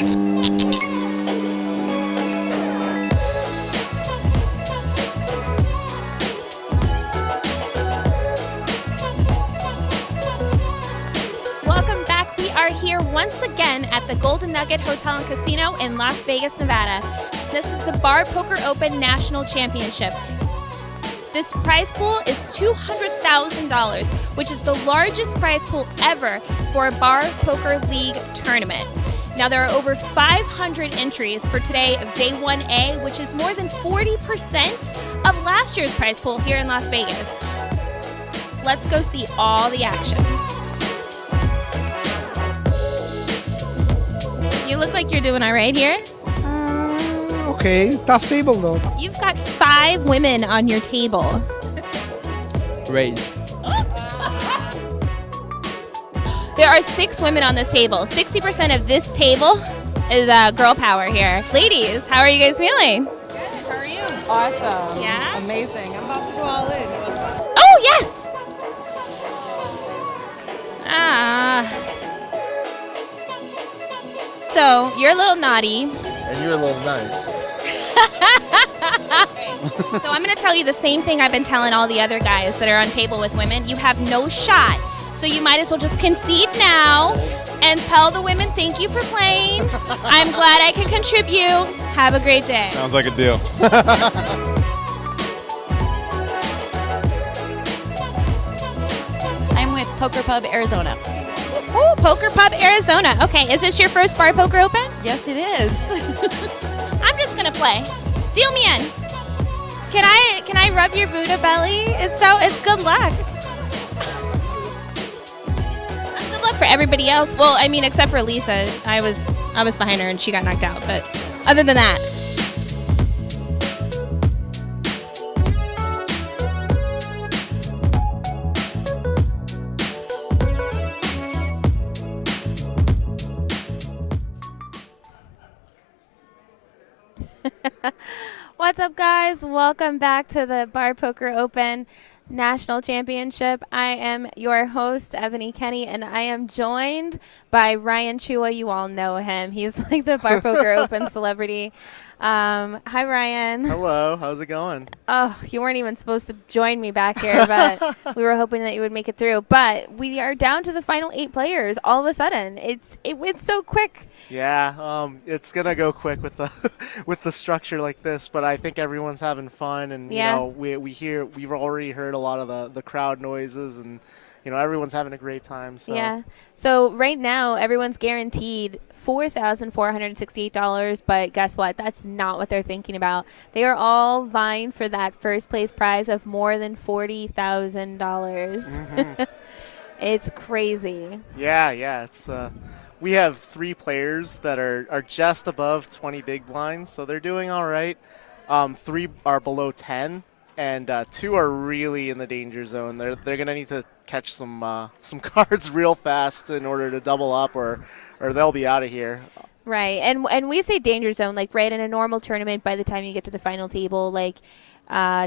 Welcome back. We are here once again at the Golden Nugget Hotel and Casino in Las Vegas, Nevada. This is the Bar Poker Open National Championship. This prize pool is $200,000, which is the largest prize pool ever for a Bar Poker League tournament. Now, there are over 500 entries for today of Day 1A, which is more than 40% of last year's prize pool here in Las Vegas. Let's go see all the action. You look like you're doing all right here. Okay, tough table though. You've got 5 women on your table. Raise. There are 6 women on this table. 60% of this table is girl power here. Ladies, how are you guys feeling? Good. How are you? Awesome. Yeah? Amazing. I'm about to go all in. Oh, yes! Ah. So, you're a little naughty. And you're a little nice. So I'm going to tell you the same thing I've been telling all the other guys that are on table with women. You have no shot. So you might as well just concede now and tell the women thank you for playing. I'm glad I can contribute. Have a great day. Sounds like a deal. I'm with Poker Pub Arizona. Oh, Poker Pub Arizona. Okay, is this your first Bar Poker Open? Yes, it is. I'm just going to play. Deal me in. Can I rub your Buddha belly? It's good luck. Good luck for everybody else. Well, I mean, except for Lisa. I was behind her and she got knocked out. But other than that. What's up, guys? Welcome back to the Bar Poker Open National Championship. I am your host, Ebony Kenny, and I am joined by Ryan Chua. You all know him. He's like the Bar Poker Open celebrity. Hi, Ryan. Hello. How's it going? Oh, you weren't even supposed to join me back here, but we were hoping that you would make it through. But we are down to the final 8 players all of a sudden. It went so quick. Yeah, it's gonna go quick with the with the structure like this, but I think everyone's having fun, and Yeah. you know we've already heard a lot of the crowd noises, and you know everyone's having a great time. So. Yeah. So right now everyone's guaranteed $4,468, but guess what? That's not what they're thinking about. They are all vying for that first place prize of more than $40,000. Mm-hmm. It's crazy. Yeah. It's we have 3 players that are just above 20 big blinds, so they're doing all right. 3 are below 10, and 2 are really in the danger zone. They're gonna need to catch some cards real fast in order to double up, or they'll be out of here. Right. And we say danger zone, like right in a normal tournament, by the time you get to the final table, like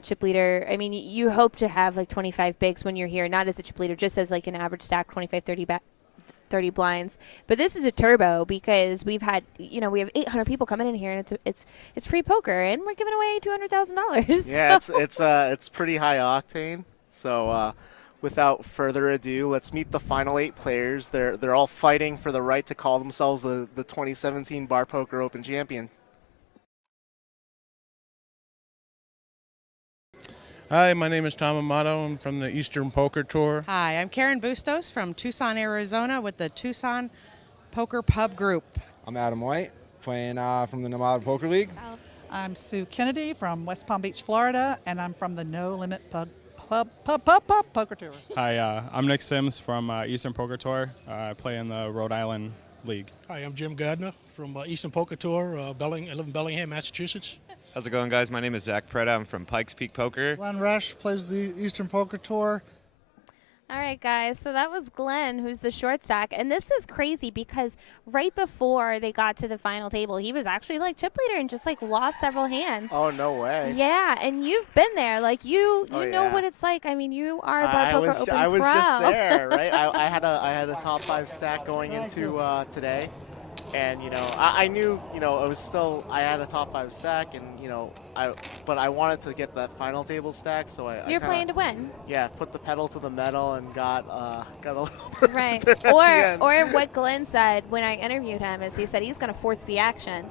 chip leader, I mean, you hope to have like 25 bigs when you're here, not as a chip leader, just as like an average stack, 25, 30 blinds. But this is a turbo because we have 800 people coming in here, and it's free poker, and we're giving away $200,000. Yeah, it's pretty high octane. So without further ado, let's meet the final 8 players. They're all fighting for the right to call themselves the 2017 Bar Poker Open champion. Hi, my name is Tom Amato. I'm from the Eastern Poker Tour. Hi, I'm Karen Bustos from Tucson, Arizona with the Tucson Poker Pub Group. I'm Adam White, playing from the Nevada Poker League. I'm Sue Kennedy from West Palm Beach, Florida, and I'm from the No Limit Pub Poker Tour. Hi, I'm Nick Sims from Eastern Poker Tour. I play in the Rhode Island League. Hi, I'm Jim Gardner from Eastern Poker Tour. I live in Bellingham, Massachusetts. How's it going, guys? My name is Zach Preda. I'm from Pikes Peak Poker. Glenn Rush plays the Eastern Poker Tour. All right, guys. So that was Glenn, who's the short stack. And this is crazy because right before they got to the final table, he was actually like chip leader and just like lost several hands. Oh, no way. Yeah, and you've been there. Like you know yeah. what it's like. I mean, you are a Bar Poker Open I was pro. just there, right? I had a top 5 stack going into today, And, you know, I knew, you know, I had a top 5 stack, and, you know, but I wanted to get that final table stack, so You're playing to win. Yeah, put the pedal to the metal and got a little Right. bit at the Or end. what Glenn said when I interviewed him is he said he's going to force the action.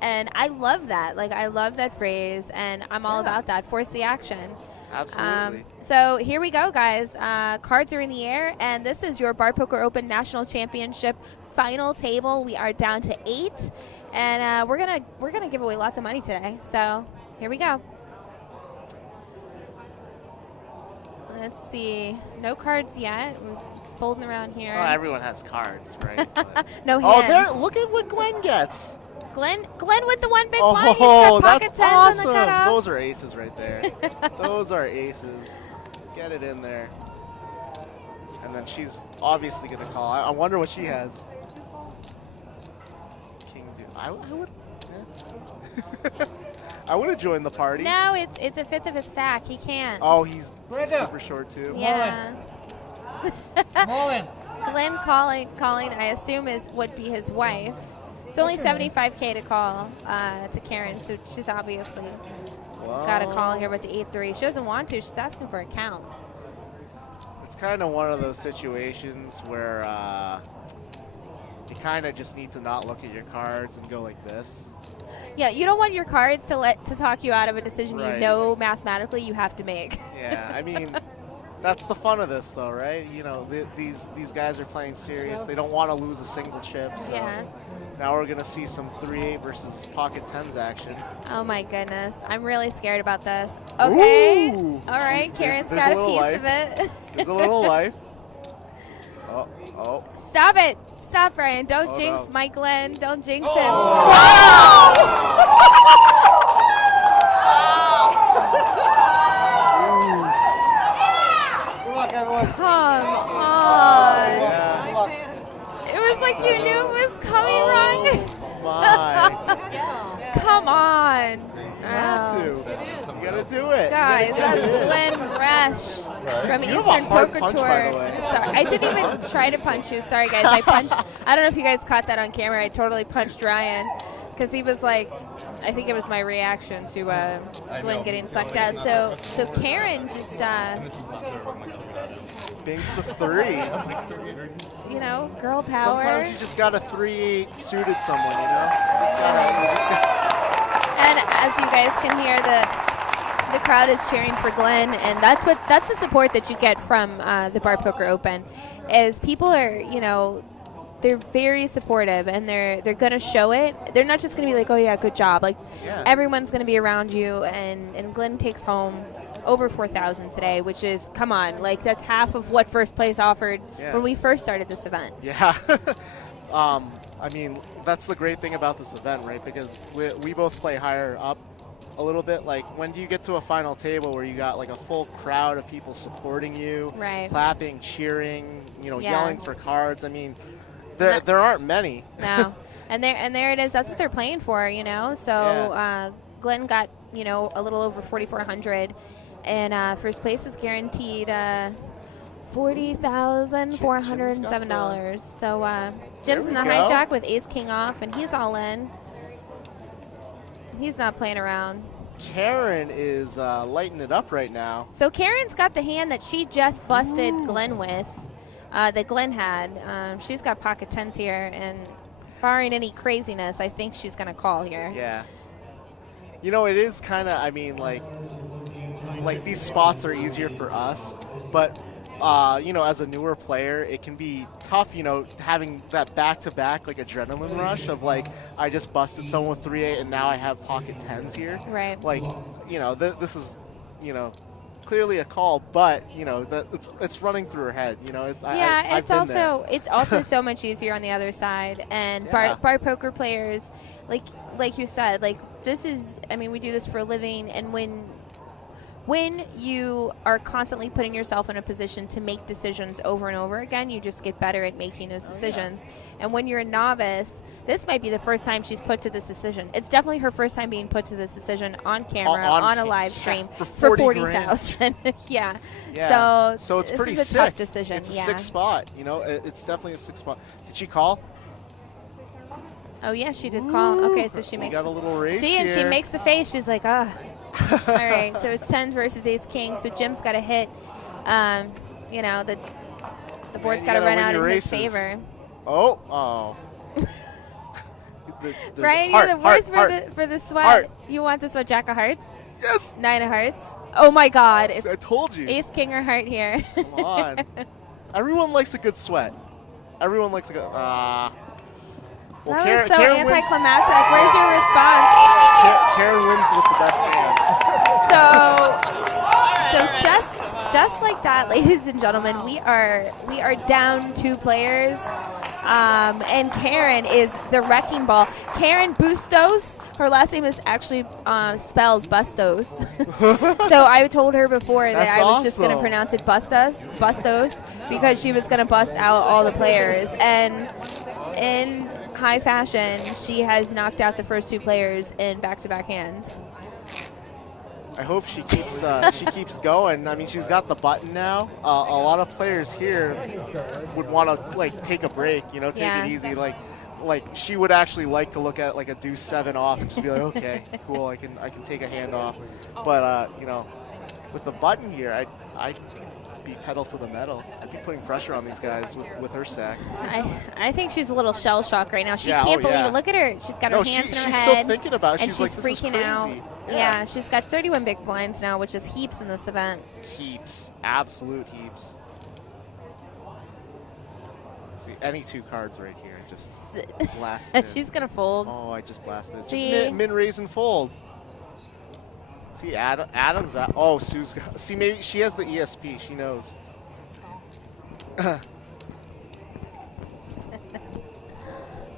And I love that. Like, I love that phrase, and I'm all about that. Force the action. Absolutely. So here we go, guys. Cards are in the air, and this is your Bar Poker Open National Championship final table. We are down to 8, and we're gonna give away lots of money today. So here we go. Let's see. No cards yet. We're just folding around here. Well, everyone has cards, right? No hands. Oh, look at what Glenn gets. Glenn with the one big blind. He's got pocket that's tens awesome. on the cutoff. Those are aces right there. Those are aces. Get it in there. And then she's obviously going to call. I wonder what she has. King Deuce. I would. I would have joined the party. No, it's a fifth of a stack. He can't. Oh, he's super short too. Yeah. Mullen. Glenn calling, I assume, would be his wife. It's only $75K to call to Karen, so she's obviously got a call here with the 8-3. She doesn't want to. She's asking for a count. It's kind of one of those situations where you kind of just need to not look at your cards and go like this. Yeah, you don't want your cards to talk you out of a decision Right. you know mathematically you have to make. Yeah, I mean, that's the fun of this, though, right? You know, these guys are playing serious. They don't want to lose a single chip. So Yeah. now we're gonna see some 3-8 versus pocket tens action. Oh my goodness, I'm really scared about this. Okay, Ooh. all right, Karen's There's got a a little piece life. of it. There's a little life. Oh. Stop it. Stop, Brian. Don't Oh, jinx no. Mike Glenn. Don't jinx him. Good luck, everyone. Come on. Yeah. Good luck. It was like you knew it was coming, Ron. My. Come on. You have to. You gotta do it. Guys, You gotta that's do it. Glenn Bresch from You have a Eastern hard Poker punch, Tour. by the way. Sorry, I didn't even try to punch you. Sorry, guys. I punched. I don't know if you guys caught that on camera. I totally punched Ryan because he was like, I think it was my reaction to Glenn getting sucked out. So Karen just, Binks the 3. you know, girl power. Sometimes you just gotta 3-8 suited someone, you know? You just gotta. And as you guys can hear, the crowd is cheering for Glenn, and that's the support that you get from the Bar Poker Open, is people are, you know, they're very supportive, and they're gonna show it. They're not just gonna be like, oh yeah, good job. Like everyone's gonna be around you, and Glenn takes home over 4,000 today, which is, come on, like that's half of what first place offered when we first started this event. Yeah. I mean, that's the great thing about this event, right? Because we both play higher up a little bit. Like, when do you get to a final table where you got like a full crowd of people supporting you, Right. clapping, cheering, you know, Yeah. yelling for cards? I mean, there aren't many. No, and there it is. That's what they're playing for, you know. So Glenn got, you know, a little over 4,400, and first place is guaranteed $40,407. So Jim's in the There we go. hijack with Ace King off, and he's all in. He's not playing around. Karen is lighting it up right now. So Karen's got the hand that she just busted Glenn with, that Glenn had. She's got pocket tens here, and barring any craziness, I think she's going to call here. Yeah. You know, it is kind of, I mean, like these spots are easier for us, but, you know, as a newer player, it can be tough, you know, having that back-to-back, like, adrenaline rush of, like, I just busted someone with 3-8, and now I have pocket tens here. Right. Like, you know, this is, you know, clearly a call, but, you know, it's running through her head, you know. It's also so much easier on the other side, and bar poker players, like you said, like, this is, I mean, we do this for a living, and when you are constantly putting yourself in a position to make decisions over and over again, you just get better at making those decisions. And when you're a novice, this might be the first time she's put to this decision. It's definitely her first time being put to this decision on camera, on a live stream, for for 40,000. Yeah. So it's this pretty is a sick. tough decision. It's a sick spot, you know. It's definitely a sick spot. Did she call? Oh yeah, she did call. Okay, so she We makes. got a little race See, and she here. makes the face. She's like, ah. All right, so it's 10 versus Ace King. So Jim's got to hit. You know, the board's you got to gotta run win out in your his races. favor. Oh. Ryan, you're the worst for the sweat. Heart. You want the sweat Jack of Hearts? Yes. 9 of Hearts. Oh my God! It's I told you. Ace King or Heart here. Come on. Everyone likes a good sweat. Everyone likes a good. Well, That was so Karen wins. anticlimactic. Where's your response? Karen wins with the best hand. So just like that, ladies and gentlemen, we are down 2 players. And Karen is the wrecking ball. Karen Bustos. Her last name is actually spelled Bustos. So I told her before that That's I was just going to awesome. pronounce it Bustos, because she was going to bust out all the players. And in high fashion, she has knocked out the first 2 players in back-to-back hands. I hope she keeps going. I mean, she's got the button now. A lot of players here would want to like take a break, you know, take Yeah. it easy. Like she would actually like to look at like a deuce 7 off and just be like, okay, cool, I can take a hand off. But you know, with the button here, I'd be pedal to the metal. I'd be putting pressure on these guys with her sack. I think she's a little shell shocked right now. She Yeah, can't oh, believe yeah. it. Look at her. She's got No, her hands in her she's head. still thinking about it. And She's she's like, this is freaking out. crazy. Yeah, she's got 31 big blinds now, which is heaps in this event. Heaps, absolute heaps. See, any 2 cards right here, just blasted. She's gonna fold. Oh, I just blasted. It's See? just min, raise, and fold. See, Adam's at. Oh, Sue's got. See, maybe she has the ESP. She knows.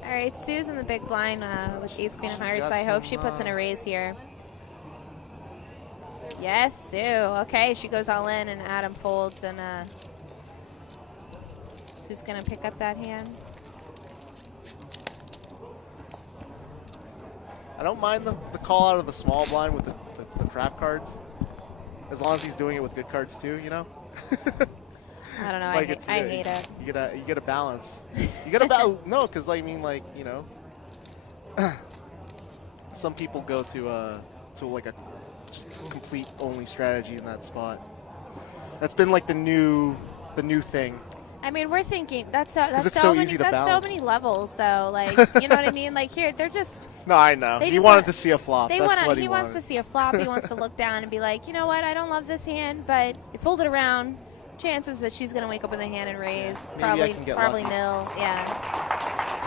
All right, Sue's in the big blind with Ace Queen of Hearts. got I hope some, she puts in a raise here. Yes, Sue. Okay, she goes all in, and Adam folds, and Sue's gonna pick up that hand. I don't mind the call out of the small blind with the crap cards, as long as he's doing it with good cards too. You know. I don't know. Like I hate it. You gotta balance. You gotta balance. No, because I mean, like, you know, some people go to like a just complete only strategy in that spot. That's been like the new thing. I mean, we're thinking that's so it's so many, easy to that's balance. so many levels, though. Like, you know what I mean? Like here, they're just. No, I know. They He just wanted want- to see a flop. They That's wanna, what he he wants wanted. to see a flop. He wants to look down and be like, you know what? I don't love this hand, but fold it around. Chances that she's gonna wake up with a hand and raise. Maybe I Probably can get probably lucky. nil. Yeah.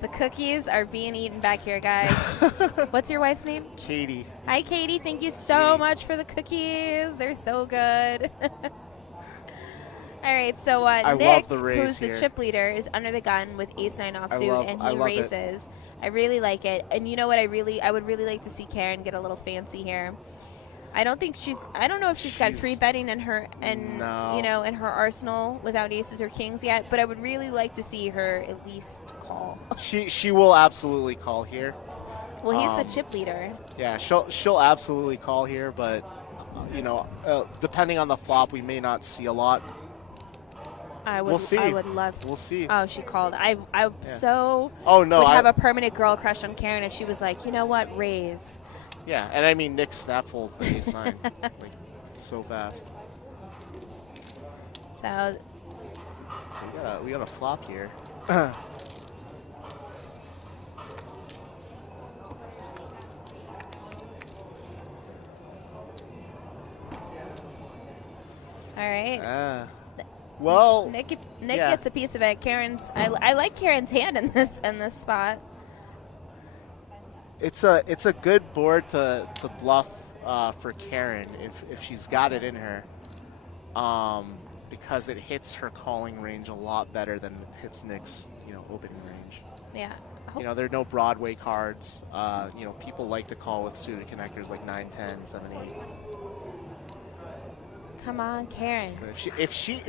The cookies are being eaten back here, guys. What's your wife's name? Katie. Hi, Katie. Thank you so much for the cookies. They're so good. All right, so I Nick, love the raise who's the here. chip leader, is under the gun with Ace-9 offsuit, and I he love it. raises. I really like it. And you know what? I would really like to see Karen get a little fancy here. I don't know if she's got free betting in her No. you know, in her arsenal without aces or kings yet, but I would really like to see her at least call. She will absolutely call here. Well, he's the chip leader. Yeah, she'll absolutely call here, but you know, depending on the flop, we may not see a lot. We'll see. I would love. We'll see. Oh, she called. I so. Oh, no, Would I- have a permanent girl crush on Karen, and she was like, you know what, raise. Yeah, and I mean Nick snap folds the Ace-9 like so fast. So we got a flop here. all right. Well, Nick yeah. gets a piece of it. I like Karen's hand in this spot. It's a good board to bluff for Karen if she's got it in her, because it hits her calling range a lot better than it hits Nick's opening range. Yeah. You know, there are no Broadway cards. You know, people like to call with suited connectors like 9, 10, 7, 8. Come on, Karen. But if she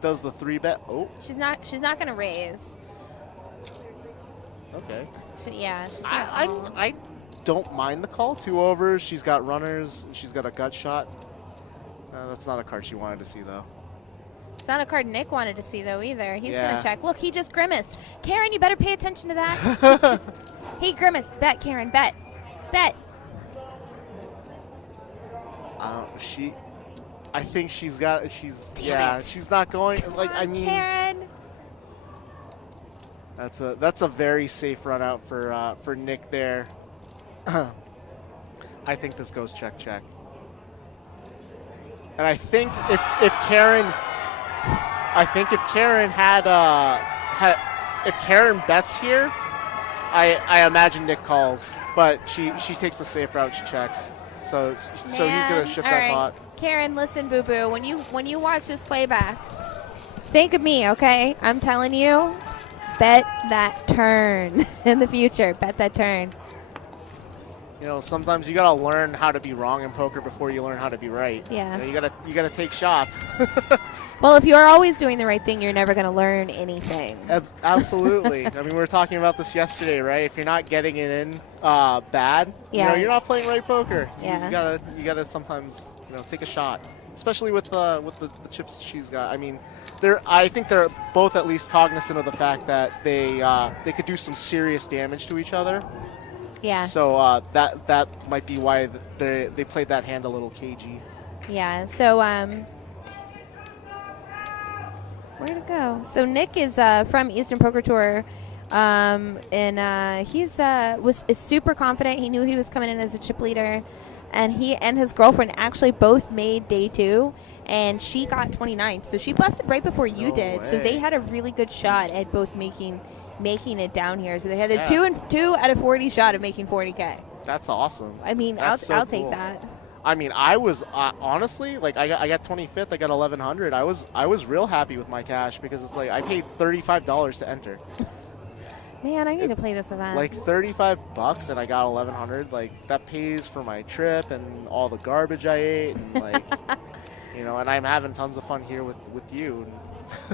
does the 3-bet, She's not gonna raise. okay. Yeah. She's not calling. I don't mind the call. 2 overs. She's got runners. She's got a gut shot. That's not a card she wanted to see, though. It's not a card Nick wanted to see, though, either. He's going Yeah. to check. Look, he just grimaced. Karen, you better pay attention to that. He grimaced. Bet, Karen, bet. Bet. I think she's got, Damn it. she's not going, like, I mean. Karen. That's a very safe run out for Nick there. I think this goes check, check. And I think if Karen if Karen bets here, I imagine Nick calls, but she takes the safe route. She checks, so he's gonna ship All that right. pot. Karen, listen, boo boo. When you watch this playback, think of me, okay? I'm telling you, bet that turn in the future. Bet that turn. You know, sometimes you gotta learn how to be wrong in poker before you learn how to be right. Yeah. You know, you gotta take shots. Well, if you're always doing the right thing, you're never going to learn anything. Absolutely. I mean, we were talking about this yesterday, right? If you're not getting it in bad, Yeah. you're not playing right poker. Yeah. You gotta sometimes take a shot, especially with the chips she's got. I mean, I think they're both at least cognizant of the fact that they could do some serious damage to each other. Yeah. So that might be why they played that hand a little cagey. Yeah. So where'd it go? So Nick is from Eastern Poker Tour, and he's is super confident. He knew he was coming in as a chip leader, and he and his girlfriend actually both made day 2, and she got 29th. So she busted right before you did. So they had a really good shot at both making it down here. So they had a 2 out of 40 shot of making 40K. That's awesome. I mean, I'll take that. I mean, I was honestly, like, I got 25th. I got 1,100. I was real happy with my cash because it's like I paid $35 to enter. Man, I need to play this event. Like $35 and I got 1,100. Like, that pays for my trip and all the garbage I ate, and like, and I'm having tons of fun here with you.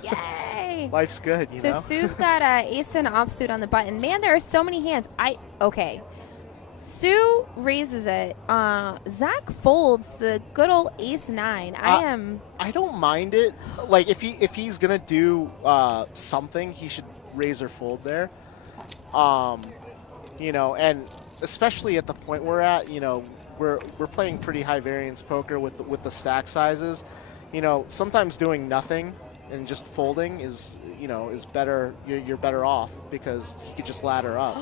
Yay! Life's good, So Sue's got ace and offsuit on the button. Man, there are so many hands. Okay. Sue raises it. Zach folds the good old ace-9. I don't mind it. Like, if he's gonna do something, he should raise or fold there. And especially at the point we're at, we're playing pretty high variance poker with the stack sizes. Sometimes doing nothing and just folding is better. You're better off because you could just ladder up.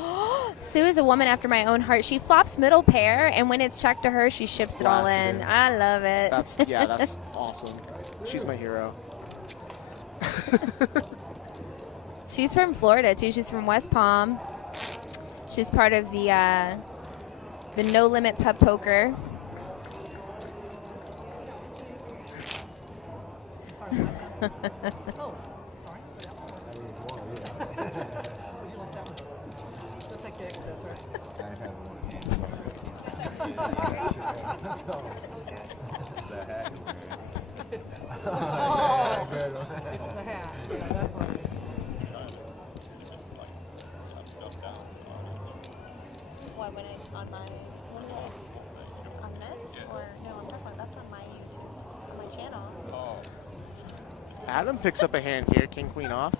Sue is a woman after my own heart. She flops middle pair, and when it's checked to her, she ships it all in. I love it. That's awesome. She's my hero. She's from Florida too. She's from West Palm. She's part of the No Limit Pub Poker. Adam picks up a hand here, king, queen off.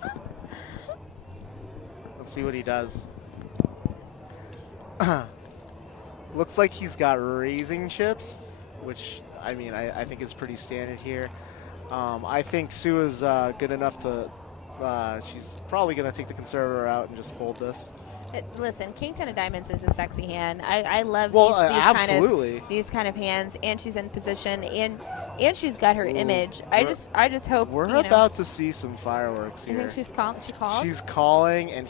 Let's see what he does. Looks like he's got raising chips, which, I mean, I think is pretty standard here. I think Sue is good enough to, she's probably going to take the conservative route and just fold this. Listen, King 10 of Diamonds is a sexy hand. I love these kind of hands, and she's in position, and she's got her image. I just hope we're about to see some fireworks here. You think she's called? She called? She's calling, and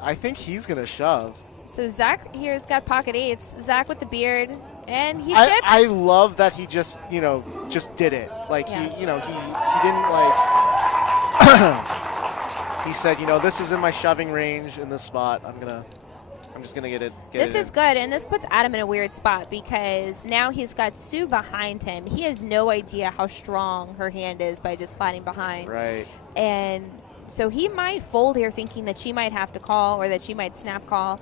I think he's gonna shove. So Zach here's got pocket eights. Zach with the beard, and he ships. I love that he just did it. Like he didn't like. He said, this is in my shoving range in this spot. I'm just gonna get it. This is good, and this puts Adam in a weird spot because now he's got Sue behind him. He has no idea how strong her hand is by just flatting behind. Right. And so he might fold here, thinking that she might have to call or that she might snap call.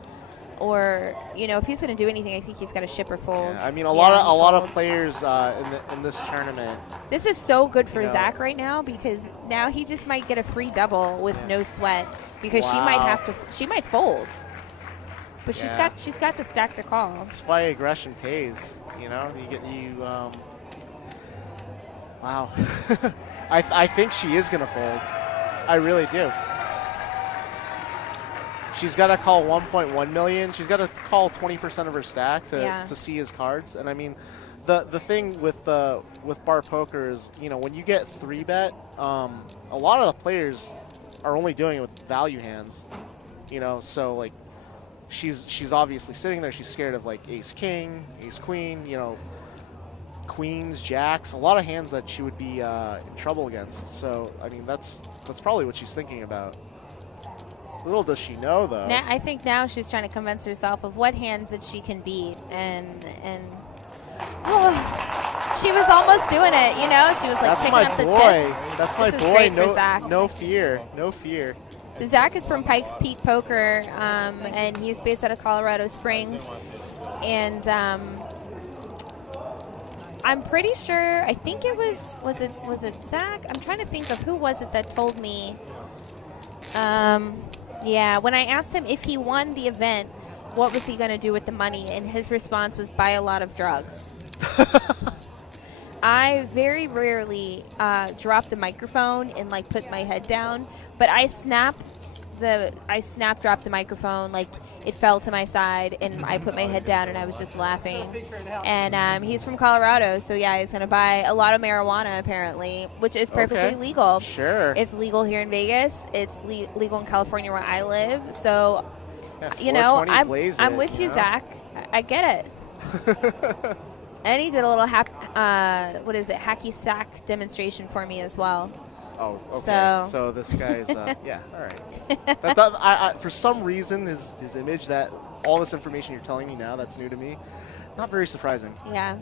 or if he's going to do anything, I think he's got to ship or fold. Yeah, I mean, a lot of players in this tournament. This is so good for Zach right now, because now he just might get a free double with no sweat, because she might fold, but she's got the stack to call. That's why aggression pays. Wow. I think she is gonna fold. I really do. She's got to call 1.1 million. She's got to call 20% of her stack to see his cards. And I mean, the thing with bar poker is, when you get 3-bet, a lot of the players are only doing it with value hands. So like, she's obviously sitting there. She's scared of like ace king, ace queen, queens, jacks, a lot of hands that she would be in trouble against. So I mean, that's probably what she's thinking about. Little does she know, though. Now, I think now she's trying to convince herself of what hands that she can beat, and she was almost doing it. She was like picking up the chips. That's my boy. No fear, no fear. So Zach is from Pikes Peak Poker, and he's based out of Colorado Springs, and I'm pretty sure. I think it was it Zach? I'm trying to think of who was it that told me. Yeah, when I asked him if he won the event, what was he going to do with the money, and his response was buy a lot of drugs. I very rarely drop the microphone and like put my head down, but I snap dropped the microphone, like it fell to my side, and I put my head down and I was just laughing. And he's from Colorado, so yeah, he's gonna buy a lot of marijuana apparently, which is perfectly legal. Sure. It's legal here in Vegas. It's legal in California where I live. So, I'm with you, Zach. I get it. And he did a little hacky sack demonstration for me as well. Oh, okay. So this guy's, yeah, all right. For some reason, his image, that all this information you're telling me now, that's new to me, not very surprising. Yeah.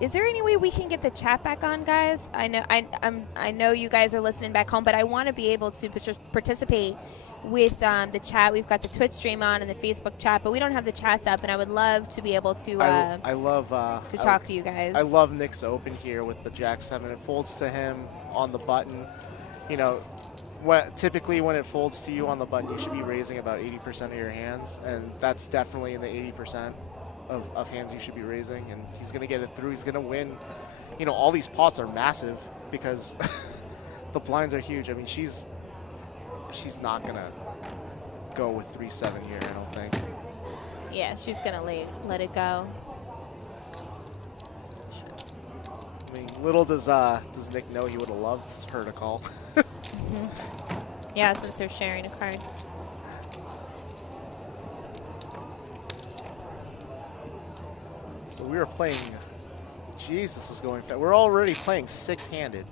Is there any way we can get the chat back on, guys? I know you guys are listening back home, but I want to be able to participate with the chat. We've got the Twitch stream on and the Facebook chat, but we don't have the chats up, and I would love to be able to I love to talk to you guys. I love Nick's open here with the Jack 7. It folds to him on the button. Typically when it folds to you on the button, you should be raising about 80% of your hands, and that's definitely in the 80% of hands you should be raising, and he's going to get it through. He's going to win. All these pots are massive because the blinds are huge. I mean, she's not going to go with 3-7 here, I don't think. Yeah, she's going to let it go. I mean, little does Nick know he would have loved her to call. Yeah, since they're sharing a card. So we were playing, jeez, this is going fast. We're already playing 6-handed.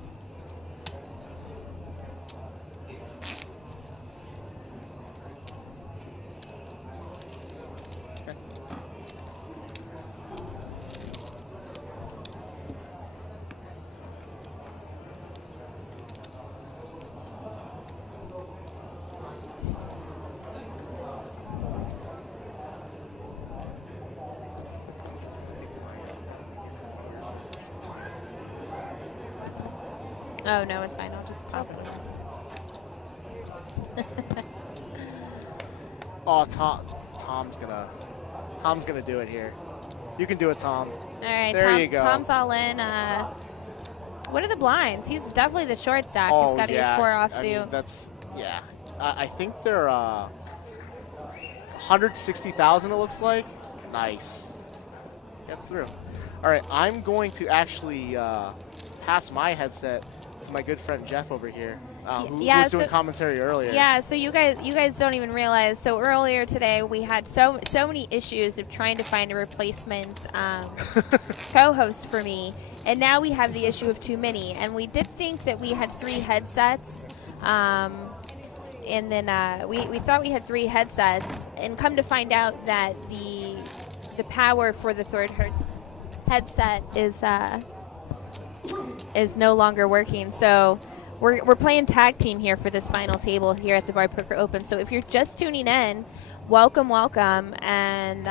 Oh, no, it's fine. I'll just pause it. Oh, Tom's gonna do it here. You can do it, Tom. All right, there you go. Tom's all in. What are the blinds? He's definitely the short stack. Oh, he's got to use 4 offsuit. I mean, that's, yeah. I think they're 160,000, it looks like. Nice. Gets through. All right, I'm going to actually pass my headset to my good friend Jeff over here, who was doing commentary earlier. Yeah, so you guys don't even realize. So earlier today we had so many issues of trying to find a replacement co-host for me, and now we have the issue of too many. And we did think that we had 3 headsets, and then we thought we had 3 headsets, and come to find out that the power for the third headset is no longer working. So we're playing tag team here for this final table here at the Bar Poker Open. So if you're just tuning in, welcome, welcome, and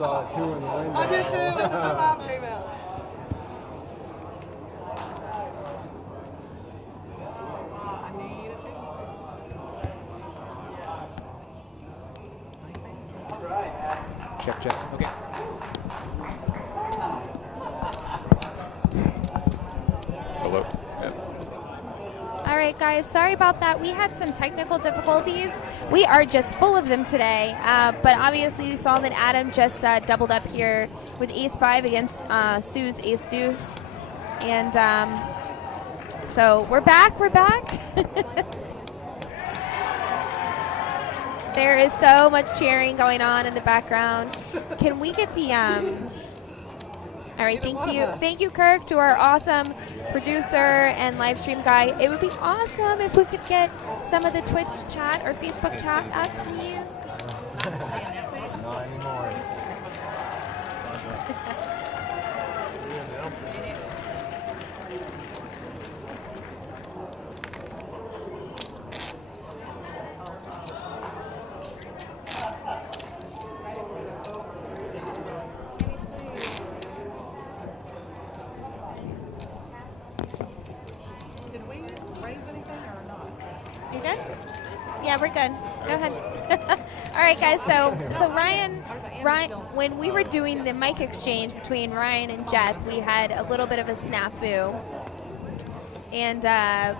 saw it too in the window. I did too, and then the mom came out. Check, check. Okay. Hello. all right, guys, sorry about that. We had some technical difficulties. We are just full of them today, but obviously you saw that Adam just doubled up here with ace-5 against Sue's ace-deuce. And so we're back. There is so much cheering going on in the background. Can we get the all right, thank you, Kirk, to our awesome producer and live stream guy. It would be awesome if we could get some of the Twitch chat or Facebook chat up, please. Not anymore. Yeah, we're good. Go ahead. All right, guys. So Ryan Ryan, when we were doing the mic exchange between Ryan and Jeff, we had a little bit of a snafu. And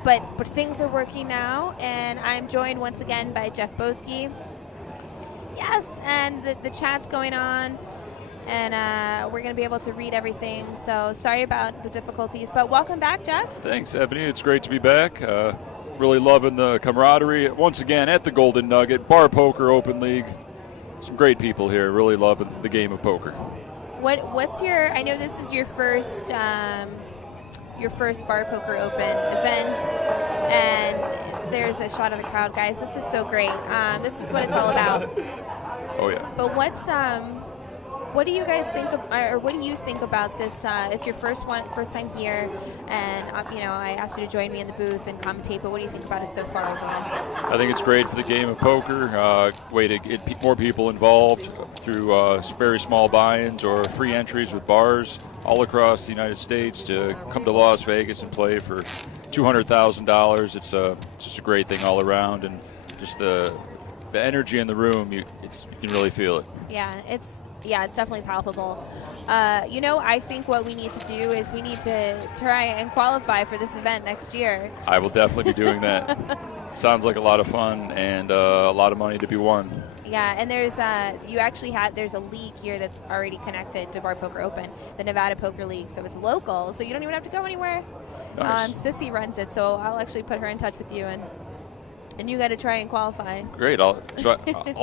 but things are working now, and I'm joined once again by Jeff Boski. Yes, and the chat's going on, and we're going to be able to read everything. So sorry about the difficulties, but welcome back, Jeff. Thanks, Ebony. It's great to be back. Really loving the camaraderie once again at the Golden Nugget Bar Poker Open League. Some great people here. Really loving the game of poker. What's your? I know this is your first Bar Poker Open event, and there's a shot of the crowd, guys. This is so great. This is what it's all about. Oh yeah. But what do you guys think or what do you think about this? It's your first time here, and I asked you to join me in the booth and commentate. But what do you think about it so far overall? I think it's great for the game of poker. Way to get more people involved through very small buy-ins or free entries with bars all across the United States to come to Las Vegas and play for $200,000. It's just a great thing all around, and just the energy in the room, you can really feel it. Yeah, it's definitely palpable. I think what we need to do is we need to try and qualify for this event next year. I will definitely be doing that. Sounds like a lot of fun and a lot of money to be won. Yeah, and there's there's a league here that's already connected to Bar Poker Open, the Nevada Poker League, so it's local, so you don't even have to go anywhere. Nice. Sissy runs it, so I'll actually put her in touch with you, and you got to try and qualify. Great. I'll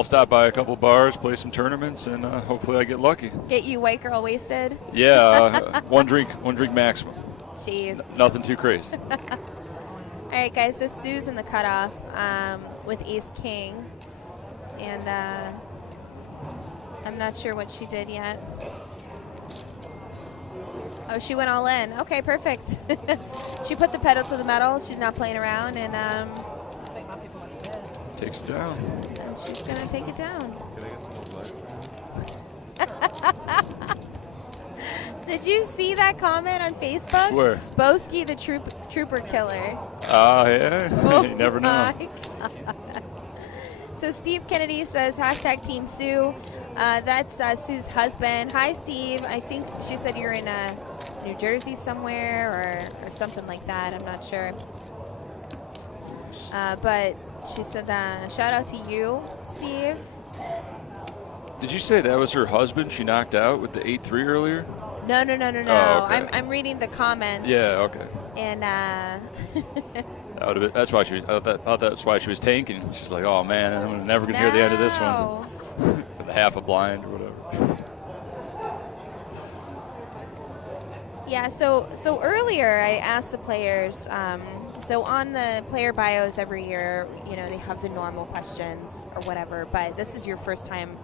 stop by a couple of bars, play some tournaments, and hopefully I get lucky. Get you white girl wasted? Yeah, one drink maximum. Jeez. Nothing too crazy. All right, guys, so Sue's in the cutoff with Ace King, and I'm not sure what she did yet. Oh, she went all in. Okay, perfect. She put the pedal to the metal. She's not playing around, and takes it down. And she's going to take it down. Did you see that comment on Facebook? Where? Boski the trooper killer. Yeah. Oh, you never know. my God. So Steve Kennedy says, # Team Sue. That's Sue's husband. Hi, Steve. I think she said you're in New Jersey somewhere or something like that. I'm not sure. But she said, shout out to you, Steve. Did you say that was her husband she knocked out with the 8-3 earlier? No. Oh, okay. I'm reading the comments. Yeah, okay. And That's why she was. I thought that's why she was tanking. She's like, oh man, I'm never gonna hear the end of this one. With half a blind or whatever. Yeah. So earlier I asked the players. So on the player bios every year, they have the normal questions or whatever. But this is your first time.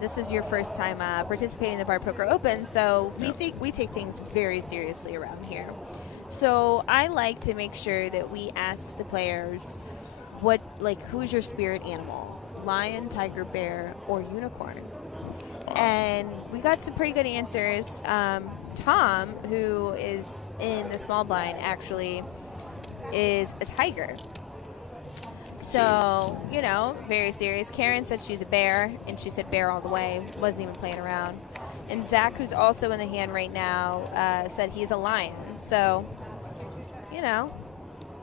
Participating in the Bar Poker Open, so we take things very seriously around here. So I like to make sure that we ask the players, who's your spirit animal? Lion, tiger, bear, or unicorn? And we got some pretty good answers. Tom, who is in the small blind, actually is a tiger. So, very serious. Karen said she's a bear, and she said bear all the way. Wasn't even playing around. And Zach, who's also in the hand right now, said he's a lion. So,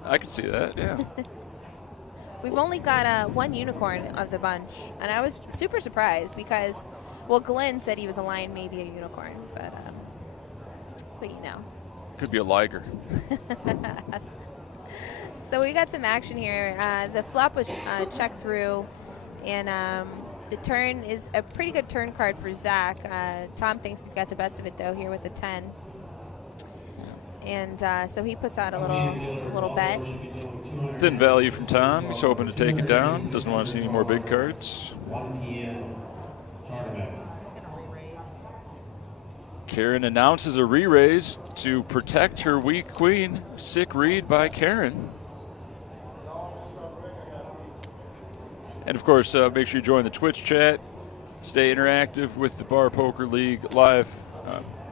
I can see that, yeah. We've only got one unicorn of the bunch, and I was super surprised because, Glenn said he was a lion, maybe a unicorn, but Could be a liger. So we got some action here. The flop was checked through, and the turn is a pretty good turn card for Zach. Tom thinks he's got the best of it, though, here with the 10. And so he puts out a little bet. Thin value from Tom. He's hoping to take it down. Doesn't want to see any more big cards. Karen announces a re-raise to protect her weak queen. Sick read by Karen. And of course, make sure you join the Twitch chat. Stay interactive with the Bar Poker League live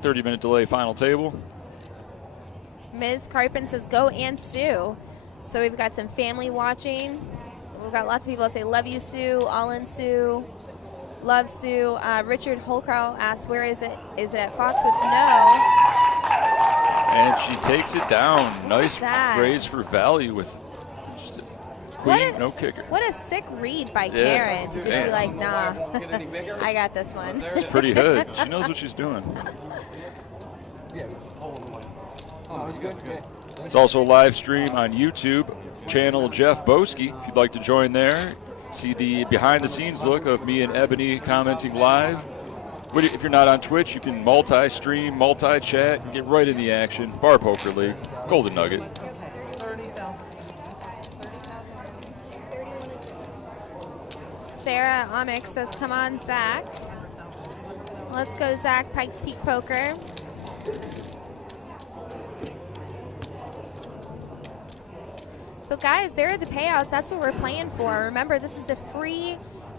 30-minute delay final table. Ms. Carpin says, go and Sue. So we've got some family watching. We've got lots of people that say, love you, Sue, all in Sue. Love Sue. Richard Holcrow asks, where is it? Is it at Foxwoods? No. And she takes it down. Nice that? raise for value with just a queen, no kicker. What a sick read by Yeah. Karen to just be like, nah, I got this one. It's pretty good. She knows what she's doing. It's also a live stream on YouTube, channel Jeff Boski. If you'd like to join there, see the behind-the-scenes look of me and Ebony commenting live. If you're not on Twitch, you can multi-stream, multi-chat, and get right in the action. Bar Poker League, Golden Nugget. Sarah Amick says, come on, Zach. Let's go, Zach, Pikes Peak Poker. So guys, there are the payouts. That's what we're playing for. Remember, this is a free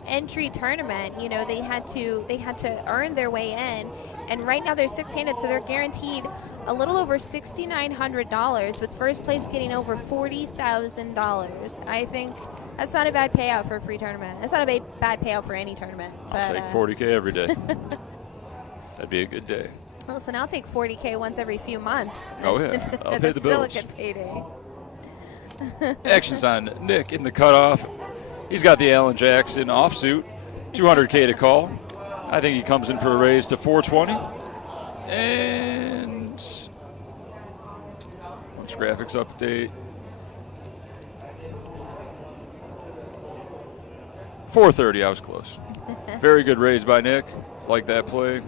entry tournament. You know, they had to earn their way in, and right now they're six-handed, so they're guaranteed a little over $6,900, with first place getting over $40,000. I think that's not a bad payout for a free tournament. That's not a bad payout for any tournament. I'll take 40K every day. That'd be a good day. Listen, I'll take 40K once every few months. Oh yeah, I'll pay the Still a bills. good payday. Action's on Nick in the cutoff. He's got the Alan Jackson offsuit, 200K to call. I think he comes in for a raise to 420. And let's graphics update. 430, I was close. Very good raise by Nick. Like that play.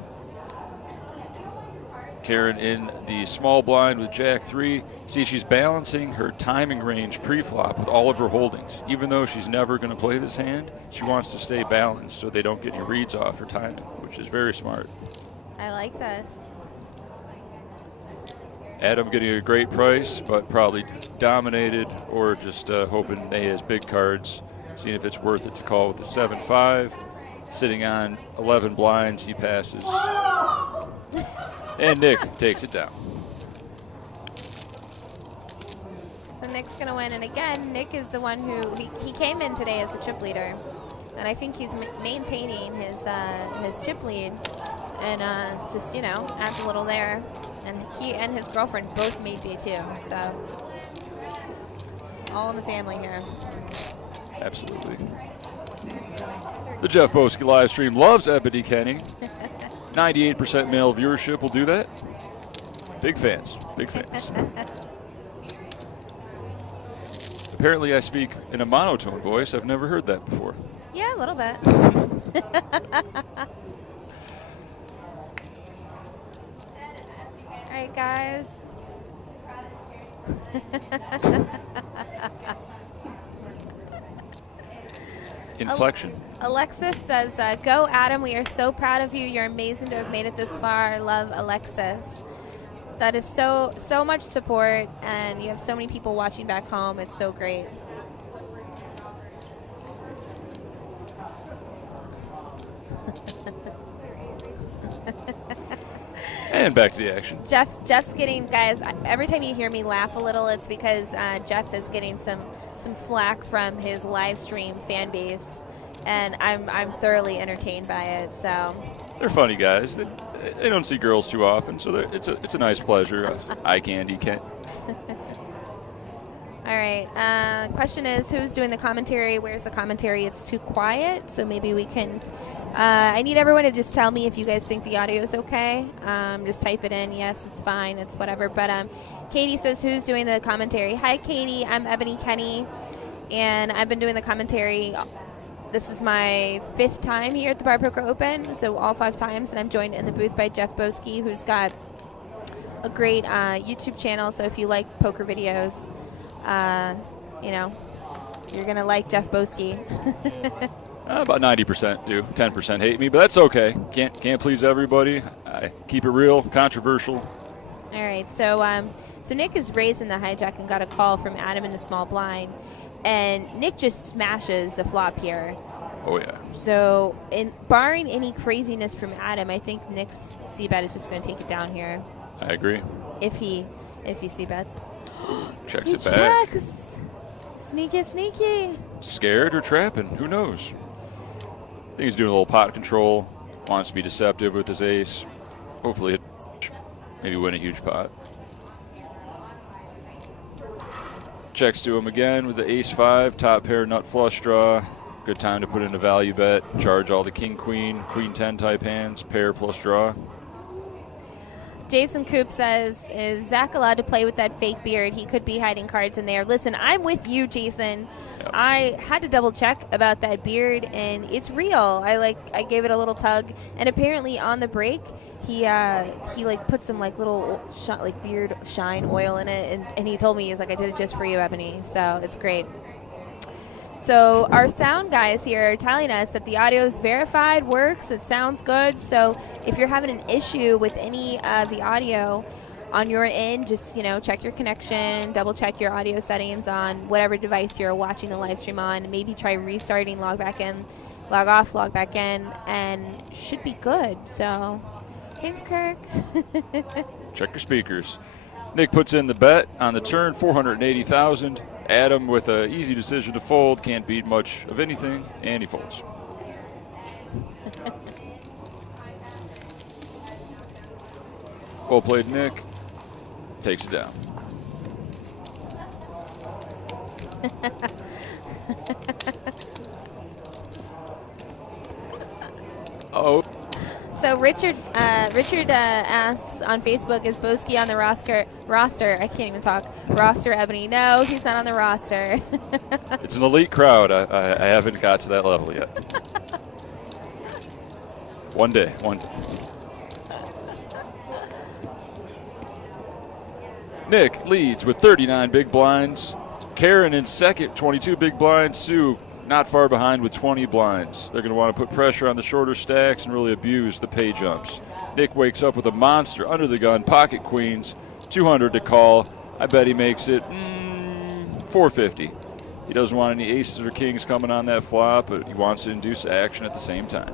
Karen in the small blind with Jack 3. See, she's balancing her timing range pre-flop with all of her holdings. Even though she's never going to play this hand, she wants to stay balanced so they don't get any reads off her timing, which is very smart. I like this. Adam getting a great price, but probably dominated or just hoping they has big cards, seeing if it's worth it to call with the 7-5. Sitting on 11 blinds, he passes. And Nick takes it down. So Nick's going to win. And again, Nick is the one who, he came in today as a chip leader. And I think he's maintaining his chip lead. And just, you know, adds a little there. And he and his girlfriend both made day two. So all in the family here. Absolutely. The Jeff Boski live stream loves Ebony Kenny. 98% male viewership will do that. Big fans. Big fans. Apparently I speak in a monotone voice. I've never heard that before. Yeah, a little bit. All right, guys. Inflection. Alexis says, go Adam, we are so proud of you. You're amazing to have made it this far. Love, Alexis. That is so much support, and you have so many people watching back home. It's so great. And back to the action. Jeff's getting, guys, every time you hear me laugh a little, it's because Jeff is getting some flack from his live stream fan base, and I'm thoroughly entertained by it. So They're funny guys. They don't see girls too often, so it's a nice pleasure. Eye candy. Can't. All right. Question is, who's doing the commentary? Where's the commentary? It's too quiet, so maybe we can. I need everyone to just tell me if you guys think the audio is okay. Just type it in. Yes, it's fine. It's whatever. But Katie says, who's doing the commentary? Hi, Katie. I'm Ebony Kenny, and I've been doing the commentary. This is my 5th time here at the Bar Poker Open, so all 5 times, and I'm joined in the booth by Jeff Boski, who's got a great YouTube channel. So if you like poker videos, you know, you're gonna like Jeff Boski. About 90% do. 10% hate me, but that's okay. Can't please everybody. I keep it real, controversial. All right, so Nick is raising the hijack and got a call from Adam in the small blind, and Nick just smashes the flop here. Oh yeah. So, barring any craziness from Adam, I think Nick's c-bet is just going to take it down here. I agree. If he c-bets. Checks He it back. checks. Sneaky, sneaky. Scared or trapping? Who knows? think he's doing a little pot control. Wants to be deceptive with his ace. Hopefully, maybe win a huge pot. Checks to him again with the ace-5, top pair nut flush draw. Good time to put in a value bet. Charge all the king-queen, queen-10 type hands, pair plus draw. Jason Coop says, is Zach allowed to play with that fake beard? He could be hiding cards in there. Listen, I'm with you, Jason. Yep. I had to double check about that beard, and it's real. I gave it a little tug, and apparently on the break, he put some little beard shine oil in it, and he told me, he's like, I did it just for you, Ebony. So it's great. So our sound guys here are telling us that the audio is verified, works, it sounds good. So if you're having an issue with any of the audio on your end, just check your connection, double check your audio settings on whatever device you're watching the live stream on. Maybe try restarting, log back in, log off, log back in, and should be good. So thanks, Kirk. Check your speakers. Nick puts in the bet on the turn, 480,000. Adam with an easy decision to fold, can't beat much of anything, and he folds. Well played, Nick. Takes it down. Oh. So Richard asks on Facebook, is Boski on the roster? I can't even talk. Roster, Ebony. No, he's not on the roster. It's an elite crowd. I haven't got to that level yet. One day. Nick leads with 39 big blinds. Karen in second, 22 big blinds. Sue not far behind with 20 blinds. They're going to want to put pressure on the shorter stacks and really abuse the pay jumps. Nick wakes up with a monster under the gun, pocket queens, 200 to call. I bet he makes it 450. He doesn't want any aces or kings coming on that flop, but he wants to induce action at the same time.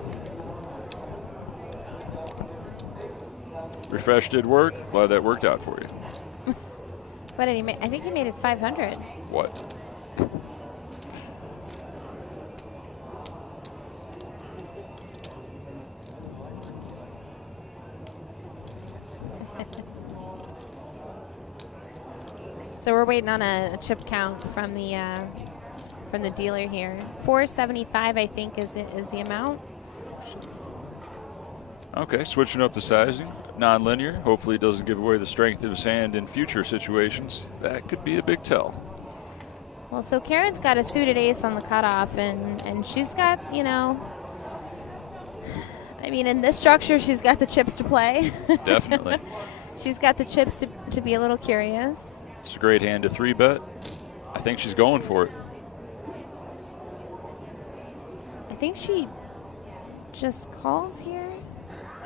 Refresh did work. Glad that worked out for you. What did he make? I think he made it 500. What? So we're waiting on a chip count from the dealer here. 475, I think, is the amount. Okay, switching up the sizing. Non-linear. Hopefully it doesn't give away the strength of his hand in future situations. That could be a big tell. Well, so Karen's got a suited ace on the cutoff, and she's got, I mean, in this structure, she's got the chips to play. Definitely. She's got the chips to be a little curious. It's a great hand to 3-bet. I think she's going for it. I think she just calls here.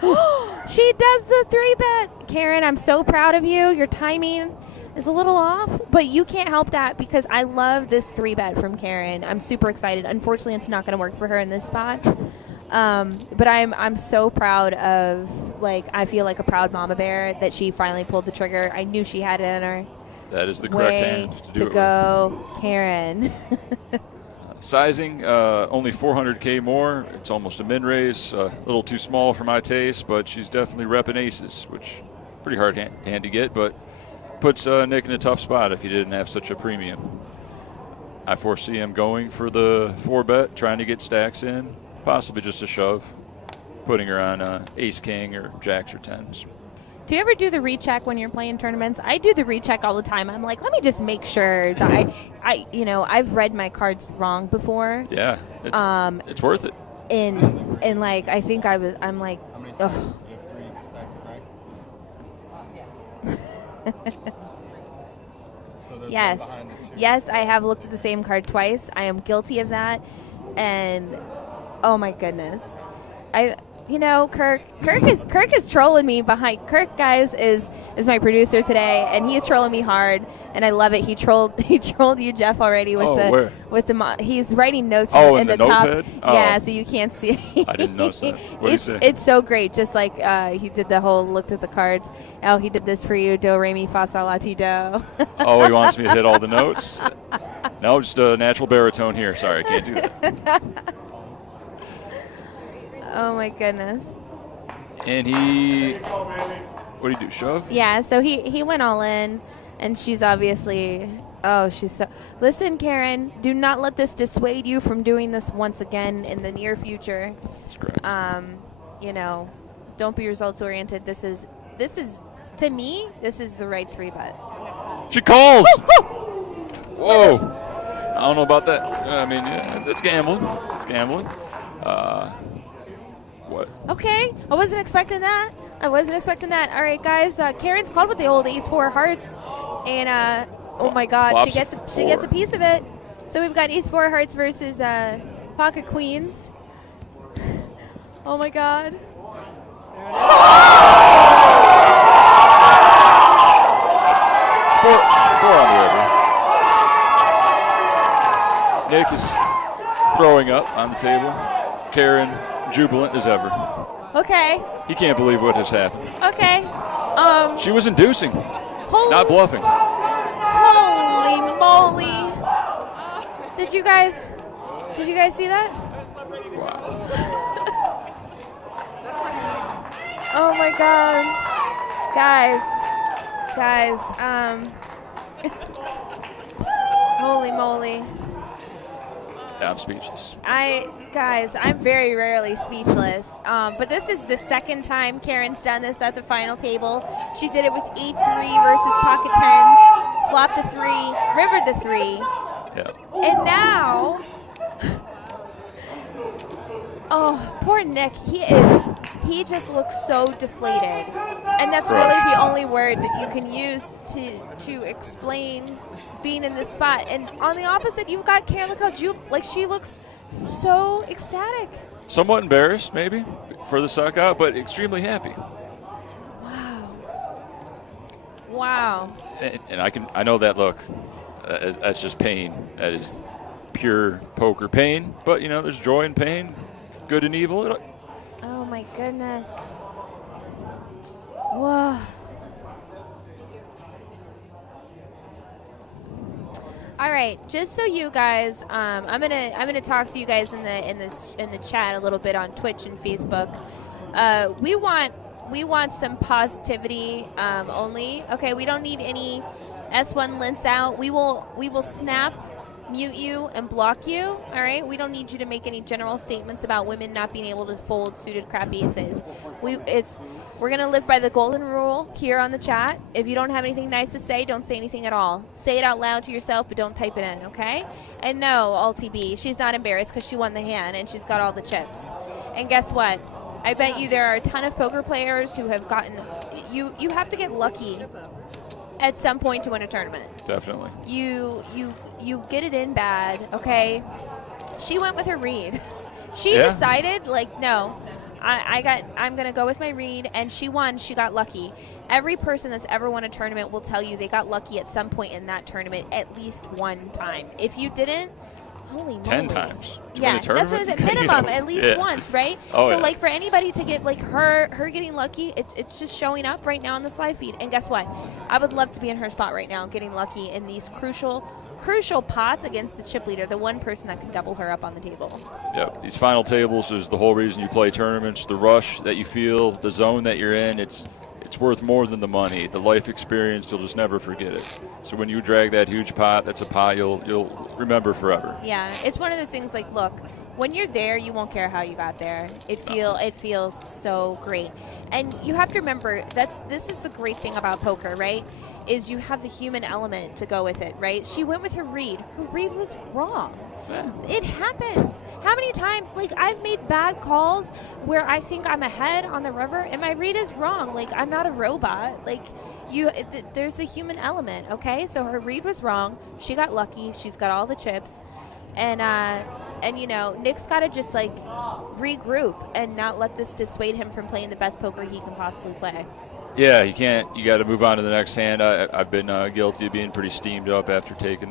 She does the 3-bet. Karen, I'm so proud of you. Your timing is a little off, but you can't help that because I love this 3-bet from Karen. I'm super excited. Unfortunately, it's not going to work for her in this spot. But I'm so proud of, I feel like a proud mama bear that she finally pulled the trigger. I knew she had it in her. That is the correct hand to do it go, Karen. Sizing, only 400K more. It's almost a min raise. A little too small for my taste, but she's definitely repping aces, which pretty hard hand to get, but puts Nick in a tough spot if he didn't have such a premium. I foresee him going for the 4-bet, trying to get stacks in, possibly just a shove, putting her on ace king or jacks or tens. Do you ever do the recheck when you're playing tournaments? I do the recheck all the time. I'm like, let me just make sure that I've read my cards wrong before. Yeah, it's worth it. And I think I'm like, ugh. Yes, I have looked at the same card twice. I am guilty of that, and oh my goodness, Kirk is trolling me behind. Kirk, guys, is my producer today, and he's trolling me hard, and I love it. He trolled you, Jeff, already with the he's writing notes in the top. Notepad? Yeah, so you can't see. I didn't notice that. What did he say? It's so great. Just like he did the whole looked at the cards. Oh, he did this for you. Do re mi fa sol la ti do. Oh, he wants me to hit all the notes. No, just a natural baritone here. Sorry, I can't do that. Oh my goodness. And what did he do, shove? Yeah, so he went all in, and she's obviously, she's so. Listen, Karen, do not let this dissuade you from doing this once again in the near future. That's correct. Don't be results oriented. This is to me, this is the right 3-bet. She calls. Whoa. I don't know about that. I mean, that's gambling. It's gambling. What? Okay, I wasn't expecting that. All right, guys. Karen's called with the old ace-4 hearts, and oh my God, Flops she gets a piece of it. So we've got ace-4 hearts versus pocket queens. Oh my God. Four on the river. Nick is throwing up on the table. Karen jubilant as ever. Okay. He can't believe what has happened. Okay. She was inducing, not bluffing. Holy moly! Did you guys see that? Wow. Oh my God, guys, holy moly! Yeah, I'm speechless. I'm very rarely speechless. But this is the second time Karen's done this at the final table. She did it with 8-3 versus pocket tens, flopped the 3, rivered the 3. Yeah. And now, poor Nick. He just looks so deflated. And that's really the only word that you can use to explain being in this spot. And on the opposite, you've got Karen. Look how she looks so ecstatic. Somewhat embarrassed, maybe, for the suck out, but extremely happy. Wow. And I know that look. That's just pain. That is pure poker pain. But there's joy and pain, good and evil. Oh my goodness. Whoa. All right, just so you guys, I'm gonna talk to you guys in the chat a little bit on Twitch and Facebook. We want some positivity only. Okay, we don't need any S1 lints out. We will snap, mute you, and block you. All right, we don't need you to make any general statements about women not being able to fold suited crap aces. We're going to live by the golden rule here on the chat. If you don't have anything nice to say, don't say anything at all. Say it out loud to yourself, but don't type it in, okay? And no, AltB, she's not embarrassed because she won the hand and she's got all the chips. And guess what? I bet you there are a ton of poker players who have gotten... You have to get lucky at some point to win a tournament. Definitely. You get it in bad, okay? She went with her read. She decided, no... I'm going to go with my read, and she won. She got lucky. Every person that's ever won a tournament will tell you they got lucky at some point in that tournament at least one time. If you didn't, holy moly. 10 times. Yeah, that's what I said. Minimum, at least once, right? So, for anybody to get, her getting lucky, it's just showing up right now on this live feed. And guess what? I would love to be in her spot right now, getting lucky in these crucial pots against the chip leader, the one person that can double her up on the table. Yep, these final tables is the whole reason you play tournaments. The rush that you feel, the zone that you're in, it's worth more than the money. The life experience, you'll just never forget it. So when you drag that huge pot, that's a pot you'll remember forever. Yeah, it's one of those things look, when you're there, you won't care how you got there. It feels so great. And you have to remember, this is the great thing about poker, right? Is you have the human element to go with it, right? She went with her read. Her read was wrong. Yeah. It happens. How many times, I've made bad calls where I think I'm ahead on the river and my read is wrong. I'm not a robot. There's the human element, okay? So her read was wrong. She got lucky. She's got all the chips. And Nick's got to just, regroup and not let this dissuade him from playing the best poker he can possibly play. Yeah, you can't. You got to move on to the next hand. I've been guilty of being pretty steamed up after taking,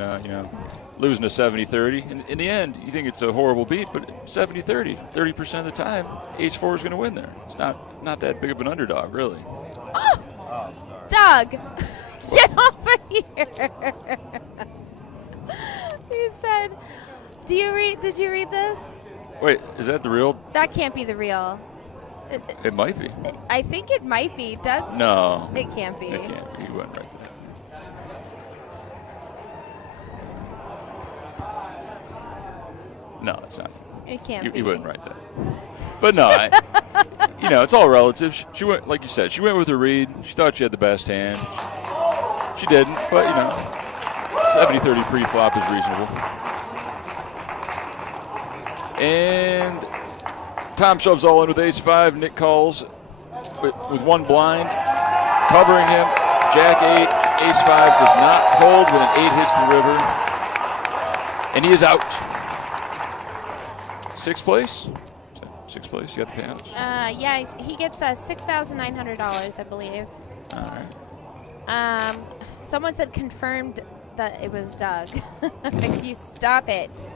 losing a 70-30. In the end, you think it's a horrible beat, but 70-30, 30% of the time, ace-4 is going to win there. It's not that big of an underdog, really. Oh, Doug, get off of here. He said, did you read this? Wait, is that the real? That can't be the real. It might be. I think it might be. Doug? No. It can't be. It can't be. You wouldn't write that. No, it's not. It can't be. You wouldn't write that. But no, it's all relative. She went, like you said, she went with her read. She thought she had the best hand. She didn't, but 70-30 pre-flop is reasonable. And Tom shoves all in with ace-5. Nick calls with one blind, covering him. Jack-8, ace-5 does not hold when an 8 hits the river. And he is out. Sixth place? Sixth place, you got the payouts? Yeah, he gets $6,900, I believe. All right. Someone said confirmed that it was Doug. You stop it.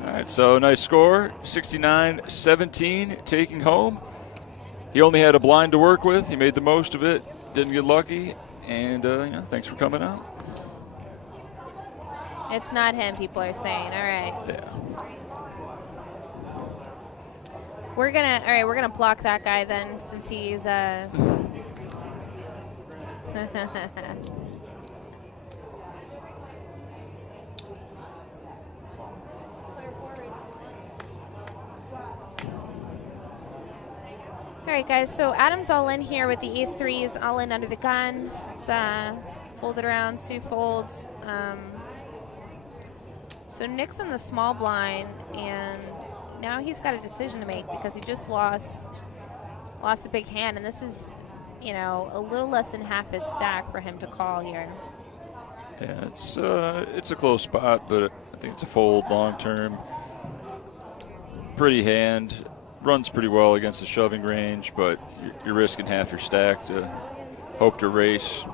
All right, so nice score, 69-17, taking home. He only had a blind to work with. He made the most of it, didn't get lucky, and thanks for coming out. It's not him, people are saying. All right. Yeah. We're gonna block that guy then, since he's All right, guys, so Adam's all in here with the ace-3s, all in under the gun. It's folded around, Sue folds. So Nick's in the small blind, and now he's got a decision to make because he just lost a big hand, and this is, a little less than half his stack for him to call here. Yeah, it's a close spot, but I think it's a fold long term. Pretty hand. Runs pretty well against the shoving range, but you're risking half your stack to hope to race.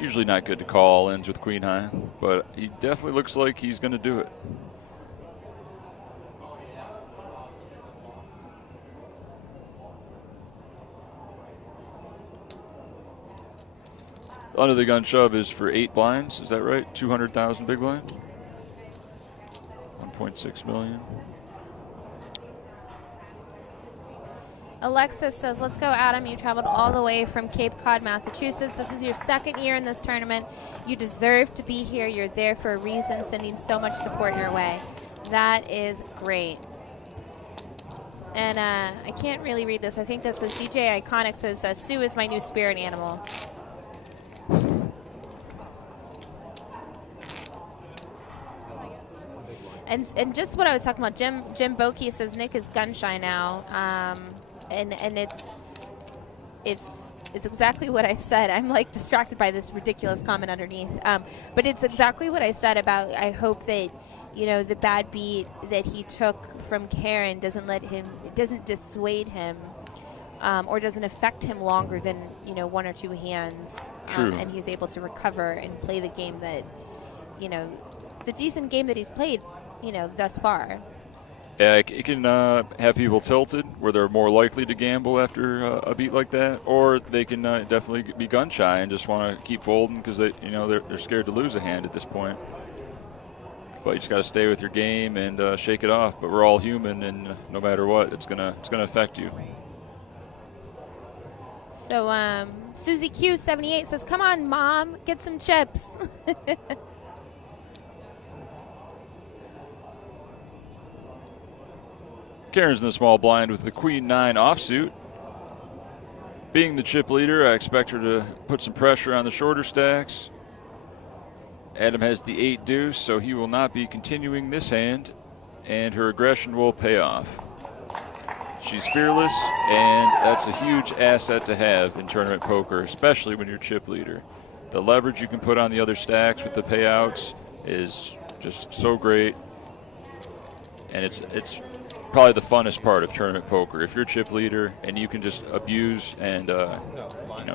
Usually not good to call ends with queen high, but he definitely looks like he's going to do it. Under the gun shove is for 8 blinds, is that right? 200,000 big blind? 1.6 million. Alexis says, let's go, Adam. You traveled all the way from Cape Cod, Massachusetts. This is your second year in this tournament. You deserve to be here. You're there for a reason, sending so much support your way. That is great. And I can't really read this. I think this is DJ Iconic says, Sue is my new spirit animal. And just what I was talking about, Jim Bokey says Nick is gun shy now. And it's exactly what I said. I'm like distracted by this ridiculous comment underneath. But it's exactly what I said about, I hope that, the bad beat that he took from Karen doesn't dissuade him or doesn't affect him longer than, 1 or 2 hands. True. And he's able to recover and play the game that, the decent game that he's played, thus far. Yeah, it can have people tilted where they're more likely to gamble after a beat like that, or they can definitely be gun shy and just want to keep folding because they're scared to lose a hand at this point. But you just got to stay with your game and shake it off. But we're all human, and no matter what, it's gonna affect you. So Susie Q78 says, "Come on, Mom, get some chips." Karen's in the small blind with the queen-9 offsuit. Being the chip leader, I expect her to put some pressure on the shorter stacks. Adam has the 8 deuce, so he will not be continuing this hand, and her aggression will pay off. She's fearless, and that's a huge asset to have in tournament poker, especially when you're chip leader. The leverage you can put on the other stacks with the payouts is just so great, and it's probably the funnest part of tournament poker. If you're chip leader and you can just abuse and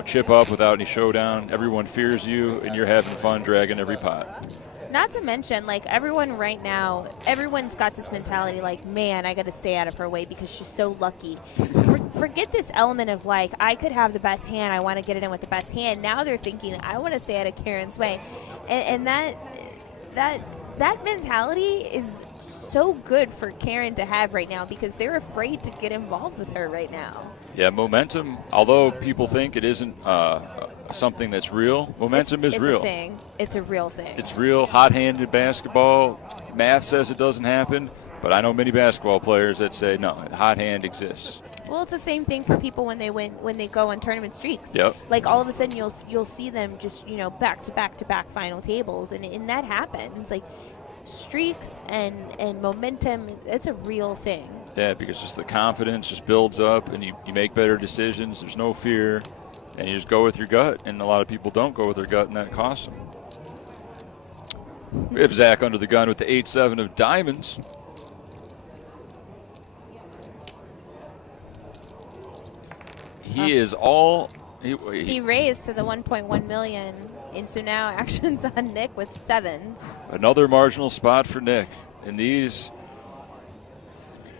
chip up without any showdown, everyone fears you, and you're having fun dragging every pot. Not to mention, like, everyone right now, everyone's got this mentality like, man, I got to stay out of her way because she's so lucky. Forget this element of, like, I could have the best hand. I want to get it in with the best hand. Now they're thinking, I want to stay out of Karen's way. And that mentality is so good for Karen to have right now because they're afraid to get involved with her right now. Yeah, momentum, although people think it isn't something that's real, momentum is real. It's a thing. It's a real thing. It's real. Hot-handed basketball. Math says it doesn't happen, but I know many basketball players that say, no, hot hand exists. Well, it's the same thing for people when they go on tournament streaks. Yep. Like all of a sudden you'll see them just, back to back to back final tables, and that happens. Like streaks and momentum, it's a real thing. Yeah, because just the confidence just builds up, and you make better decisions. There's no fear, and you just go with your gut. And a lot of people don't go with their gut, and that costs them. We have Zach under the gun with the 8-7 of diamonds. He is all. He raised to the 1.1 million, and so now action's on Nick with 7s. Another marginal spot for Nick, and these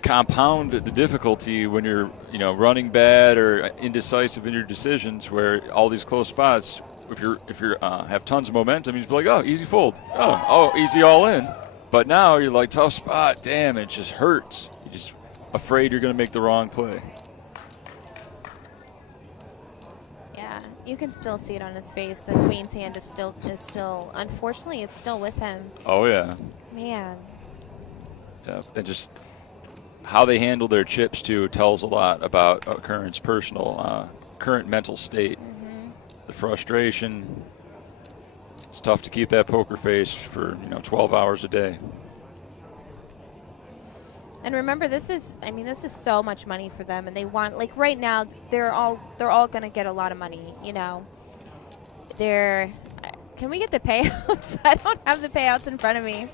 compound the difficulty when you're running bad or indecisive in your decisions. Where all these close spots, if you have tons of momentum, you just be like, oh, easy fold, oh, easy all in. But now you're like, tough spot, damn, it just hurts. You're just afraid you're going to make the wrong play. You can still see it on his face. The queen's hand is still, unfortunately, it's still with him. Oh, yeah. Man. Yeah, and just how they handle their chips, too, tells a lot about Curran's current mental state. Mm-hmm. The frustration. It's tough to keep that poker face for, 12 hours a day. And remember, this is so much money for them, and they want, like, right now they're all going to get a lot of money. Can we get the payouts? I don't have the payouts in front of me.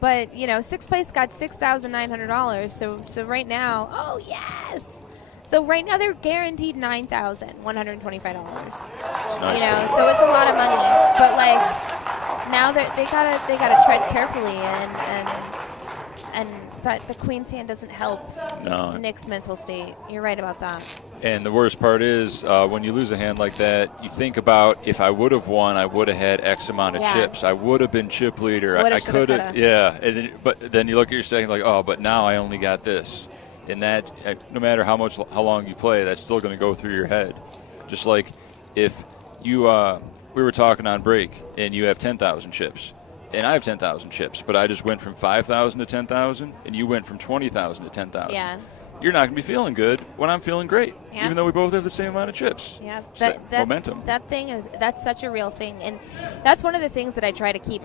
But sixth place got $6,900. So right now, oh yes. So right now they're guaranteed $9,125. Nice. So it's a lot of money. But like now they gotta tread carefully and that the queen's hand doesn't help Nick's mental state. You're right about that. And the worst part is when you lose a hand like that, you think about, if I would have won, I would have had X amount of chips. I would have been chip leader. I could have. Yeah. But then you look at your second like, oh, but now I only got this. And that, no matter how long you play, that's still going to go through your head. Just like if you, we were talking on break, and you have 10,000 chips. And I have 10,000 chips, but I just went from 5,000 to 10,000, and you went from 20,000 to 10,000. Yeah. You're not going to be feeling good when I'm feeling great, even though we both have the same amount of chips. Yeah, momentum. That's such a real thing, and that's one of the things that I try to keep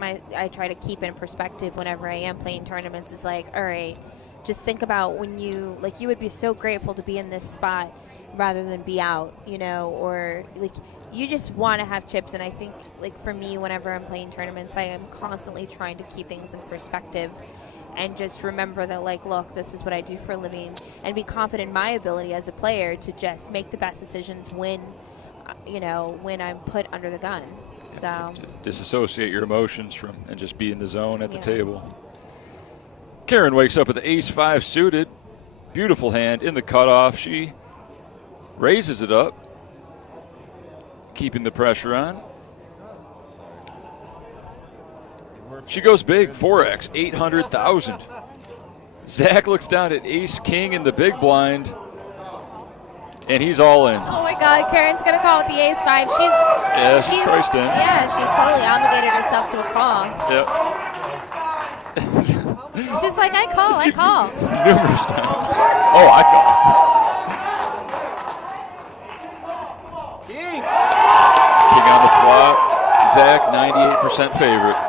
in perspective whenever I am playing tournaments. Is like, all right, just think about when you would be so grateful to be in this spot rather than be out, or like. You just want to have chips, and I think, like, for me, whenever I'm playing tournaments, I am constantly trying to keep things in perspective and just remember that, like, look, this is what I do for a living, and be confident in my ability as a player to just make the best decisions when I'm put under the gun. So disassociate your emotions from and just be in the zone at the table. Karen wakes up with the ace-5 suited. Beautiful hand in the cutoff. She raises it up, keeping the pressure on. She goes big, 4x, 800,000. Zach looks down at ace-king in the big blind, and he's all in. Oh my God, Karen's gonna call with the ace-5. She's priced in. Yeah, she's totally obligated herself to a call. Yep. She's like, I call. Numerous times. Oh, I call. King on the flop. Zach, 98% favorite.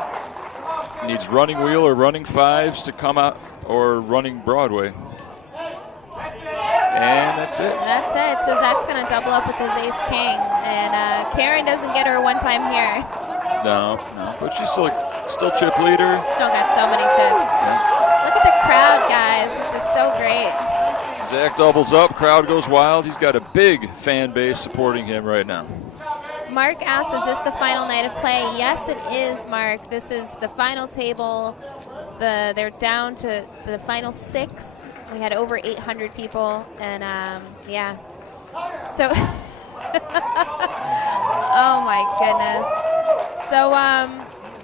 Needs running wheel or running fives to come out, or running Broadway. And that's it. That's it. So Zach's going to double up with his ace-king. And Karen doesn't get her one time here. No. But she's still chip leader. Still got so many chips. Yeah. Look at the crowd, guys. This is so great. Zach doubles up. Crowd goes wild. He's got a big fan base supporting him right now. Mark asks, is this the final night of play? Yes, it is, Mark. This is the final table. They're down to the final 6. We had over 800 people, and yeah. So, oh my goodness.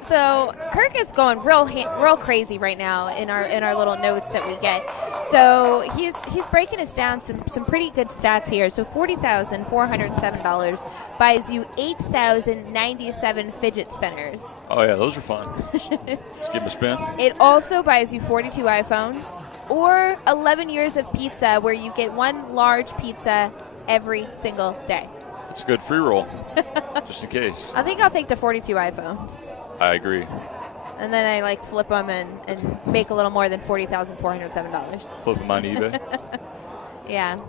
So Kirk is going real crazy right now in our little notes that we get. So he's breaking us down some pretty good stats here. So $40,407 buys you 8,097 fidget spinners. Oh yeah, those are fun. Just give them a spin. It also buys you 42 iPhones or 11 years of pizza, where you get 1 large pizza every single day. It's a good free roll, just in case. I think I'll take the 42 iPhones. I agree. And then I flip them and make a little more than $40,407. Flip them on eBay. Yeah.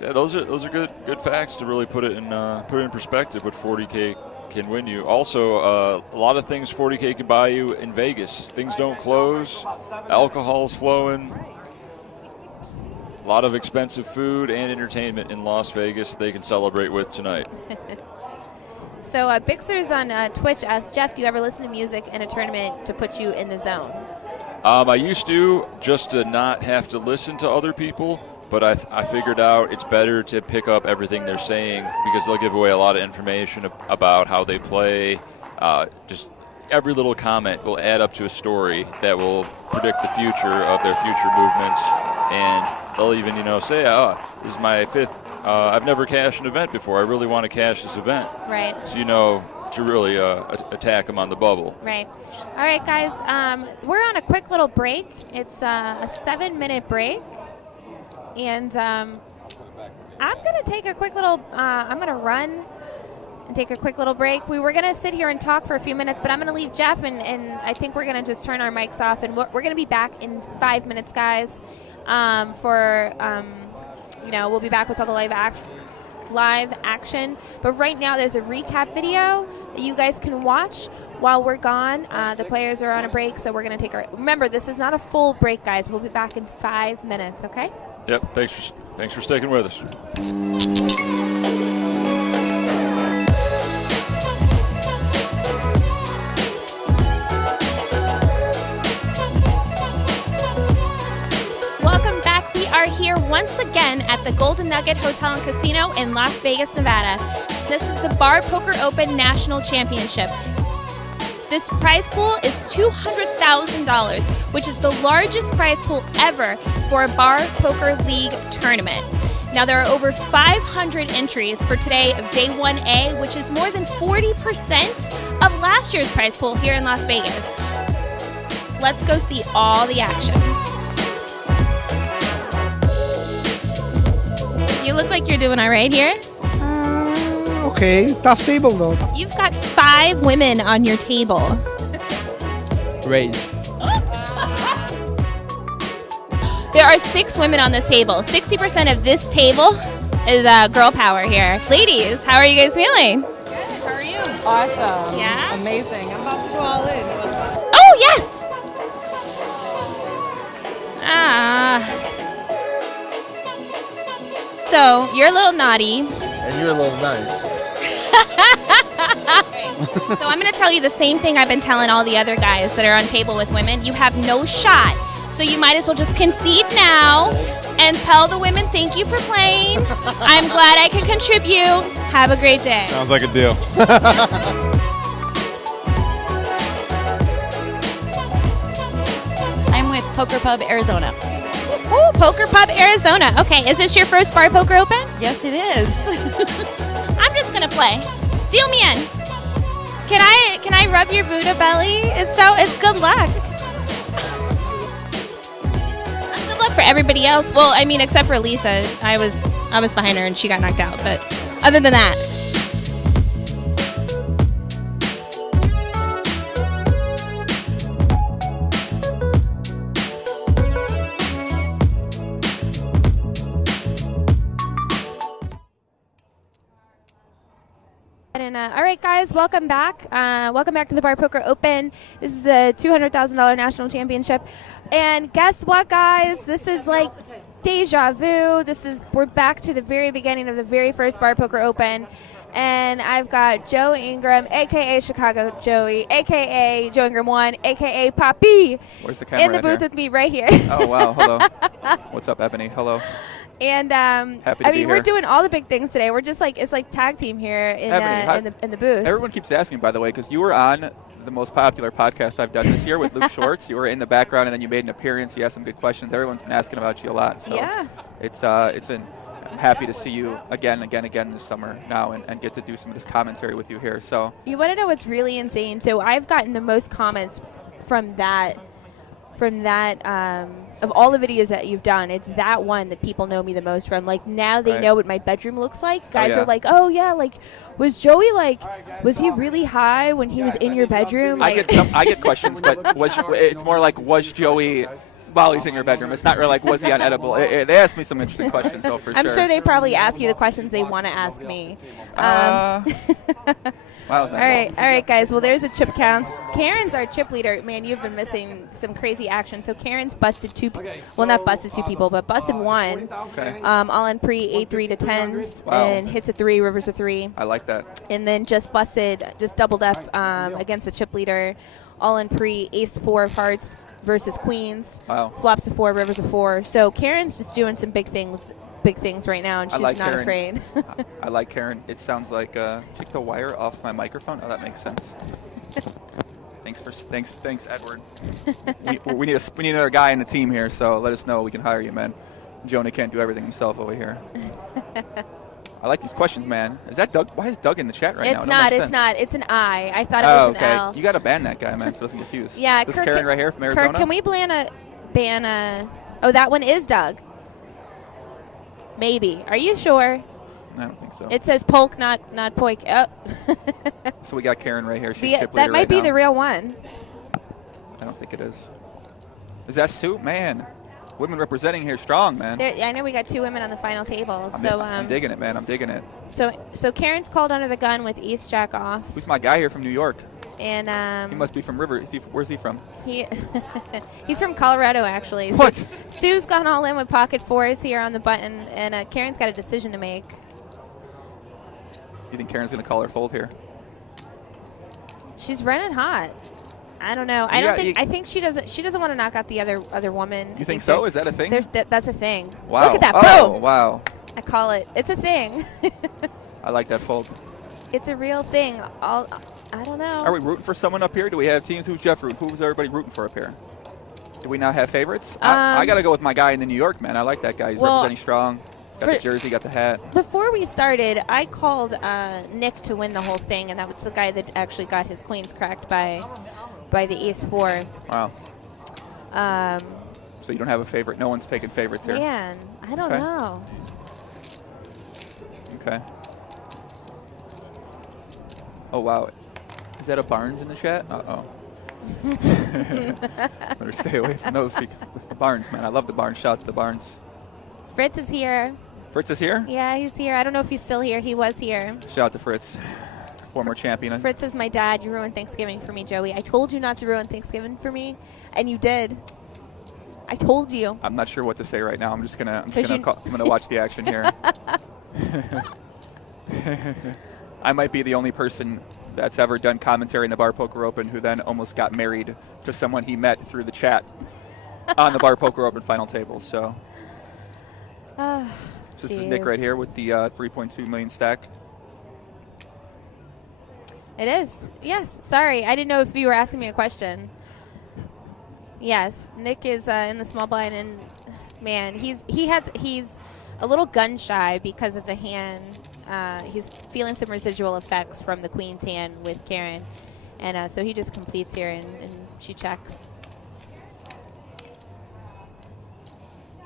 Yeah, those are good facts to really put it in perspective. What 40K can win you. Also, a lot of things 40K can buy you in Vegas. Things don't close. Alcohol's flowing. A lot of expensive food and entertainment in Las Vegas they can celebrate with tonight. So Bixers on Twitch asked, Jeff, do you ever listen to music in a tournament to put you in the zone? I used to, just to not have to listen to other people, but I figured out it's better to pick up everything they're saying, because they'll give away a lot of information about how they play. Just every little comment will add up to a story that will predict the future of their future movements, and they'll even, say, this is my 5th. I've never cashed an event before. I really want to cash this event. Right. So to really attack them on the bubble. Right. All right, guys. We're on a quick little break. It's a 7-minute break. And I'm going to take a quick little, I'm going to run and take a quick little break. We were going to sit here and talk for a few minutes, but I'm going to leave Jeff, and I think we're going to just turn our mics off. And we're going to be back in 5 minutes, guys, we'll be back with all the live action. But right now there's a recap video that you guys can watch while we're gone. The players are on a break, so we're going to take remember, this is not a full break, guys. We'll be back in 5 minutes, okay? Yep, thanks for sticking with us. Are here once again at the Golden Nugget Hotel and Casino in Las Vegas, Nevada. This is the Bar Poker Open National Championship. This prize pool is $200,000, which is the largest prize pool ever for a Bar Poker League tournament. Now, there are over 500 entries for today of Day 1A, which is more than 40% of last year's prize pool here in Las Vegas. Let's go see all the action. You look like you're doing all right here. Okay, tough table though. You've got 5 women on your table. Raise. There are 6 women on this table. 60% of this table is girl power here. Ladies, how are you guys feeling? Good. How are you? Awesome. Yeah? Amazing. I'm about to go all in. Oh, yes! So, you're a little naughty. And you're a little nice. So I'm going to tell you the same thing I've been telling all the other guys that are on table with women. You have no shot. So you might as well just concede now and tell the women thank you for playing. I'm glad I can contribute. Have a great day. Sounds like a deal. I'm with Poker Pub Arizona. Ooh, Poker Pub Arizona. Okay, is this your first Bar Poker Open? Yes, it is. I'm just gonna play. Deal me in. Can I rub your Buddha belly? It's good luck. Good luck for everybody else. Well, I mean, except for Lisa. I was behind her and she got knocked out. But other than that. All right, guys, welcome back. Welcome back to the Bar Poker Open. This is the $200,000 national championship. And guess what, guys? This is like Deja vu. We're back to the very beginning of the very first Bar Poker Open. And I've got Joe Ingram, a.k.a. Chicago Joey, a.k.a. Joe Ingram 1, a.k.a. Poppy. Where's the camera in the booth here? with me right here. Oh, wow. Hello. What's up, Ebony? Hello. And Happy to be we're here. doing all the big things today. We're just like, it's like tag team here in, Ebony, in the booth. Everyone keeps asking, by the way, because you were on the most popular podcast I've done this year with Luke Shorts. You were in the background, and then you made an appearance. You asked some good questions. Everyone's been asking about you a lot. So yeah. I'm happy to see you again this summer now and get to do some of this commentary with you here. So You want to know what's really insane? So I've gotten the most comments from that of all the videos that you've done. It's that one that people know me the most from. Like, now they know what my bedroom looks like. Guys are like, oh yeah, like, was Joey was he really high when he was in your bedroom? I get questions, but it's more like, was Joey while he's in your bedroom? It's not really like, was he on edible? They asked me some interesting questions, though, for I'm sure. sure they probably ask you the questions they want to ask me. Wow, all right, guys. Well, there's a chip count. Karen's our chip leader. Man, you've been missing some crazy action. So Karen's busted not busted two people, but busted one. Okay. All in pre 8-3 to 10s and hits a 3, rivers a 3. I like that. And then just doubled up against the chip leader. All in pre ace 4 of hearts versus queens. Wow. Flops a 4, rivers a 4. So Karen's just doing some big things right now, and she's like not Karen. afraid. I like Karen. It sounds like take the wire off my microphone. Oh, that makes sense. Thanks, Edward. we need another guy in the team here, so let us know. We can hire you, man. Jonah can't do everything himself over here. I like these questions, man. Is that Doug? Why is Doug in the chat right now? It's not. It's an I. I thought it was an L. You got to ban that guy, man, so doesn't confuse. Yeah, this is Karen right here from Arizona. Kirk, can we ban a? Oh, that one is Doug. Maybe. Are you sure? I don't think so. It says Polk, not Poik. Oh. So we got Karen right here. She's chip leader that might right be now. the real one. I don't think it is. Is that Sue? Man, women representing here strong, man. I know we got 2 women on the final table. I'm digging it, man. I'm digging it. So Karen's called under the gun with Ace Jack off. Who's my guy here from New York? And he must be from River. Where's he from? He's from Colorado, actually. What? So Sue's gone all in with pocket 4s here on the button, and Karen's got a decision to make. You think Karen's gonna call her fold here? She's running hot. I don't know. I think she doesn't. She doesn't want to knock out the other woman. You think so? Is that a thing? That's a thing. Wow. Look at that. Oh, Boom. wow. I call it. It's a thing. I like that fold. It's a real thing. I don't know. Are we rooting for someone up here? Do we have teams? Who's Jeff rooting? Who's everybody rooting for up here? Do we not have favorites? I got to go with my guy in the New York, man. I like that guy. He's representing strong. Got the jersey, got the hat. Before we started, I called Nick to win the whole thing, and that was the guy that actually got his queens cracked by the ace 4. Wow. So you don't have a favorite? No one's picking favorites here? Man, I don't know. Okay. Oh, wow. Is that a Barnes in the chat? Uh-oh. Better stay away from those because the Barnes, man. I love the Barnes. Shout out to the Barnes. Fritz is here. Fritz is here? Yeah, he's here. I don't know if he's still here. He was here. Shout out to Fritz, former champion. Fritz is my dad. You ruined Thanksgiving for me, Joey. I told you not to ruin Thanksgiving for me, and you did. I told you. I'm not sure what to say right now. I'm gonna watch the action here. I might be the only person that's ever done commentary in the Bar Poker Open who then almost got married to someone he met through the chat on the Bar Poker Open final table. So this is Nick right here with the 3.2 million stack. It is. Yes. Sorry, I didn't know if you were asking me a question. Yes, Nick is in the small blind, and man, he's a little gun shy because of the hand. He's feeling some residual effects from the queen's hand with Karen, and so he just completes here, and she checks.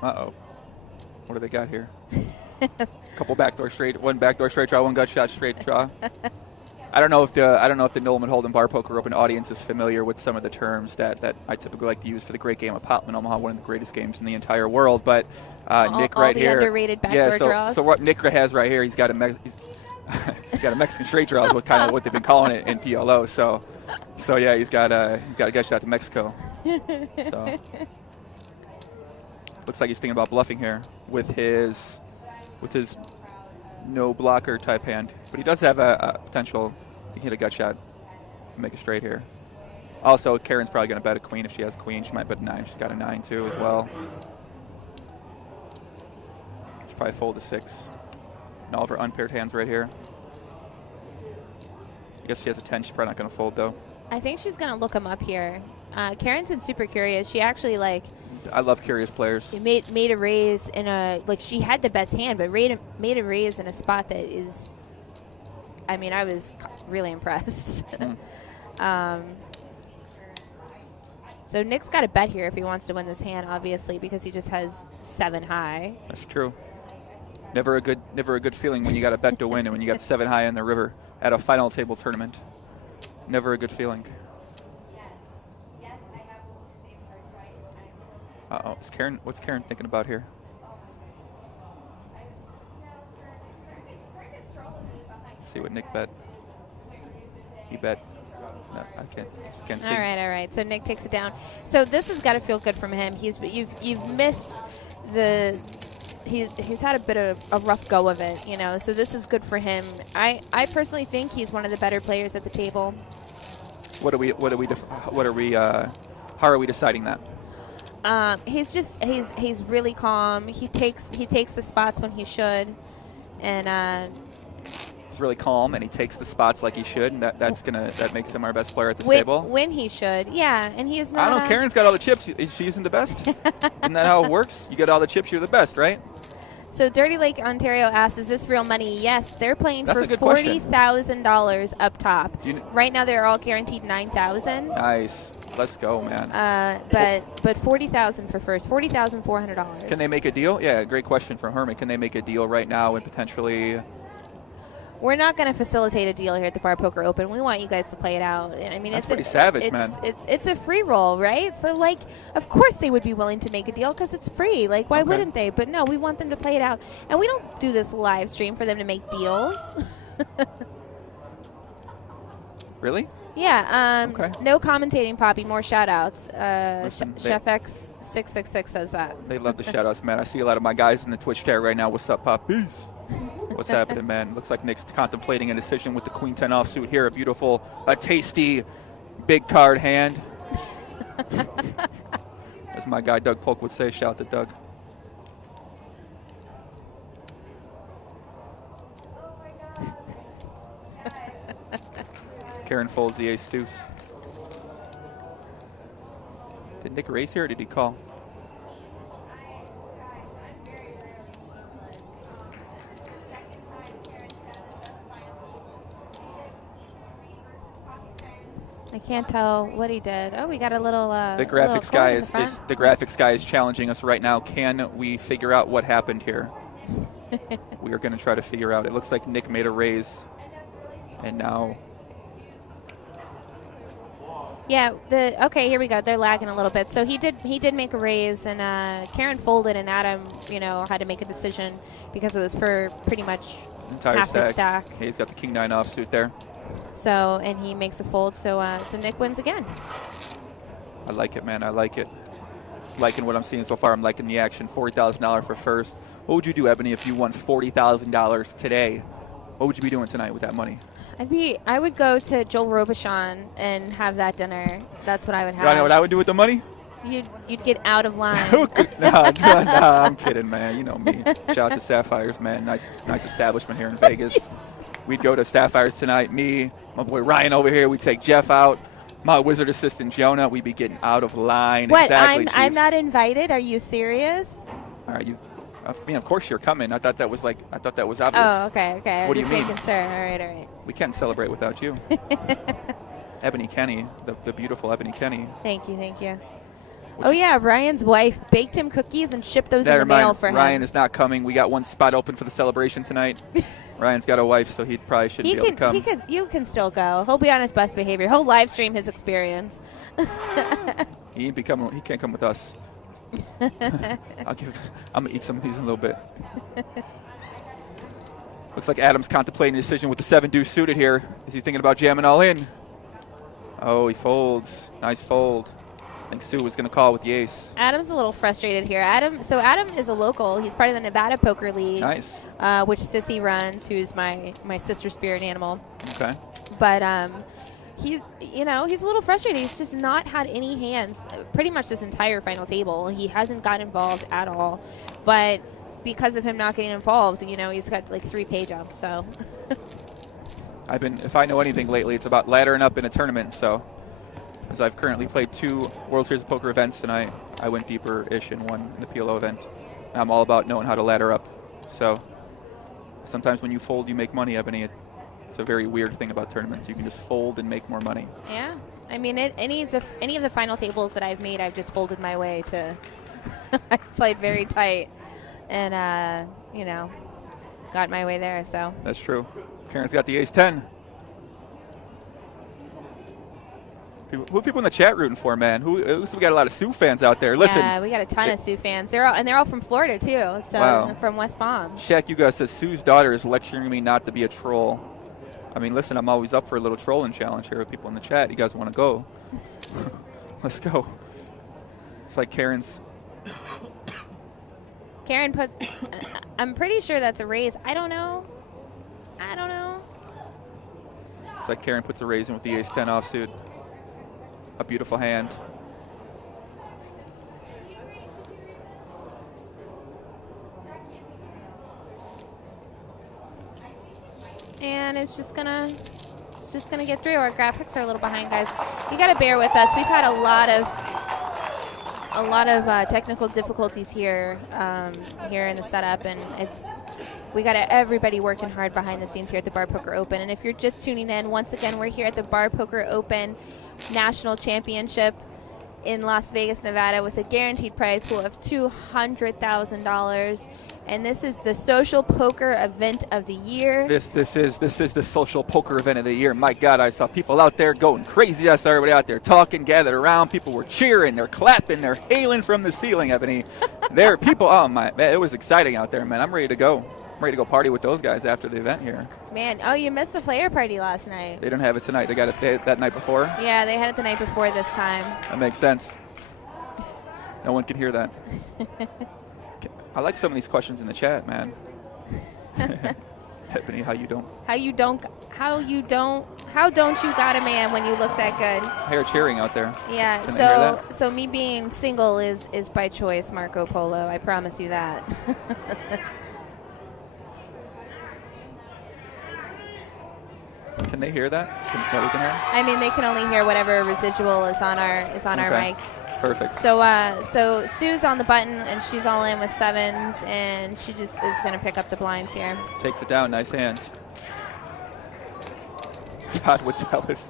Uh-oh. What do they got here? Couple backdoor straight, one backdoor straight draw, one gut shot straight draw. I don't know if the Nolan Holden Bar Poker Open audience is familiar with some of the terms that I typically like to use for the great game of Potman Omaha, one of the greatest games in the entire world. But Nick right here, underrated backdoor draws. So what Nick has right here, he's got a Mexican straight draw is what kind of what they've been calling it in PLO. So yeah, he's got a gut shot to Mexico. So Looks like he's thinking about bluffing here with his no blocker type hand. But he does have a potential. He can hit a gut shot and make a straight here. Also, Karen's probably going to bet a queen. If she has a queen, she might bet a 9. She's got a 9 too as well. She'll probably fold a 6. And all of her unpaired hands right here. I guess she has a 10. She's probably not going to fold though. I think she's going to look him up here. Karen's been super curious. She actually I love curious players. made a raise in a she had the best hand, but made a raise in a spot that is. I mean, I was really impressed. So Nick's got to bet here if he wants to win this hand, obviously, because he just has 7 high. That's true. Never a good feeling when you got a bet to win and when you got 7 high in the river at a final table tournament. Never a good feeling. Uh-oh, what's Karen thinking about here? Let's see what Nick bet. He bet. No, I can't see. All right. So Nick takes it down. So this has got to feel good from him. You've missed the. He's had a bit of a rough go of it, you know. So this is good for him. I personally think he's one of the better players at the table. How are we deciding that? He's really calm. He takes the spots when he should, and. He's really calm and he takes the spots like he should, and that makes him our best player at the table. When he should, yeah, and he is not. I don't know. Karen's got all the chips. She isn't the best. Isn't that how it works? You get all the chips, you're the best, right? So Dirty Lake, Ontario asks, "Is this real money?" Yes, they're playing That's for a good question. $40,000 up top. Right now, they're all guaranteed $9,000. Nice. Let's go, man. But $40,000 for first, $40,400. Can they make a deal? Yeah, great question from Herman. Can they make a deal right now and potentially? We're not going to facilitate a deal here at the Bar Poker Open. We want you guys to play it out. I mean, That's pretty savage, man. It's a free roll, right? So, of course they would be willing to make a deal because it's free. Why wouldn't they? But no, we want them to play it out. And we don't do this live stream for them to make deals. Really? Yeah. Okay. No commentating, Poppy. More shout-outs. Listen, Chef X666 says that. They love the shout-outs, man. I see a lot of my guys in the Twitch chat right now. What's up, Pop? Peace. What's happening, man? Looks like Nick's contemplating a decision with the Queen 10 offsuit here. A tasty, big card hand. As my guy Doug Polk would say, shout to Doug. Karen folds the ace deuce. Did Nick raise here or did he call? I can't tell what he did. Oh, we got a little. The graphics guy is challenging us right now. Can we figure out what happened here? We are going to try to figure out. It looks like Nick made a raise, and now. Yeah. Okay. Here we go. They're lagging a little bit. So he did make a raise, and Karen folded, and Adam, had to make a decision because it was for pretty much entire half the stack. He's got the King 9 offsuit there. So, and he makes a fold, so Nick wins again. I like it, man. I like it. Liking what I'm seeing so far. I'm liking the action. $40,000 for first. What would you do, Ebony, if you won $40,000 today? What would you be doing tonight with that money? I would go to Joel Robuchon and have that dinner. That's what I would have. Do I know what I would do with the money? You'd get out of line. Nah, I'm kidding, man. You know me. Shout out to Sapphires, man. Nice establishment here in Vegas. We'd go to Sapphires tonight. Me, my boy Ryan over here. We'd take Jeff out. My wizard assistant Jonah. We'd be getting out of line. What? Exactly, I'm not invited. Are you serious? All right, of course you're coming. I thought that was obvious. Oh, okay. What do I'm you just mean? making sure. All right. We can't celebrate without you. Ebony Kenny, the beautiful Ebony Kenny. Thank you. Oh yeah, Ryan's wife baked him cookies and shipped those in the mail for him. Ryan is not coming. We got one spot open for the celebration tonight. Ryan's got a wife, so he probably shouldn't be able to come. You can still go. He'll be on his best behavior. He'll live stream his experience. He can't come with us. I'm gonna eat some of these in a little bit. Looks like Adam's contemplating a decision with the 7 deuce suited here. Is he thinking about jamming all in? Oh, he folds. Nice fold. I think Sue was going to call with the ace. Adam's a little frustrated here. Adam is a local. He's part of the Nevada Poker League. Nice. Which Sissy runs, who's my sister spirit animal. Okay. But he's a little frustrated. He's just not had any hands pretty much this entire final table. He hasn't got involved at all. But because of him not getting involved, he's got like 3 pay jumps. So if I know anything lately, it's about laddering up in a tournament. So, because I've currently played 2 World Series of Poker events, and I went deeper-ish in one in the PLO event. And I'm all about knowing how to ladder up. So sometimes when you fold, you make money, Ebony. It's a very weird thing about tournaments. You can just fold and make more money. Yeah, I mean, any of the final tables that I've made, I've just folded my way to. I played very tight, and got my way there. So that's true. Karen's got the ace-10. Who are people in the chat rooting for, man? At least we got a lot of Sioux fans out there. Listen. Yeah, we got a ton of Sioux fans. They're all from Florida too. So wow. From West Palm. Shaq, you guys says Sue's daughter is lecturing me not to be a troll. I mean, listen, I'm always up for a little trolling challenge here with people in the chat. You guys want to go? Let's go. It's like Karen's. Karen put. I'm pretty sure that's a raise. I don't know. It's like Karen puts a raise in with the ace-10 offsuit. A beautiful hand. And it's just gonna get through. Our graphics are a little behind, guys. You gotta bear with us. We've had a lot of technical difficulties here in the setup, and we got everybody working hard behind the scenes here at the Bar Poker Open. And if you're just tuning in, once again, we're here at the Bar Poker Open National Championship in Las Vegas, Nevada, with a guaranteed prize pool of $200,000. And this is the social poker event of the year. This is the social poker event of the year. My God, I saw people out there going crazy. I saw everybody out there talking, gathered around. People were cheering, they're clapping, they're hailing from the ceiling, Ebony. There are people, oh my, man, it was exciting out there, man. I'm ready to go. I'm ready to go party with those guys after the event here. Man, you missed the player party last night. They didn't have it tonight. They got it that night before? Yeah, they had it the night before this time. That makes sense. No one can hear that. I like some of these questions in the chat, man. Ebony, how don't you got a man when you look that good? They're cheering out there. Yeah, so me being single is by choice, Marco Polo. I promise you that. Can they hear that? That we can hear? I mean, they can only hear whatever residual is on our mic. Perfect. So Sue's on the button, and she's all in with 7s, and she just is going to pick up the blinds here. Takes it down. Nice hand. Todd would tell us.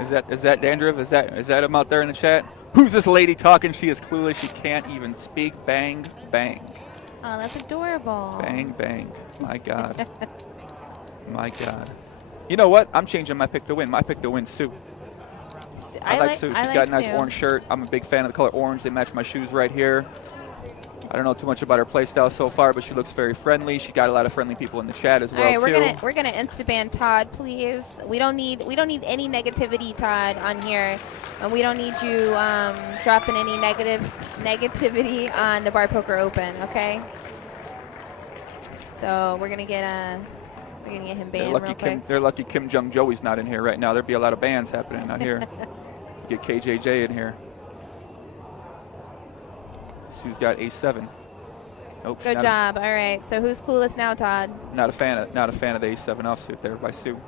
Is that Dandruff? Is that him out there in the chat? Who's this lady talking? She is clueless. She can't even speak. Bang, bang. Oh, that's adorable. Bang, bang. My God. My God. You know what? I'm changing my pick to win. My pick to win, Sue. I like Sue. She's got a nice orange shirt. I'm a big fan of the color orange. They match my shoes right here. I don't know too much about her play style so far, but she looks very friendly. She got a lot of friendly people in the chat as well. All right, we're gonna insta-ban Todd, please. We don't need any negativity, Todd, on here, and we don't need you dropping any negativity on the Bar Poker Open. Okay. So we're gonna get him banned real quick. They're lucky Kim Jong Joey's not in here right now. There'd be a lot of bans happening out here. Get KJJ in here. Sue's got ace-7. Nope. Good job. All right. So who's clueless now, Todd? Not a fan of the ace-7 offsuit there by Sue.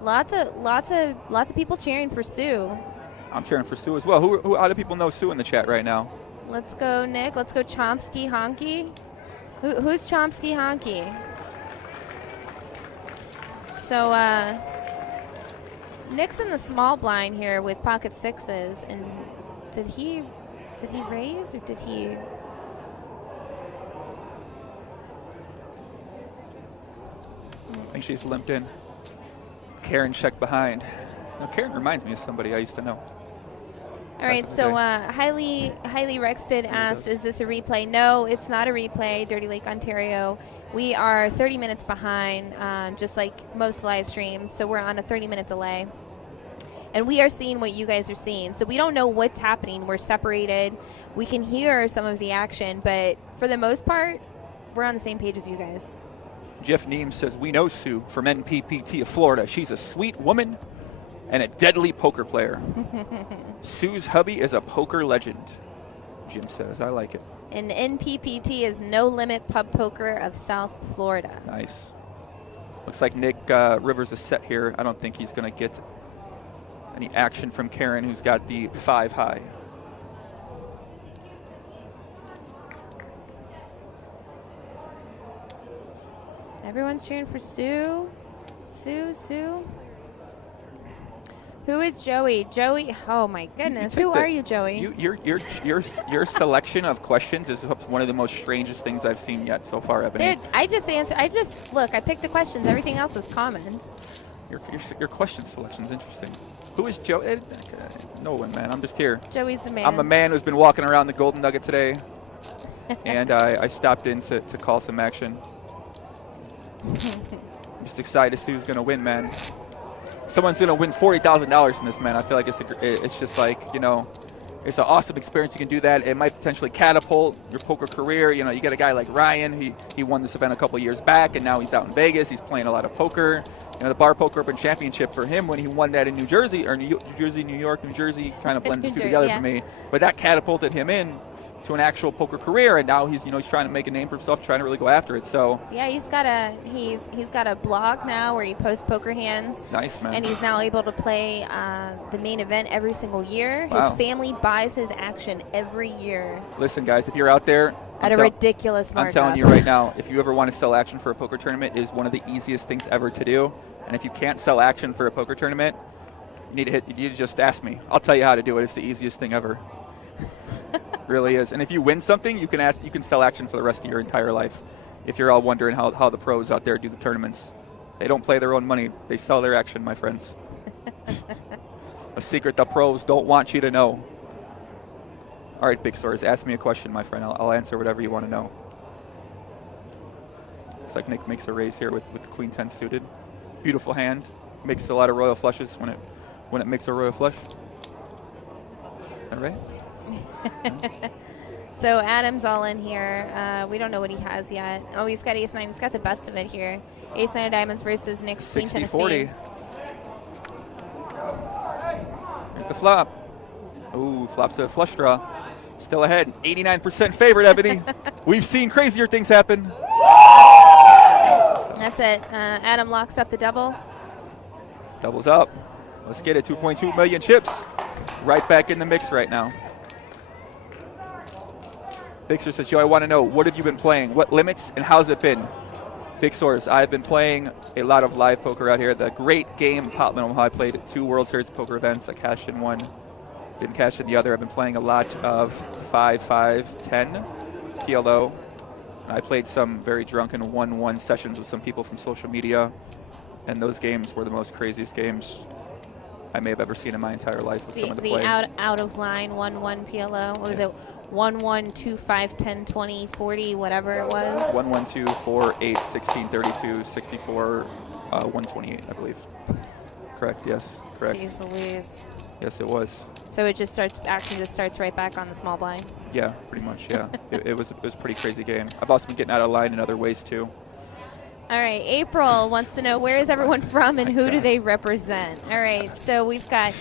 Lots of people cheering for Sue. I'm cheering for Sue as well. Who other people know Sue in the chat right now? Let's go, Nick. Let's go, Chomsky Honky. Who's Chomsky Honky? So Nick's in the small blind here with pocket 6s, and did he raise or did he? I think she's limped in. Karen checked behind. Now, Karen reminds me of somebody I used to know. All right, so Hailey Rexton asked, is this a replay? No, it's not a replay, Dirty Lake, Ontario. We are 30 minutes behind, just like most live streams, so we're on a 30-minute delay. and we are seeing what you guys are seeing. So we don't know what's happening. We're separated. We can hear some of the action, but for the most part, we're on the same page as you guys. Jeff Neem says, we know Sue from NPPT of Florida. She's a sweet woman and a deadly poker player. Sue's hubby is a poker legend, Jim says. I like it. And NPPT is No Limit Pub Poker of South Florida. Nice. Looks like Nick Rivers is set here. I don't think he's going to get any action from Karen, who's got the 5 high. Everyone's cheering for Sue. Sue. Who is Joey? Joey, oh my goodness. Who are you, Joey? Your selection of questions is one of the most strangest things I've seen yet so far, Ebony. I picked the questions. Everything else is comments. Your question selection is interesting. Who is Joey? No one, man. I'm just here. Joey's the man. I'm a man who's been walking around the Golden Nugget today, and I stopped in to call some action. I'm just excited to see who's going to win, man. Someone's going to win $40,000 in this, man. I feel like it's just like, you know, it's an awesome experience. You can do that. It might potentially catapult your poker career. You know, you get a guy like Ryan. He won this event a couple years back, and now he's out in Vegas. He's playing a lot of poker. You know, the Bar Poker Open Championship for him when he won that in New Jersey, or New York, kind of blends the two together for me. But that catapulted him in to an actual poker career, and now he's trying to make a name for himself, trying to really go after it. So yeah, he's got a blog now where he posts poker hands. Nice, man. And he's now able to play the main event every single year. Wow. His family buys his action every year. Listen, guys, if you're out there at a ridiculous markup. I'm telling you right now, if you ever want to sell action for a poker tournament, it is one of the easiest things ever to do. And if you can't sell action for a poker tournament, you need to just ask me. I'll tell you how to do it. It's the easiest thing ever. Really is. And if you win something, you can sell action for the rest of your entire life. If you're all wondering how the pros out there do the tournaments, they don't play their own money, they sell their action, my friends. A secret the pros don't want you to know. All right, Big Stores, ask me a question, my friend. I'll answer whatever you want to know. Looks like Nick makes a raise here with the Queen 10 suited. Beautiful hand. Makes a lot of royal flushes when it makes a royal flush. All right. So Adam's all in here. We don't know what he has yet. Oh, he's got ace 9. He's got the best of it here. Ace 9 of diamonds versus Nick's Queen 10 of spades. Here's the flop. Ooh, flops a flush draw. Still ahead. 89% favorite, Ebony. We've seen crazier things happen. That's it. Adam locks up the double. Doubles up. Let's get it. 2.2 million chips. Right back in the mix right now. Bixer says, Joe, I want to know, what have you been playing? What limits and how's it been? Big Source, I've been playing a lot of live poker out here. The great game, Potman Omaha. I played 2 World Series poker events. I cashed in one, didn't cash in the other. I've been playing a lot of 5-5-10 PLO. I played some very drunken 1-1 sessions with some people from social media, and those games were the most craziest games I may have ever seen in my entire life with some of the play. out of line 1-1 PLO. What was it? 1-1, 2, 5, 10, 20, 40, whatever it was. 1, 1, 2, 4, 8, 16, 32, 64, 128, I believe. Correct. Yes. Correct. Jeez Louise. Yes, it was. So it just starts right back on the small blind. Yeah, pretty much. Yeah, it was a pretty crazy game. I've also been getting out of line in other ways too. All right, April wants to know, where is everyone from and who do they represent? All right, so we've got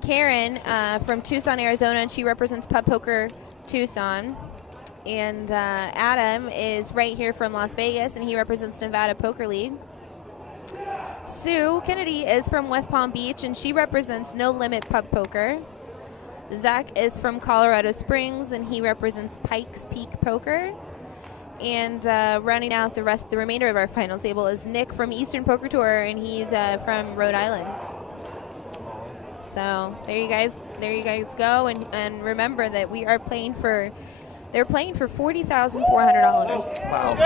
Karen from Tucson, Arizona, and she represents Pub Poker Tucson. And Adam is right here from Las Vegas, and he represents Nevada Poker League. Sue Kennedy is from West Palm Beach, and she represents No Limit Pub Poker. Zach is from Colorado Springs, and he represents Pikes Peak Poker. And rounding out the remainder of our final table is Nick from Eastern Poker Tour, and he's from Rhode Island. So there you guys go, and remember that we are playing for. They're playing for $40,400. Wow,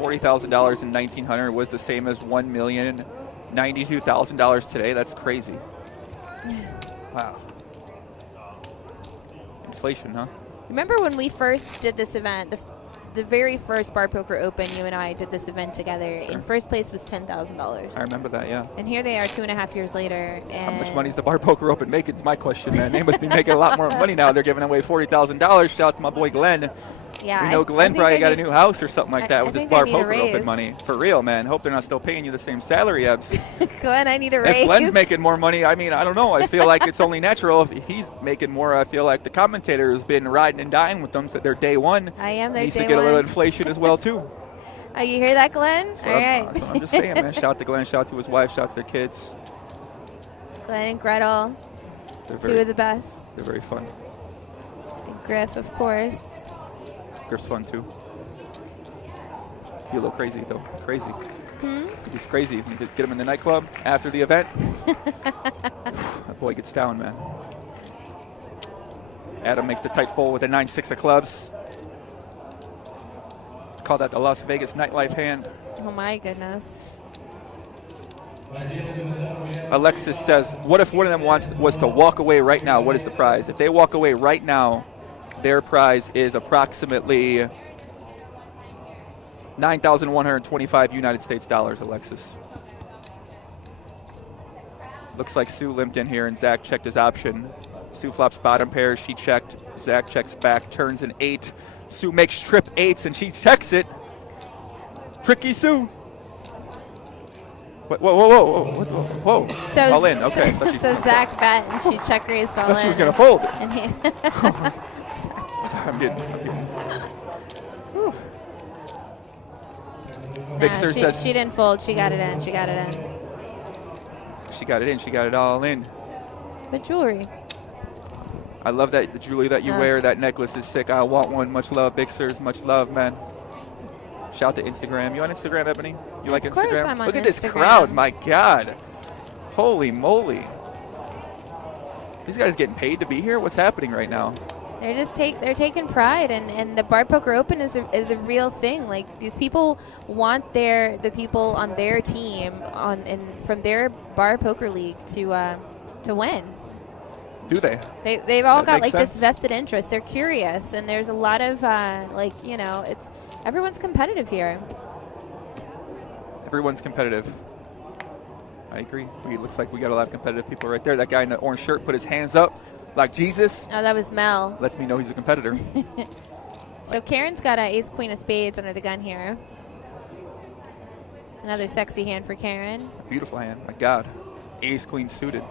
$40,000 in 1900 was the same as $1,092,000 today. That's crazy. Wow. Inflation, huh? Remember when we first did this event? the very first Bar Poker Open, you and I did this event together. In first place was $10,000. I remember that, yeah. And here they are 2.5 years later. And How much money is the Bar Poker Open making? Is my question, man. They must be making a lot more money now. They're giving away $40,000. Shout out to my boy Glenn. Yeah, we know Glenn probably got a new house or something like that I with this think Bar I need a Poker Open raise. money. For real, man. Hope they're not still paying you the same salary, Ebbs. Glenn, I need a raise. If Glenn's making more money, I mean, I don't know. I feel like it's only natural. If he's making more, I feel like the commentator has been riding and dying with them since they're day one. I am their Needs day to get a little one. inflation as well, too. Oh, you hear that, Glenn? That's All what right. that's what I'm just saying, man. Shout out to Glenn. Shout out to his wife. Shout out to their kids. Glenn and Gretel, They're two of the best. They're very fun. And Griff, of course. Griff's fun, too. He's a little crazy, though. Crazy. He's crazy. We could get him in the nightclub after the event. That boy gets down, man. Adam makes the tight fold with a 9-6 of clubs. Call that the Las Vegas nightlife hand. Oh, my goodness. Alexis says, what if one of them was to walk away right now? What is the prize? If they walk away right now, their prize is approximately 9,125 United States dollars, Alexis. Looks like Sue limped in here and Zach checked his option. Sue flops bottom pairs, she checked. Zach checks back, turns an 8. Sue makes trip 8s and she checks it. Tricky Sue. Whoa, whoa, whoa, whoa, whoa. So, all in, okay. So Zach bet and she check raised all in. I thought she was going to fold it. And he Sorry, I'm getting. No, Bixer says she didn't fold. She got it in. She got it in. she got it in. She got it all in. But jewelry. I love that the jewelry that you wear. That necklace is sick. I want one. Much love, Bixers. Much love, man. Shout out to Instagram. You on Instagram, Ebony? You like Of course Instagram? I'm on Look at this Instagram. crowd. My God. Holy moly. These guys getting paid to be here? What's happening right now? They're taking pride, and the Bar Poker Open is a real thing. Like, these people want the people on their team from their Bar Poker League to win. Do they? They've all That got makes like this sense. vested interest. They're curious, and there's a lot of it's everyone's competitive here. Everyone's competitive. I agree. It looks like we got a lot of competitive people right there. That guy in the orange shirt put his hands up like Jesus. Oh, that was Mel. Lets me know he's a competitor. So Karen's got an ace queen of spades under the gun here. Another sexy hand for Karen. Beautiful hand. My God. Ace queen suited.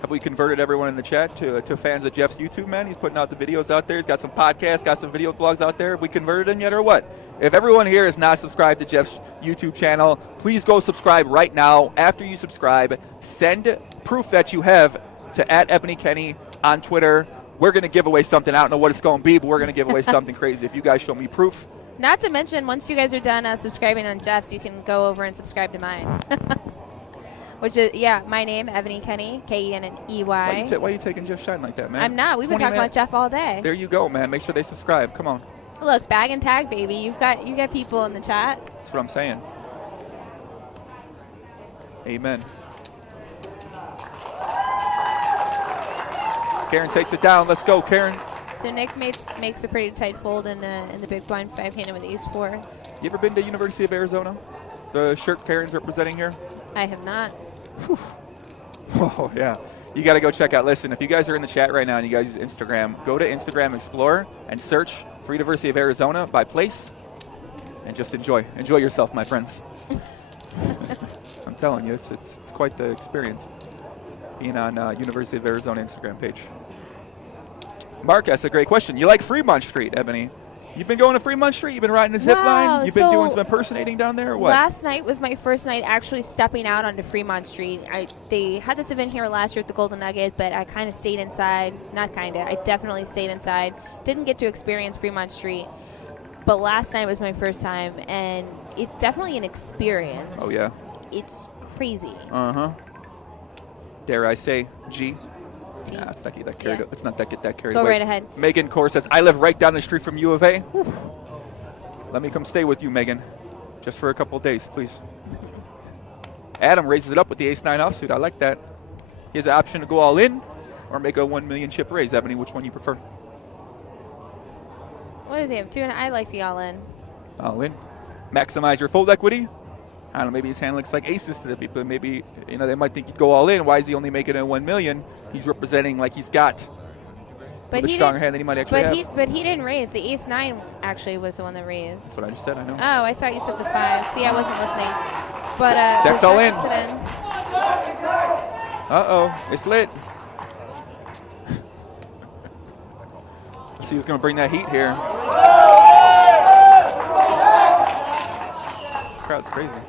Have we converted everyone in the chat to fans of Jeff's YouTube, man? He's putting out the videos out there. He's got some podcasts, got some video blogs out there. Have we converted them yet or what? If everyone here is not subscribed to Jeff's YouTube channel, please go subscribe right now. After you subscribe, send proof that you have to @EbonyKenny on Twitter. We're going to give away something. I don't know what it's going to be, but we're going to give away something crazy. If you guys show me proof. Not to mention, once you guys are done subscribing on Jeff's, you can go over and subscribe to mine. Which is, my name, Ebony Kenny, Keney. Why are you taking Jeff Shine like that, man? I'm not. We've been talking about Jeff all day. There you go, man. Make sure they subscribe. Come on. Look, bag and tag, baby. You got people in the chat. That's what I'm saying. Amen. Karen takes it down. Let's go, Karen. So Nick makes a pretty tight fold in the big blind 5-handed with ace 4. You ever been to University of Arizona? The shirt Karen's representing here? I have not. Whew. Oh, yeah. You got to go check out. Listen, if you guys are in the chat right now and you guys use Instagram, go to Instagram Explorer and search for University of Arizona by place and just enjoy. Enjoy yourself, my friends. I'm telling you, it's quite the experience being on University of Arizona Instagram page. Mark asked a great question. You like Fremont Street, Ebony? You've been going to Fremont Street? You've been riding the zip line? You've been doing some impersonating down there or what? Last night was my first night actually stepping out onto Fremont Street. They had this event here last year at the Golden Nugget, but I kind of stayed inside. Not kind of. I definitely stayed inside. Didn't get to experience Fremont Street. But last night was my first time, and it's definitely an experience. Oh, yeah. It's crazy. Uh-huh. Dare I say, G? Nah, let's not get that carried. Let's not get that carried away. Go right ahead. Megan Core says, I live right down the street from U of A. Whew. Let me come stay with you, Megan. Just for a couple of days, please. Adam raises it up with the ace-9 offsuit. I like that. He has an option to go all in or make a 1 million chip raise. Ebony, which one you prefer? What does he have? 2 and I like the all-in. All in. Maximize your fold equity. I don't know, maybe his hand looks like aces to the people. Maybe, you know, they might think he'd go all in. Why is he only making a 1 million? He's representing like he's got a stronger hand than he might actually have. But he didn't raise. The ace-9 actually was the one that raised. That's what I just said, I know. Oh, I thought you said the 5. See, I wasn't listening. But Zach's all in. puts it in. Uh-oh, it's lit. Let's see who's going to bring that heat here. This crowd's crazy.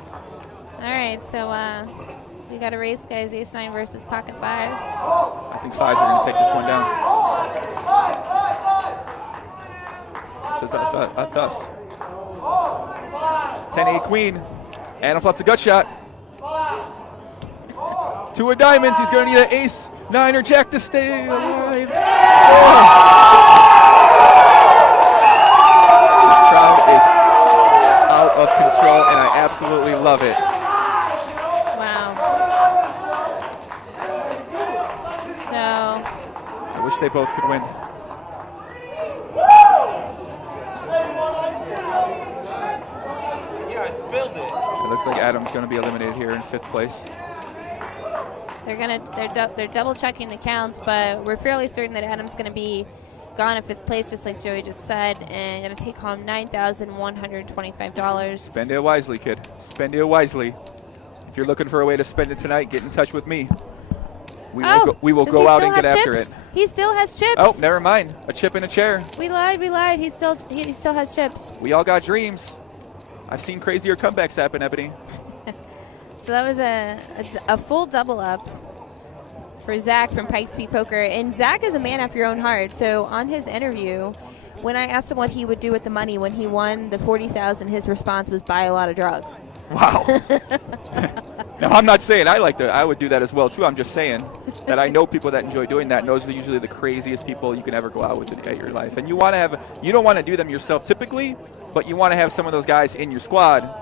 All right, so we got to raise guys ace-9 versus pocket 5s. I think 5s are going to take this one down. That's us. 10-8 queen. Adam flops a gut shot. 2 of diamonds. He's going to need an ace, 9 or jack to stay alive. 4. This crowd is out of control, and I absolutely love it. Wow. So I wish they both could win. It looks like Adam's going to be eliminated here in 5th place. they're double checking the counts, but we're fairly certain that Adam's going to be gone in 5th place, just like Joey just said, and going to take home $9,125. Spend it wisely, kid. Spend it wisely. If you're looking for a way to spend it tonight, get in touch with me. We will go out and get after it. He still has chips. Oh, never mind. A chip in a chair. We lied. He still has chips. We all got dreams. I've seen crazier comebacks happen, Ebony. So that was a full double up for Zach from Pikes Peak Poker. And Zach is a man after your own heart. So on his interview, when I asked him what he would do with the money when he won the $40,000, his response was buy a lot of drugs. Wow. Now, I'm not saying I would do that as well, too. I'm just saying that I know people that enjoy doing that, and those are usually the craziest people you can ever go out with in your life. And you don't want to do them yourself typically, but you want to have some of those guys in your squad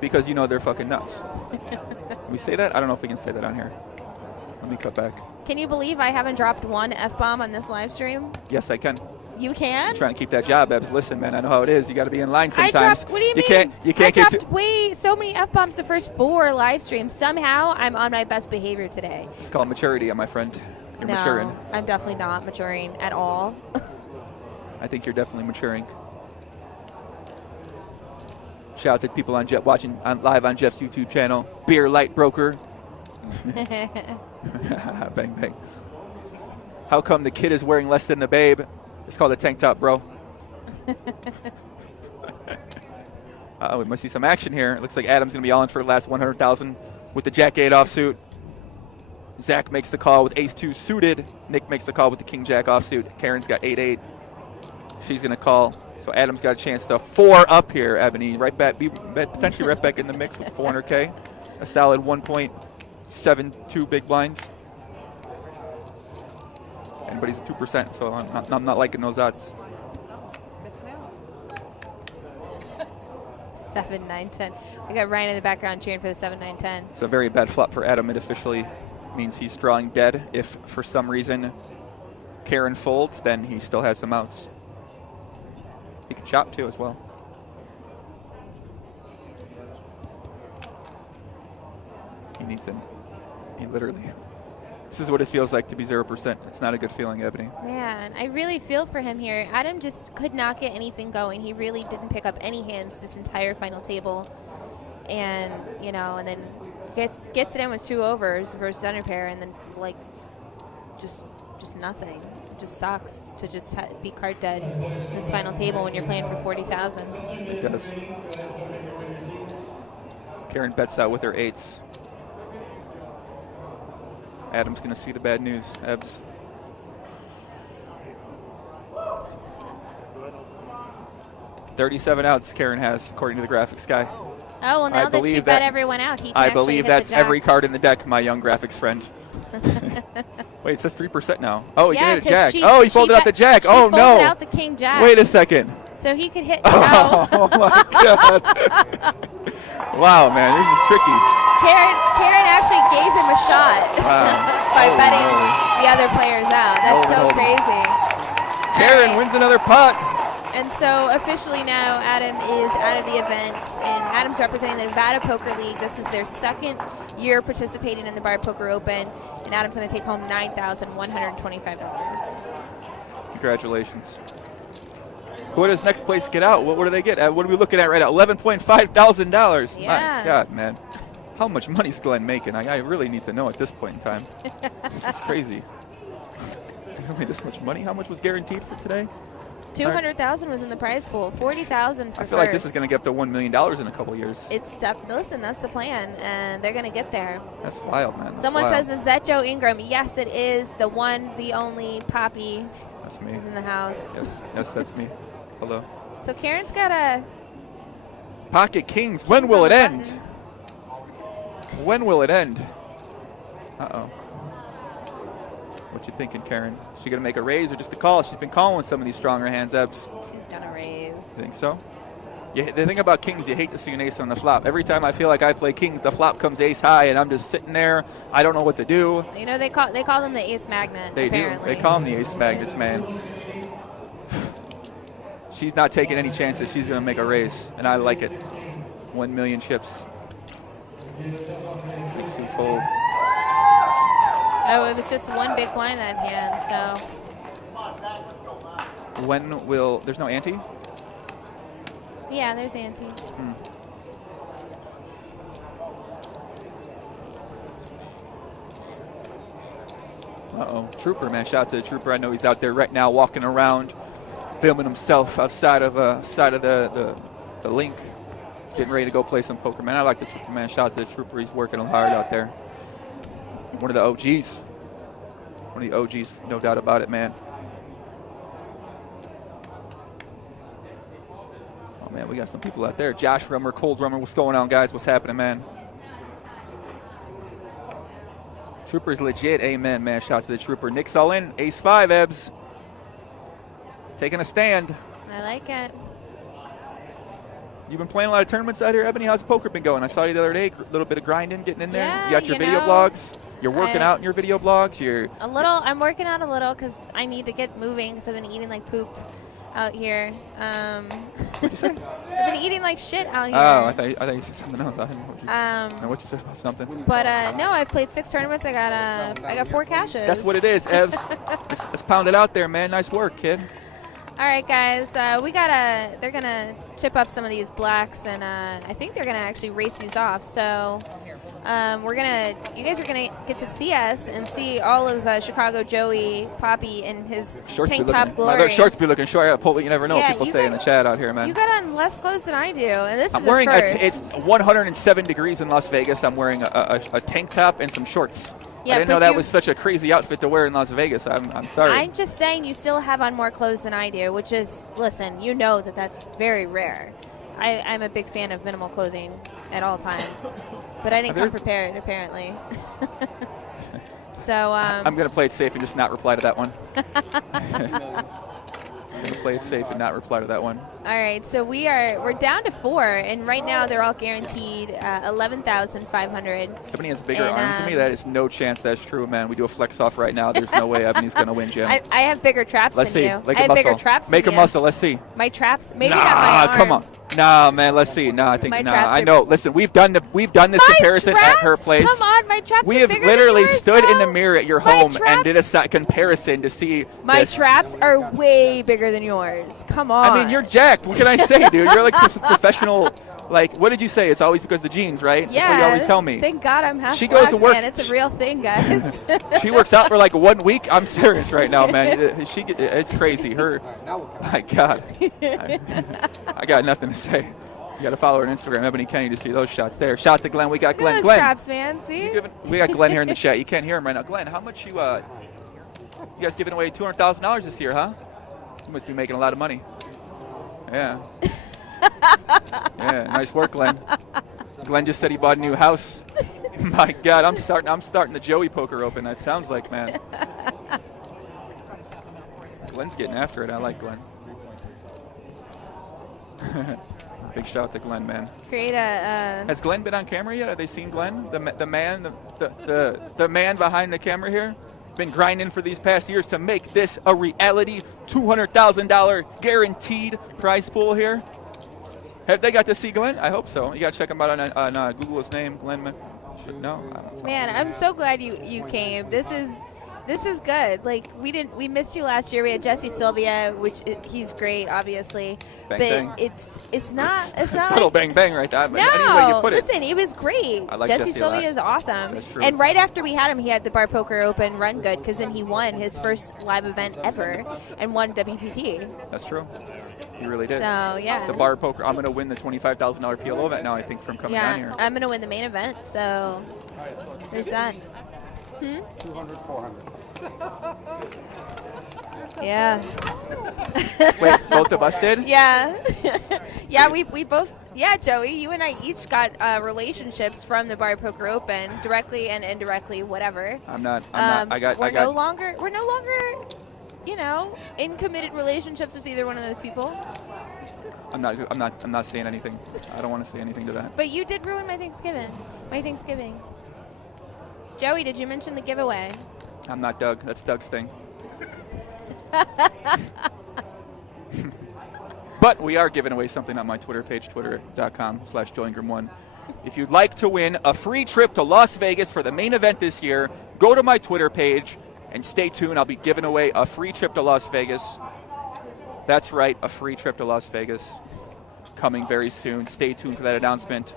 because you know they're fucking nuts. Can we say that? I don't know if we can say that on here. Let me cut back. Can you believe I haven't dropped one F-bomb on this live stream? Yes, I can. You can? I'm trying to keep that job, Ebs. Listen, man, I know how it is. You got to be in line sometimes. What do you mean? You can't I dropped so many F-bombs the first 4 live streams. Somehow, I'm on my best behavior today. It's called maturity, my friend. You're maturing. I'm definitely not maturing at all. I think you're definitely maturing. Shout out to people watching live on Jeff's YouTube channel. Beer Light Broker. Bang, bang. How come the kid is wearing less than the babe? It's called a tank top, bro. We must see some action here. It looks like Adam's going to be all in for the last 100,000 with the Jack-8 offsuit. Zach makes the call with Ace-2 suited. Nick makes the call with the King-Jack offsuit. Karen's got 8-8. She's going to call. So Adam's got a chance to 4 up here, Ebony. Potentially right back in the mix with 400K. A solid 1.72 big blinds. But he's at 2%, so I'm not liking those odds. 7, 9, 10. We got Ryan in the background cheering for the 7, 9, 10. It's a very bad flop for Adam. It officially means he's drawing dead. If for some reason Karen folds, then he still has some outs. He can chop too as well. He needs him. He literally. This is what it feels like to be 0%. It's not a good feeling, Ebony. Man, I really feel for him here. Adam just could not get anything going. He really didn't pick up any hands this entire final table. And, and then gets it in with 2 overs versus underpair, and then, just nothing. It just sucks to just be card dead in this final table when you're playing for 40,000. It does. Karen bets out with her 8s. Adam's going to see the bad news. Ebbs. $37 outs Karen has, according to the graphics guy. Oh, well, now that she bet everyone out, he can I believe that's every card in the deck, my young graphics friend. Wait, it says 3% now. Oh, he did a jack. He folded out the jack. Oh, no. He folded out the king jack. Wait a second. So he could hit. Oh, my God. Wow, man, this is tricky. Karen actually gave him a shot by betting the other players out. That's so crazy. Karen wins another putt. And so officially now, Adam is out of the event, and Adam's representing the Nevada Poker League. This is their second year participating in the Bar Poker Open, and Adam's going to take home $9,125. Congratulations. What does next place get out? What do they get? What are we looking at right now? $11,500. Yeah. My God, man. How much money is Glenn making? I really need to know at this point in time. This is crazy. This much money? How much was guaranteed for today? $200,000 was in the prize pool. $40,000 for I feel like this is going to get up to $1 million in a couple years. It's tough. Listen, that's the plan, and they're going to get there. That's wild, man. That's Someone wild. says, is that Joe Ingram? Yes, it is. The one, the only Poppy That's me. is in the house. Yes, that's me. Hello. So Karen's got a... Pocket Kings. When will it end? When will it end? Uh-oh. What you thinking, Karen? Is she going to make a raise or just a call? She's been calling with some of these stronger hands, Ebbs. She's going to raise. Think so? The thing about Kings, you hate to see an ace on the flop. Every time I feel like I play Kings, the flop comes ace high, and I'm just sitting there. I don't know what to do. You know, they call them the ace magnet, They apparently. do. They call them the ace magnets, man. She's not taking any chances. She's going to make a raise, and I like it. 1 million chips. Makes him fold. Oh, it was just one big blind that hand, so. When will, there's no ante? Yeah, there's ante. Uh-oh, Trooper, man, shout out to the Trooper. I know he's out there right now walking around, filming himself outside of the link, getting ready to go play some poker, man. I like the Trooper, man. Shout out to the Trooper. He's working hard out there. One of the OGs. One of the OGs, no doubt about it, man. Oh, man, we got some people out there. Josh Rummer, Cold Rummer. What's going on, guys? What's happening, man? Trooper's legit. Amen, man. Shout out to the Trooper. Nick's all in. Ace-5, Ebbs. Taking a stand. I like it. You've been playing a lot of tournaments out here, Ebony. How's poker been going? I saw you the other day, a little bit of grinding, getting in there. Yeah, You got your you video know, blogs. You're working out in your video blogs. You're A little. I'm working out a little because I need to get moving because I've been eating like poop out here. What'd you say? I've been eating like shit out here. Oh, I thought you said something else. I didn't know what you said about something. But no, I've played 6 tournaments. I got 4 cashes. That's what it is, Evs. Let's pound it out there, man. Nice work, kid. All right, guys. They're gonna chip up some of these blacks, and I think they're gonna actually race these off. So you guys are gonna get to see us and see all of Chicago Joey Poppy in his tank top glory. My shorts be looking short. You never know what Yeah, people you say in the chat out here, man. You got on less clothes than I do, and this I'm is wearing a first. it's 107 degrees in Las Vegas. I'm wearing a tank top and some shorts. Yeah, I didn't know that was such a crazy outfit to wear in Las Vegas. I'm sorry. I'm just saying you still have on more clothes than I do, which is, listen, you know that's very rare. I'm a big fan of minimal clothing at all times, but I didn't come prepared, apparently. So I'm going to play it safe and just not reply to that one. I'm going to play it safe and not reply to that one. All right, so we're down to 4, and right now they're all guaranteed $11,500. Ebony has bigger arms than me. That is no chance that's true, man. We do a flex off right now. There's no way Ebony's going to win, Jim. I have bigger traps Let's than see. you. Make I a have muscle. bigger traps Make than a you. muscle. Let's see. My traps, maybe not my arms. Come on. Nah, man. Let's see. Nah, I think My nah. traps I are- know. Listen, we've done this comparison at her place. Come on, my traps We are have bigger literally than yours, stood in bro. the mirror at your My home and traps- did a comparison to see My this. traps are way bigger than yours. Come on. I mean, you're jacked. What can I say, dude? You're like professional. Like, what did you say? It's always because of the jeans, right? Yeah. That's what you always tell me. Thank God I'm half She goes black, to work- man. It's a real thing, guys. She works out for like 1 week. I'm serious right now, man. It's crazy. My God. I got nothing to say. You got to follow her on Instagram, Ebony Kenny, to see those shots there. Shout out to Glenn. We got Glenn. Those Glenn. traps, man. See? We got Glenn here in the chat. You can't hear him right now. Glenn, how much you guys giving away $200,000 this year, huh? You must be making a lot of money. Yeah. Yeah, nice work, Glenn. Glenn just said he bought a new house. My God, I'm starting the Joey Poker Open. That sounds like, man. Glenn's getting after it. I like Glenn. Big shout out to Glenn, man. Create a. Has Glenn been on camera yet? Have they seen Glenn, the man, the man behind the camera here? Been grinding for these past years to make this a reality. $200,000 guaranteed prize pool here. Have they got to see Glenn? I hope so. You got to check him out on Google his name, Glenn. No. Man, I'm so glad you came. This is good. Like we missed you last year. We had Jesse Sylvia, he's great, obviously. Bang, but bang. it's not little like, bang bang right there. No, any way you put it. listen, he was great. I like Jesse Jesse Sylvia a is lot. awesome. That's true. And right after we had him, he had the Bar Poker Open run good because then he won his first live event ever and won WPT. That's true. He really did. So, yeah. The Bar Poker. I'm going to win the $25,000 PLO event now, I think, from coming down here. I'm going to win the main event. So there's that. 200, 400. Yeah. Wait, both of us did? Yeah. Yeah, we both. Yeah, Joey, you and I each got relationships from the Bar Poker Open, directly and indirectly, whatever. I'm not. We're no longer, you know, in committed relationships with either one of those people. I'm not saying anything. I don't want to say anything to that. But you did ruin my Thanksgiving. Joey, did you mention the giveaway? I'm not Doug. That's Doug's thing. But we are giving away something on my Twitter page, twitter.com/JoeIngram1. If you'd like to win a free trip to Las Vegas for the main event this year, go to my Twitter page and stay tuned. I'll be giving away a free trip to Las Vegas. That's right, a free trip to Las Vegas coming very soon. Stay tuned for that announcement.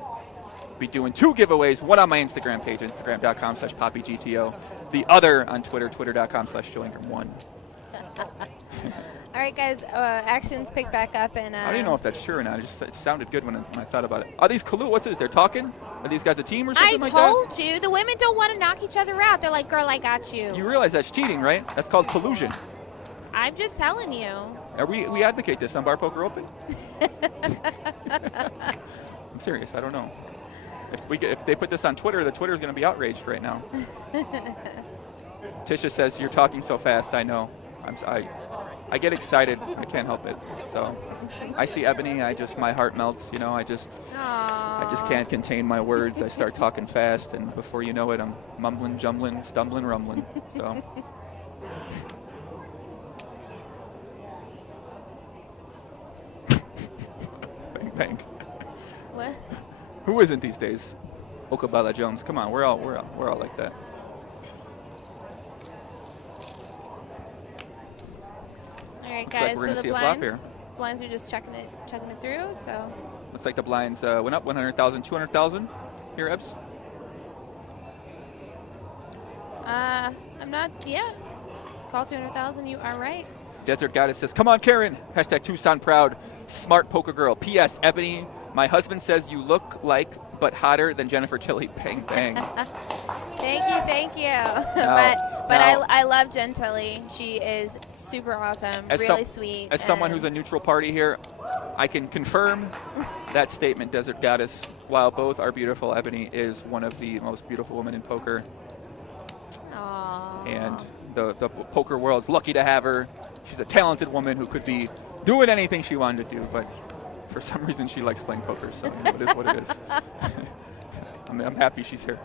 Be doing 2 giveaways, one on my Instagram page, instagram.com/PoppyGTO. The other on Twitter, twitter.com/JoeIngram1. All right, guys, actions pick back up. And I don't even know if that's true or not. It sounded good when I thought about it. Are these Kalu? What's this? They're talking? Are these guys a team or something like that? I told you, the women don't want to knock each other out. They're like, girl, I got you. You realize that's cheating, right? That's called collusion. I'm just telling you. We advocate this on Bar Poker Open. I'm serious. I don't know. If they put this on Twitter, the Twitter's going to be outraged right now. Tisha says, you're talking so fast. I know. I get excited. I can't help it. So I see Ebony. My heart melts. You know, I just can't contain my words. I start talking fast, and before you know it, I'm mumbling, jumbling, stumbling, rumbling. So. Bang bang. What? Who isn't these days? Okabala Jones. Come on, we're all like that. All right, Looks guys. like we're gonna so see the a flop here. blinds are just checking it through. So. Looks like the blinds went up 100,000, 200,000 here, Ebbs. I'm not. Yeah. Call 200,000. You are right. Desert Goddess says, "Come on, Karen." # Tucson proud. Smart poker girl. P.S. Ebony, my husband says you look like but hotter than Jennifer Tilly. Bang bang. Thank you. But I love Jen Tilly. She is super awesome, really sweet. As someone who's a neutral party here, I can confirm that statement, Desert Goddess. While both are beautiful, Ebony is one of the most beautiful women in poker. Aww. And the poker world's lucky to have her. She's a talented woman who could be doing anything she wanted to do, but for some reason she likes playing poker, so you know, it is what it is. I'm happy she's here.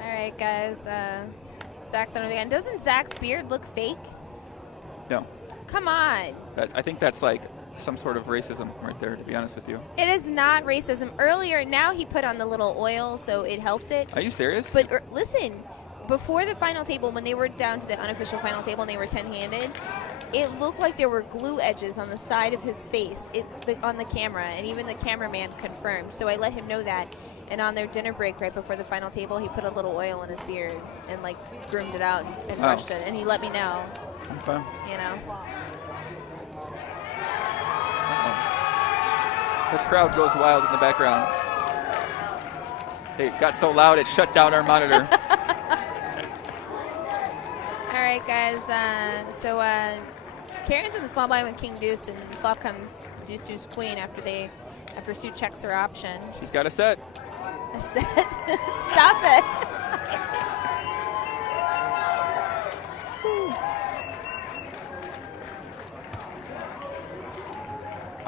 All right, guys. Zach's under the gun. Doesn't Zach's beard look fake? No. Come on. I think that's like some sort of racism right there, to be honest with you. It is not racism. Earlier, now he put on the little oil, so it helped it. Are you serious? But listen, before the final table, when they were down to the unofficial final table and they were 10-handed, it looked like there were glue edges on the side of his face on the camera, and even the cameraman confirmed. So I let him know that. And on their dinner break right before the final table, he put a little oil in his beard and like groomed it out and brushed it, and he let me know. Okay. You know. The crowd goes wild in the background. It got so loud it shut down our monitor. All right, guys. So Karen's in the small blind with King Deuce, and flop comes Deuce Deuce Queen after suit checks her option. She's got a set. A set? Stop it.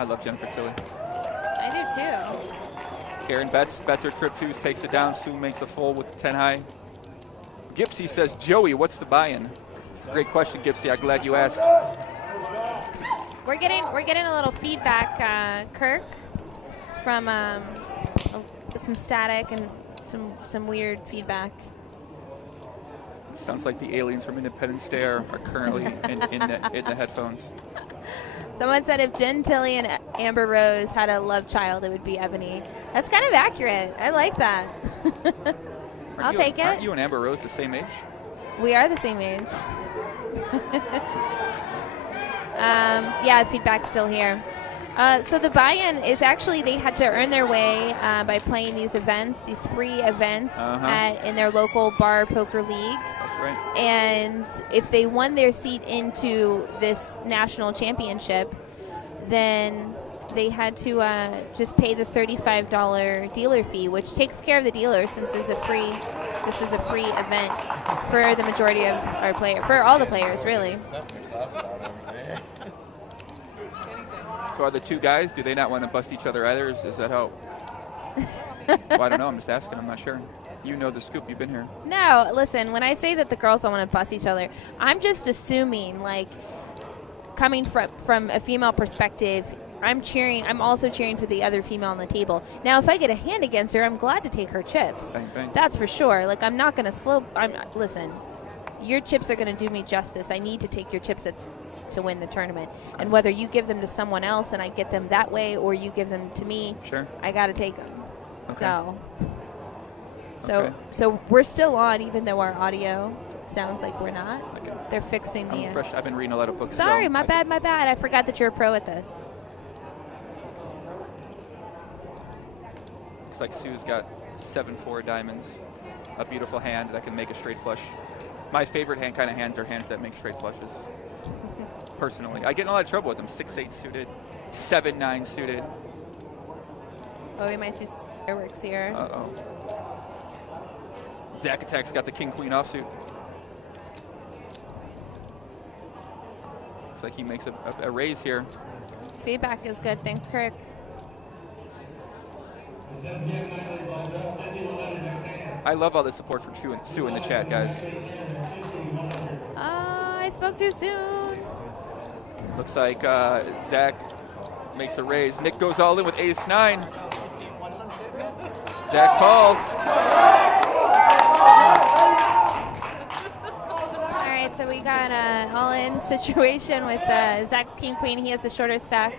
I love Jennifer Tilly. I do too. Karen bets her trip twos, takes it down. Sue makes a full with the 10 high. Gipsy says, Joey, what's the buy-in? It's a great question, Gipsy. I'm glad you asked. We're getting a little feedback, Kirk, from some static and some weird feedback. Sounds like the aliens from Independence Day are currently in the headphones. Someone said if Jen Tilly and Amber Rose had a love child, it would be Ebony. That's kind of accurate. I like that. I'll take it. Aren't you and Amber Rose the same age? We are the same age. Yeah, the feedback's still here. So the buy-in is actually they had to earn their way by playing these events, these free events in their local bar poker league. That's right. And if they won their seat into this national championship, then they had to just pay the $35 dealer fee, which takes care of the dealer since this is a free event for the majority of our players, for all the players, really. So are the two guys, do they not want to bust each other either? Is that how? Well, I don't know. I'm just asking. I'm not sure. You know the scoop. You've been here. No, listen, when I say that the girls don't want to bust each other, I'm just assuming, like, coming from a female perspective, I'm also cheering for the other female on the table. Now, if I get a hand against her, I'm glad to take her chips. Bang, bang. That's for sure. Like, I'm not going to listen, your chips are going to do me justice. I need to take your chips to win the tournament. And whether you give them to someone else and I get them that way, or you give them to me, sure, I got to take them. Okay. So we're still on, even though our audio sounds like we're not. They're fixing the. I'm fresh. I've been reading a lot of books. Sorry, so my bad. I forgot that you're a pro at this. Looks like Sue's got 7-4 diamonds. A beautiful hand that can make a straight flush. My favorite kind of hands are hands that make straight flushes. Personally, I get in a lot of trouble with them. 6-8 suited, 7-9 suited. Oh, we might see fireworks here. Uh-oh. Zach Attack's got the king-queen offsuit. Looks like he makes a raise here. Feedback is good. Thanks, Kirk. I love all the support for Sue in the chat, guys. I spoke too soon. Looks like Zach makes a raise. Nick goes all in with ace-9. Zach calls. All right, so we got an all-in situation with Zach's king-queen. He has the shorter stack.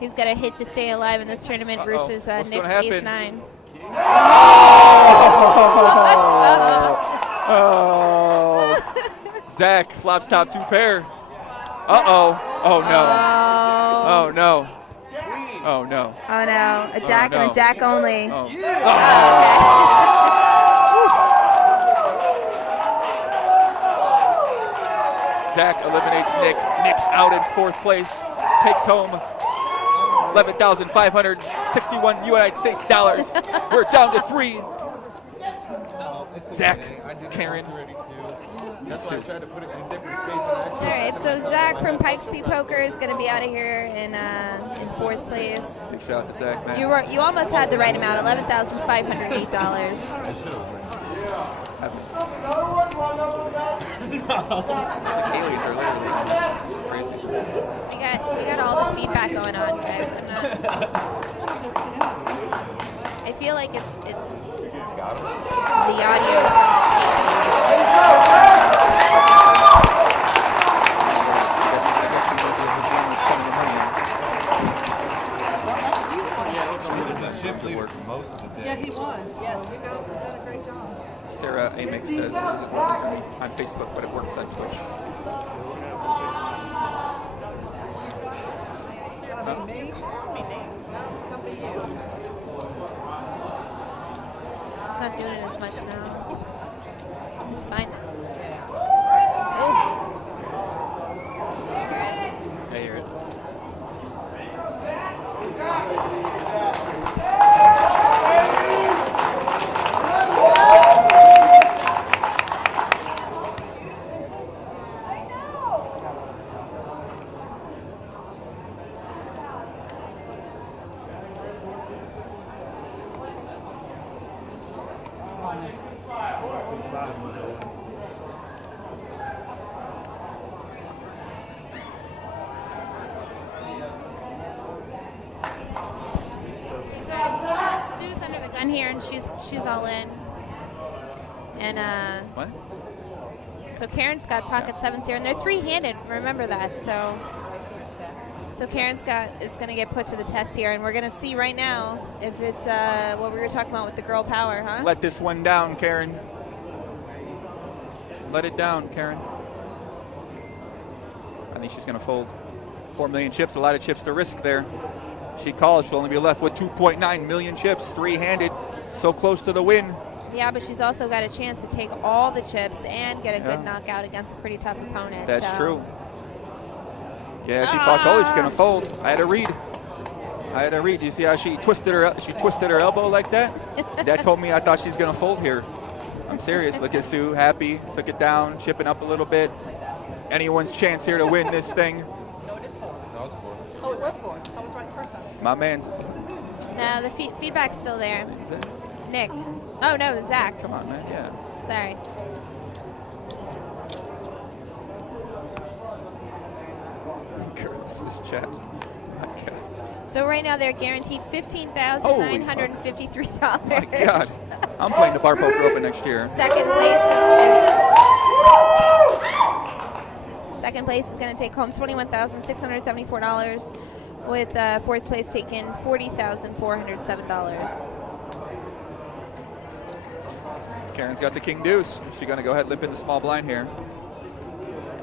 He's got a hit to stay alive in this tournament versus Nick's ace-9. Oh. Zach flops top 2 pair. Uh-oh. Oh, no. Oh, no. Oh, no. Oh, no. A jack and a jack only. Oh. Zach eliminates Nick. Nick's out in 4th place. Takes home $11,561 United States dollars. We're down to 3. Zach, Karen. That's why I tried to put it in a different space. All right, so Zach from Pikes Peak Poker is going to be out of here in 4th place. Big shout out to Zach, man. You almost had the right amount, $11,508. Happens. It's like aliens are literally. This is crazy. We got all the feedback going on, guys. I feel like it's the audio from Yeah, he was. Yes, you guys have done a great job. Sarah Amix says on Facebook, but it works like Twitch. It's not doing it as much now. It's fine now. I hear it. Sue's under the gun here, and she's all in. And What? so Karen's got pocket sevens here, and they're three-handed. Remember that. So Karen's is going to get put to the test here, and we're going to see right now if it's what we were talking about with the girl power, huh? Let this one down, Karen. Let it down, Karen. I think she's going to fold. 4 million chips, a lot of chips to risk there. She calls, she'll only be left with 2.9 million chips, three-handed, so close to the win. Yeah, but she's also got a chance to take all the chips and get a good knockout against a pretty tough opponent. That's true. Yeah, she thought totally she's gonna fold. I had to read. Do you see how she twisted her elbow like that? That told me I thought she's gonna fold here. I'm serious. Look at Sue, happy, took it down, chipping up a little bit. Anyone's chance here to win this thing. No, it is 4. No, it's 4. Oh, it was 4. I was right the first time. My man's. No, the feedback's still there. Is it? Nick. Oh no, Zach. Come on, man. Yeah. Sorry. This chat. My God. So right now they're guaranteed $15,953. My God. I'm playing the Bar Poker Open next year. Second place is going to take home $21,674, with fourth place taking $40,407. Karen's got the king deuce. She's going to go ahead and limp in the small blind here.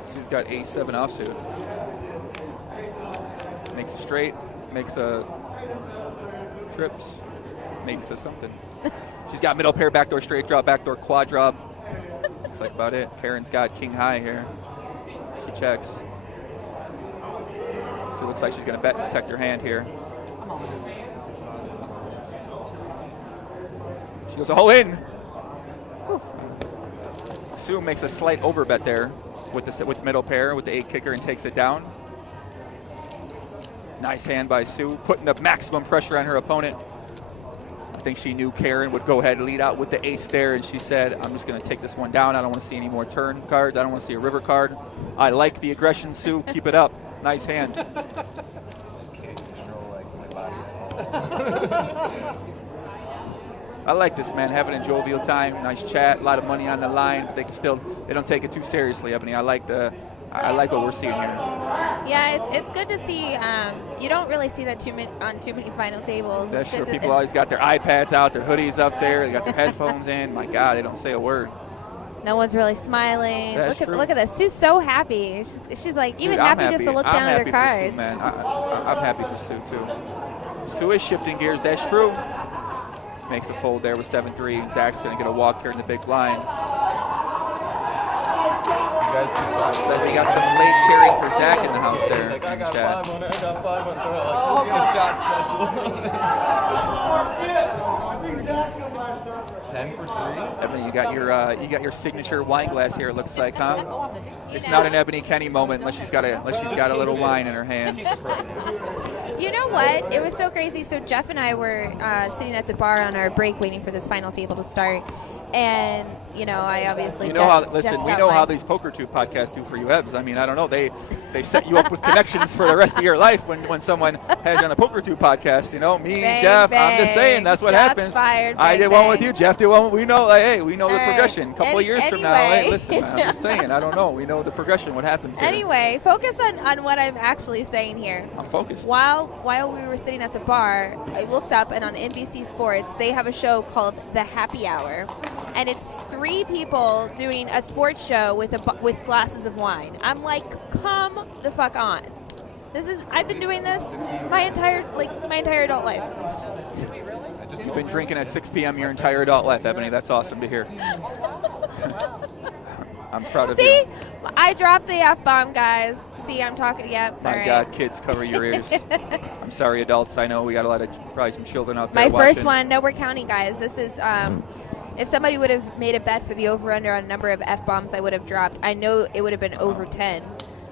Sue's got ace-7 offsuit. Makes a straight, makes a trips, makes a something. She's got middle pair, backdoor straight draw, backdoor quad draw. Looks like about it. Karen's got king high here. She checks. So it looks like she's going to bet and protect her hand here. She goes all in. Sue makes a slight overbet there with the middle pair with the 8 kicker and takes it down. Nice hand by Sue, putting the maximum pressure on her opponent. I think she knew Karen would go ahead and lead out with the ace there, and she said, I'm just going to take this one down. I don't want to see any more turn cards. I don't want to see a river card. I like the aggression, Sue. Keep it up. Nice hand. I like this, man. Having a jovial time, nice chat, a lot of money on the line, but they don't take it too seriously, Ebony. I like what we're seeing here. Yeah, it's good to see. You don't really see that on too many final tables. That's true. People always got their iPads out, their hoodies up there, they got their headphones in. My God, they don't say a word. No one's really smiling. That's true. Look at this. Sue's so happy. She's like even happy just to look down at her cards. Sue, man. I'm happy for Sue too. Sue is shifting gears. That's true. Makes a fold there with 7-3. Zach's going to get a walk here in the big blind. So we got some late cheering for Zach in the house there. Like, I got 500. I got 500. Like, 10 for 3. Ebony, you got your signature wine glass here. It looks like, huh? It's not an Ebony Kenny moment unless she's got a little wine in her hands. You know what? It was so crazy. So Jeff and I were sitting at the bar on our break waiting for this final table to start. And, I obviously... we know how these PokerTube podcasts do for you, Ebs. I mean, I don't know. They set you up with connections for the rest of your life when someone has you on the PokerTube podcast. Me, bang, Jeff, bang. I'm just saying that's what Shots happens. Fired, I bang, did one with you, Jeff did one. We know, we know the All progression. A right. couple of years from now, hey, listen, man, I'm just saying. I don't know. We know the progression, what happens here. Anyway, focus on what I'm actually saying here. I'm focused. While we were sitting at the bar, I looked up, and on NBC Sports, they have a show called The Happy Hour. And it's 3 people doing a sports show with glasses of wine. I'm like, come the fuck on. I've been doing this my entire adult life. You've been drinking at 6 p.m. your entire adult life, Ebony. That's awesome to hear. I'm proud of you. See? I dropped the F-bomb, guys. See, I'm talking, yeah. My God, kids, cover your ears. I'm sorry, adults. I know we got probably some children out there My watching. first one, no, we're counting, guys. This is, if somebody would have made a bet for the over-under on a number of F-bombs I would have dropped, I know it would have been over 10.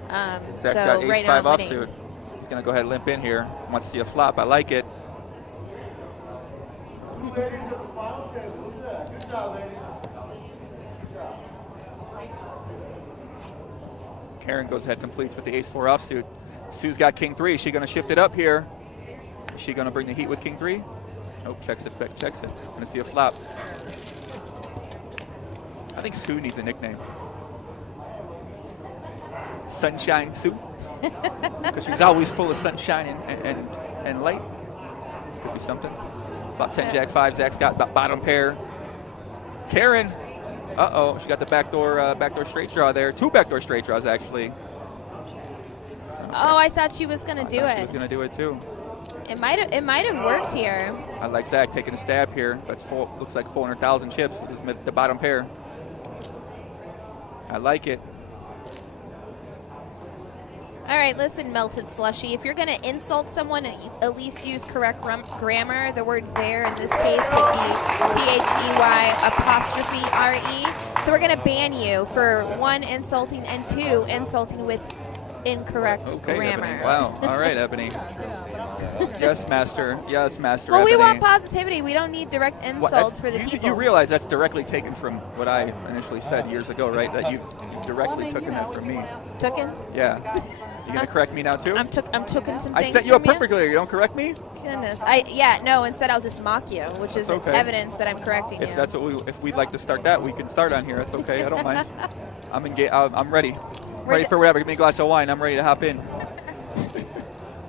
Zach's so got right ace-5 now I'm offsuit. winning. He's going to go ahead and limp in here. Wants to see a flop. I like it. Karen goes ahead, completes with the ace-4 offsuit. Sue's got king 3. Is she going to shift it up here? Is she going to bring the heat with king 3? Nope, checks it, back, checks it. Going to see a flop. I think Sue needs a nickname. Sunshine Sue. Because she's always full of sunshine and light. Could be something. Flop 10, jack 5. Zach's got bottom pair. Karen. Uh-oh, she got the backdoor straight draw there. 2 backdoor straight draws, actually. Oh, I thought she was going to do it. She was going to do it, too. It might have worked here. I like Zach taking a stab here. That's looks like 400,000 chips with the bottom pair. I like it. All right, listen, Melted Slushy. If you're going to insult someone, at least use correct grammar. The word there in this case would be THEY''RE. So we're going to ban you for 1, insulting, and 2, insulting with incorrect grammar. Ebony. Wow. All right, Ebony. Yes, Master. Yes, Master Well, Ebony. we want positivity. We don't need direct insults for the people. You realize that's directly taken from what I initially said years ago, right? That you directly took that from me. Tooken? Yeah. You gonna correct me now too? I'm tooking some I things set you up from perfectly. You don't correct me? Goodness. Instead I'll just mock you, which is okay. evidence that I'm correcting you. If that's what if we'd like to start that, we can start on here. That's okay. I don't mind. I'm ready. Ready for whatever. Give me a glass of wine. I'm ready to hop in.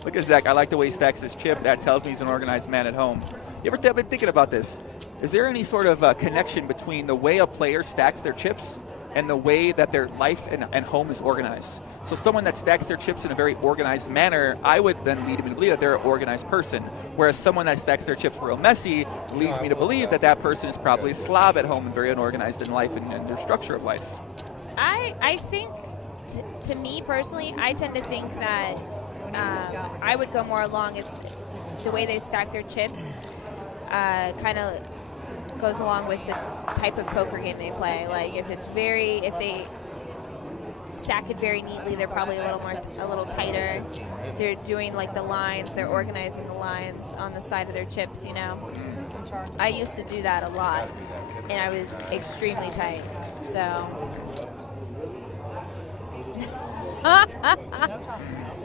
Look at Zach. I like the way he stacks his chip. That tells me he's an organized man at home. You ever been thinking about this? Is there any sort of connection between the way a player stacks their chips and the way that their life and home is organized? So someone that stacks their chips in a very organized manner, I would then lead me to believe that they're an organized person. Whereas someone that stacks their chips real messy leads me to believe that that person is probably a slob at home and very unorganized in life and their structure of life. I think, to me personally, I tend to think that I would go more along. It's the way they stack their chips kind of goes along with the type of poker game they play. Like if they stack it very neatly, they're probably a little tighter. If they're doing like the lines, they're organizing the lines on the side of their chips, you know. I used to do that a lot, and I was extremely tight. So.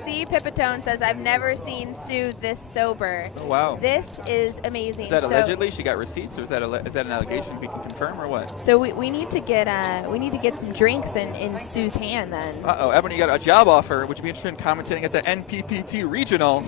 C. Pipitone says, I've never seen Sue this sober. Oh, wow. This is amazing. Is that allegedly? She got receipts, or is that an allegation we can confirm, or what? So we need to get some drinks in Sue's hand then. Uh-oh, Ebony got a job offer. Would you be interested in commentating at the NPPT Regional?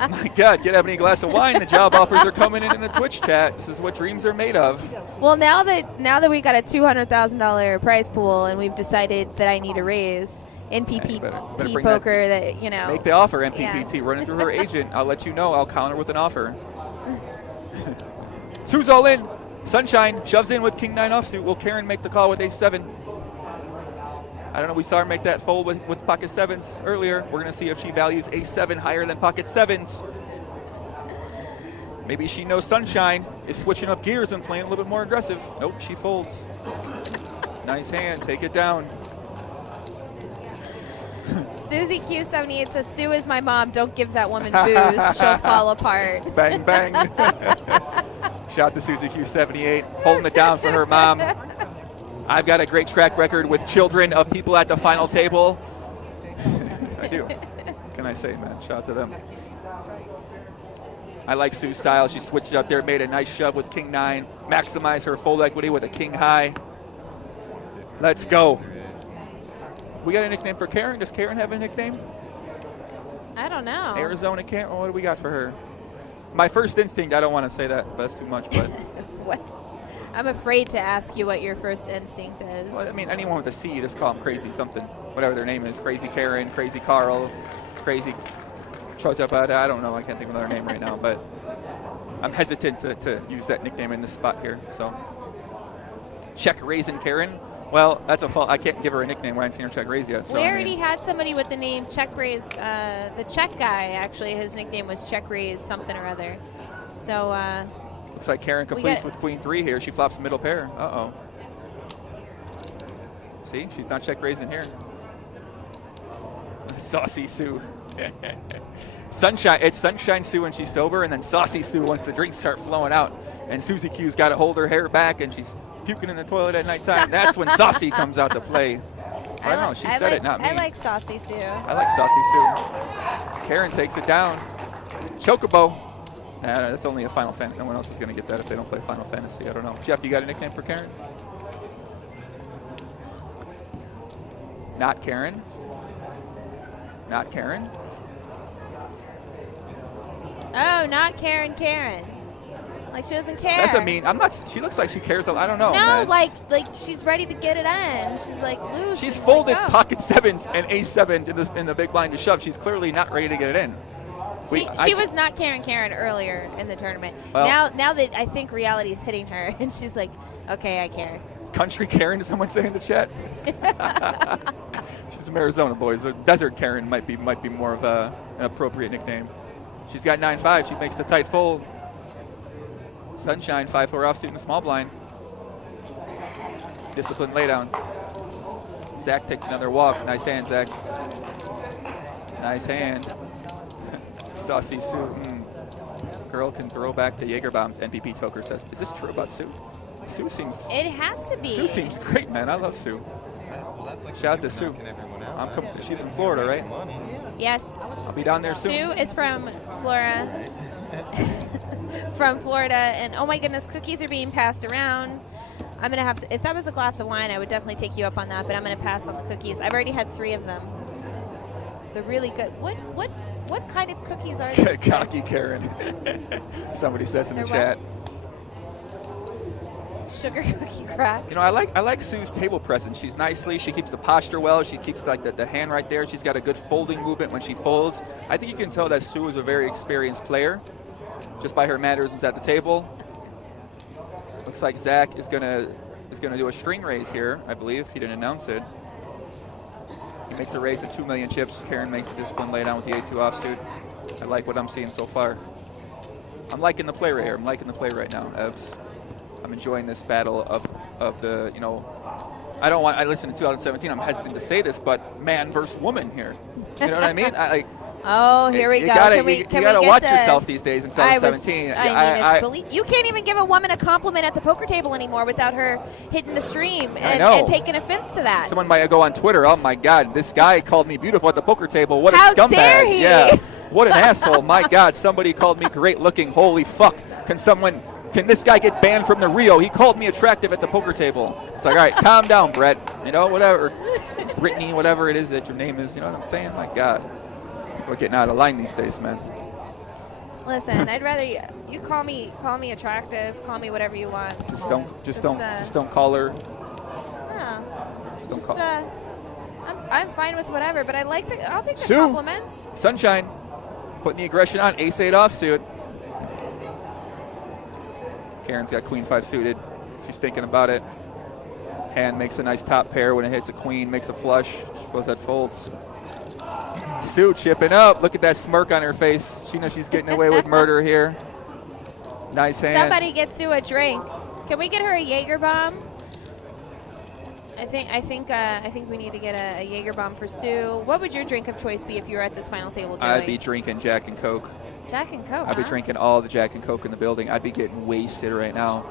My God, get Ebony a glass of wine. The job offers are coming in the Twitch chat. This is what dreams are made of. Well, now that we got a $200,000 prize pool and we've decided that I need a raise, NPPT better poker that, you know. Make the offer, NPPT. Yeah. Run it through her agent. I'll let you know. I'll counter with an offer. Sue's all in. Sunshine shoves in with king 9 offsuit. Will Karen make the call with ace 7? I don't know. We saw her make that fold with pocket 7s earlier. We're going to see if she values ace 7 higher than pocket 7s. Maybe she knows Sunshine is switching up gears and playing a little bit more aggressive. Nope, she folds. Nice hand. Take it down. Susie Q78 says, Sue is my mom. Don't give that woman booze. She'll fall apart. Bang, bang. Shout out to Susie Q78, holding it down for her mom. I've got a great track record with children of people at the final table. I do. What can I say, man? Shout out to them. I like Sue's style. She switched it up there, made a nice shove with king 9, maximized her fold equity with a king high. Let's go. We got a nickname for Karen? Does Karen have a nickname? I don't know. Arizona Karen? What do we got for her? My first instinct, I don't want to say that, but that's too much. But what? I'm afraid to ask you what your first instinct is. Well, I mean, anyone with a C, you just call them crazy something. Whatever their name is. Crazy Karen, Crazy Carl, Crazy Chotapata. I don't know. I can't think of another name right now. But I'm hesitant to use that nickname in this spot here. So check raising Karen. Well, that's a fault. I can't give her a nickname. We haven't seen her check raise yet. So, we already had somebody with the name Check Raise. The Czech guy, actually, his nickname was Check Raise something or other. So looks like Karen completes with queen 3 here. She flops middle pair. Uh-oh. See? She's not check raising here. Saucy Sue. Sunshine. It's Sunshine Sue when she's sober, and then Saucy Sue once the drinks start flowing out. And Susie Q's got to hold her hair back, and she's puking in the toilet at nighttime. That's when Saucy comes out to play. I don't know. She said it, not me. I like Saucy Sue. I like Saucy Sue. Karen takes it down. Chocobo. That's only a Final Fantasy. No one else is going to get that if they don't play Final Fantasy. I don't know. Jeff, you got a nickname for Karen? Not Karen? Not Karen? Oh, not Karen. Like she doesn't care. Doesn't mean I'm not. She looks like she cares. I don't know. No, man. like she's ready to get it in. She's like loose. She's and folded like, oh. pocket sevens and ace seven in the big blind to shove. She's clearly not ready to get it in. She was not Karen earlier in the tournament. Well, now that I think reality is hitting her, and she's like, okay, I care. Country Karen, someone say in the chat. She's from Arizona, boys. Desert Karen might be more of an appropriate nickname. She's got 9-5. She makes the tight fold. Sunshine 5-4 offsuit in the small blind. Disciplined laydown. Zach takes another walk. Nice hand, Zach. Nice hand. Saucy Sue. Girl can throw back the Jaeger bombs. NPP Toker says, is this true about Sue? Sue seems. It has to be. Sue seems great, man. I love Sue. Shout out to Sue. She's from Florida, right? Yes. I'll be down there soon. Sue is from Florida. From Florida, and oh my goodness, cookies are being passed around. I'm gonna have to. If that was a glass of wine, I would definitely take you up on that. But I'm gonna pass on the cookies. I've already had 3 of them. They're really good. What kind of cookies are these? Cocky Karen. Somebody says in the chat. Sugar cookie crack. You know, I like Sue's table presence. She's nicely. She keeps the posture well. She keeps like the hand right there. She's got a good folding movement when she folds. I think you can tell that Sue is a very experienced player, just by her mannerisms at the table. Looks like Zach is gonna do a string raise here. I believe he didn't announce it. He makes a raise to 2 million chips. Karen makes a discipline laydown with the A2 offsuit. I like what I'm seeing so far. I'm liking the play right here. I'm liking the play right now, Ebbs. I'm enjoying this battle of the, you know, I listened to 2017. I'm hesitant to say this, but man versus woman here. You know what I mean? Oh, here we go. You gotta watch yourself these days in 2017. You can't even give a woman a compliment at the poker table anymore without her hitting the stream and taking offense to that. Someone might go on Twitter, oh my God, this guy called me beautiful at the poker table. What a scumbag. How dare he? Yeah. What an asshole. My God, somebody called me great looking. Holy fuck. Can this guy get banned from the Rio? He called me attractive at the poker table. It's like, all right, calm down, Brett. You know, whatever. Brittany, whatever it is that your name is. You know what I'm saying? My God. We're getting out of line these days, man. Listen, I'd rather you call me attractive, call me whatever you want. Just don't call her. No. I'm fine with whatever, but I'll take the Sue. compliments. Sunshine, putting the aggression on. Ace-8 offsuit. Karen's got queen-5 suited. She's thinking about it. Hand makes a nice top pair when it hits a queen, makes a flush. Suppose that folds. Sue chipping up. Look at that smirk on her face. She knows she's getting away with murder here. Nice hand. Somebody get Sue a drink. Can we get her a Jaeger bomb? I think we need to get a Jaeger bomb for Sue. What would your drink of choice be if you were at this final table, Joey? I'd be drinking Jack and Coke. Jack and Coke. I'd be drinking all the Jack and Coke in the building. I'd be getting wasted right now.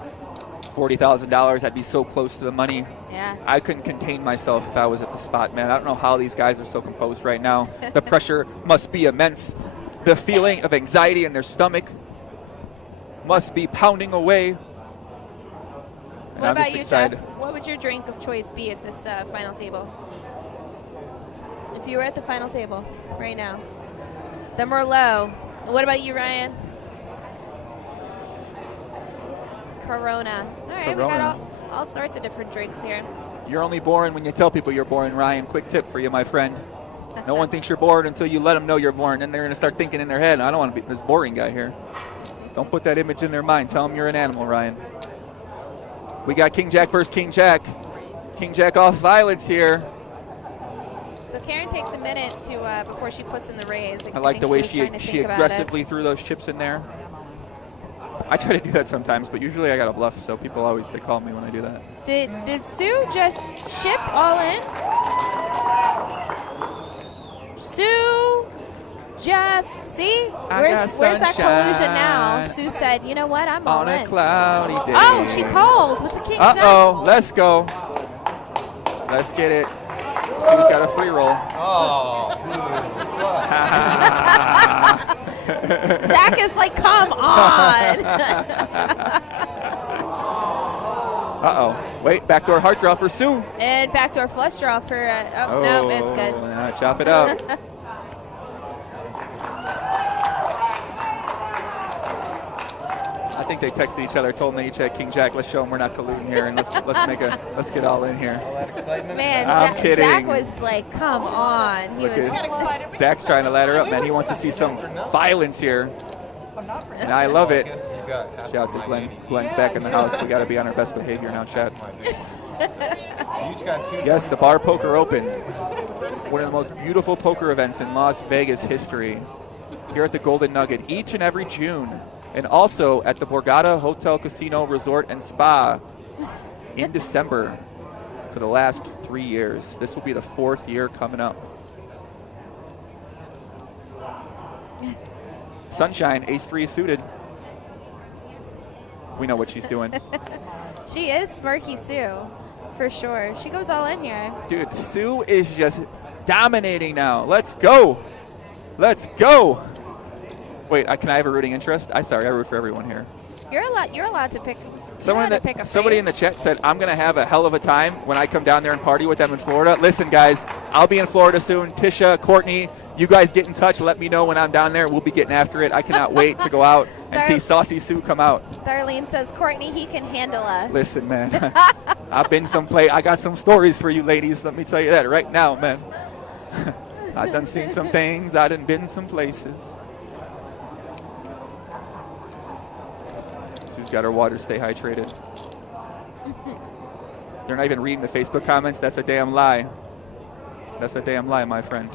$40,000. I'd be so close to the money. Yeah. I couldn't contain myself if I was at the spot, man. I don't know how these guys are so composed right now. The pressure must be immense. The feeling of anxiety in their stomach must be pounding away. And what I'm about just you, excited. Jeff? What would your drink of choice be at this final table? If you were at the final table right now. The Merlot. What about you, Ryan? Corona. All right, Corona. we got all sorts of different drinks here. You're only boring when you tell people you're boring, Ryan. Quick tip for you, my friend. No one thinks you're bored until you let them know you're boring. Then they're going to start thinking in their head, I don't want to be this boring guy here. Don't put that image in their mind. Tell them you're an animal, Ryan. We got King Jack versus King Jack. King Jack off violence here. So Karen takes a minute to before she puts in the raise. I like the way she aggressively threw those chips in there. I try to do that sometimes, but usually I got a bluff, so people always call me when I do that. Did Sue just chip all in? Sue, Just see, I where's got that collusion now? sunshine Sue said, "You know what? I'm all on in." a cloudy day. Oh, she called with the king jack. Uh-oh, let's go. Let's get it. Sue's got a free roll. Oh. Zach is like, "Come on." Uh-oh. Wait, backdoor heart draw for Sue. And backdoor flush draw for. No, it's good. Chop it up. I think they texted each other, told them they each had king jack. Let's show them we're not colluding here, and let's get all in here. Man, I'm kidding. Zach was like, "Come on." He Look was. at Zach's trying to ladder up, man. He wants to see some violence here, and I love it. Shout out to Glenn. Glenn's back in the house. We got to be on our best behavior now, chat. Yes, the Bar Poker Open, one of the most beautiful poker events in Las Vegas history, here at the Golden Nugget each and every June, and also at the Borgata Hotel Casino Resort and Spa in December for the last 3 years. This will be the 4th year coming up. Sunshine, ace-3 suited. We know what she's doing. She is Smirky Sue, for sure. She goes all in here. Dude, Sue is just dominating now. Let's go. Let's go. Wait, can I have a rooting interest? I root for everyone here. You're allowed to pick. Somebody in the chat said, I'm going to have a hell of a time when I come down there and party with them in Florida. Listen, guys, I'll be in Florida soon. Tisha, Courtney, you guys get in touch. Let me know when I'm down there. We'll be getting after it. I cannot wait to go out and see Saucy Sue come out. Darlene says, "Courtney, he can handle us." Listen, man, I've been someplace. I got some stories for you ladies. Let me tell you that right now, man. I done seen some things. I done been some places. Sue's got her water. Stay hydrated. They're not even reading the Facebook comments. That's a damn lie. That's a damn lie, my friend.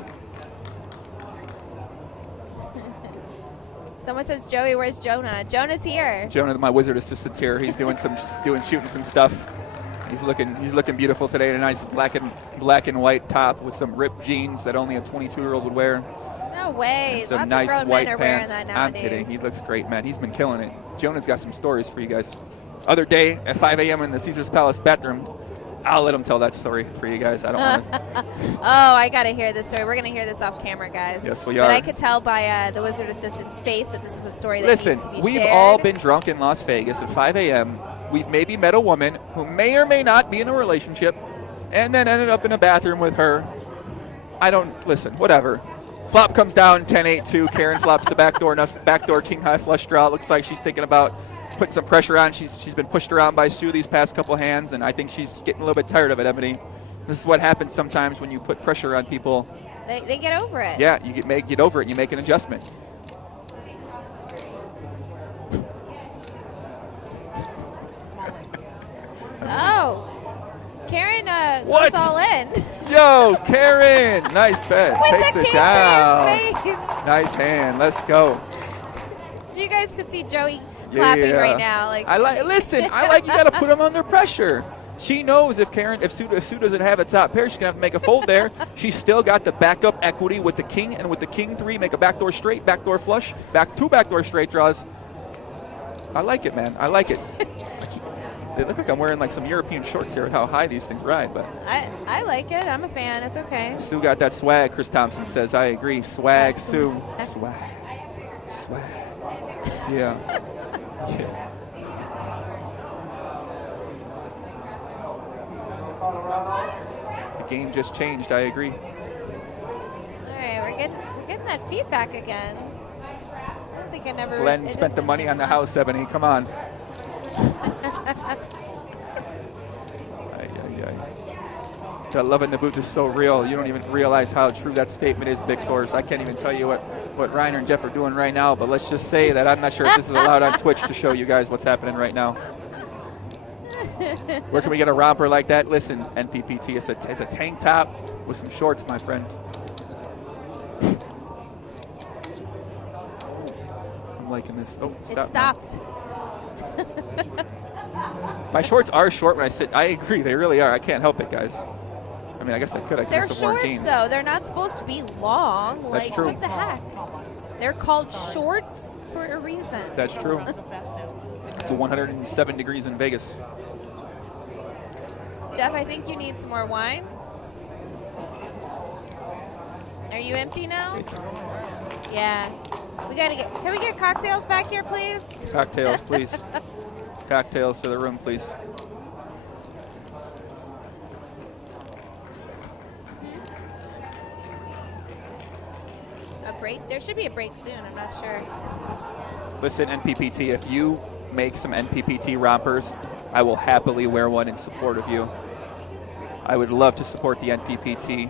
Someone says, "Joey, where's Jonah?" Jonah's here. Jonah, my wizard assistant's here. He's shooting some stuff. He's looking beautiful today in a nice black and white top with some ripped jeans that only a 22-year-old would wear. No way. And some Lots nice of grown white men are pants. wearing that I'm nowadays. kidding. He looks great, man. He's been killing it. Jonah's got some stories for you guys. Other day at 5 a.m. in the Caesar's Palace bathroom. I'll let him tell that story for you guys. I don't want to. Oh, I got to hear this story. We're going to hear this off camera, guys. Yes, we But are. I could tell by the wizard assistant's face that this is a story that Listen, needs to be we've shared. all been drunk in Las Vegas at 5 a.m. We've maybe met a woman who may or may not be in a relationship and then ended up in a bathroom with her. Listen, whatever. Flop comes down, 10-8-2. Karen flops the backdoor king high flush draw. Looks like she's thinking about putting some pressure on. She's been pushed around by Sue these past couple hands, and I think she's getting a little bit tired of it, Ebony. This is what happens sometimes when you put pressure on people. They get over it. Yeah, you get over it. You make an adjustment. Oh. Karen What? goes all in. Yo, Karen, nice bet. With Takes the it king down. for his spades. Nice hand. Let's go. You guys could see Joey clapping right now. Listen, I like you got to put them under pressure. She knows if Sue doesn't have a top pair, she's gonna have to make a fold there. She's still got the backup equity with the king and with the king 3, make a backdoor straight, backdoor flush, two backdoor straight draws. I like it, man. I like it. They look like I'm wearing like some European shorts here with how high these things ride, but I like it. I'm a fan. It's okay. Sue got that swag, Chris Thompson says. I agree. Swag, Yes. Sue. Swag. Yeah. Yeah. The game just changed. I agree. All right, we're getting that feedback again. I don't think I never. Glenn spent the money on the house, Ebony. Come on. That love in the booth is so real. You don't even realize how true that statement is, Big Source. I can't even tell you what Reiner and Jeff are doing right now, but let's just say that I'm not sure if this is allowed on Twitch to show you guys what's happening right now. Where can we get a romper like that? Listen, NPPT, it's a tank top with some shorts, my friend. I'm liking this. Oh, stop. It stopped. My shorts are short when I sit. I agree, they really are. I can't help it, guys. I mean, I guess I could. I could They're just have worn shorts, jeans. though. They're not supposed to be long. That's Like, true. what the heck? They're called shorts for a reason. That's true. It's 107 degrees in Vegas. Jeff, I think you need some more wine. Are you empty now? Yeah. We gotta get. Can we get cocktails back here, please? Cocktails, please. Cocktails for the room, please. A break? There should be a break soon. I'm not sure. Listen, NPPT, if you make some NPPT rompers, I will happily wear one in support of you. I would love to support the NPPT.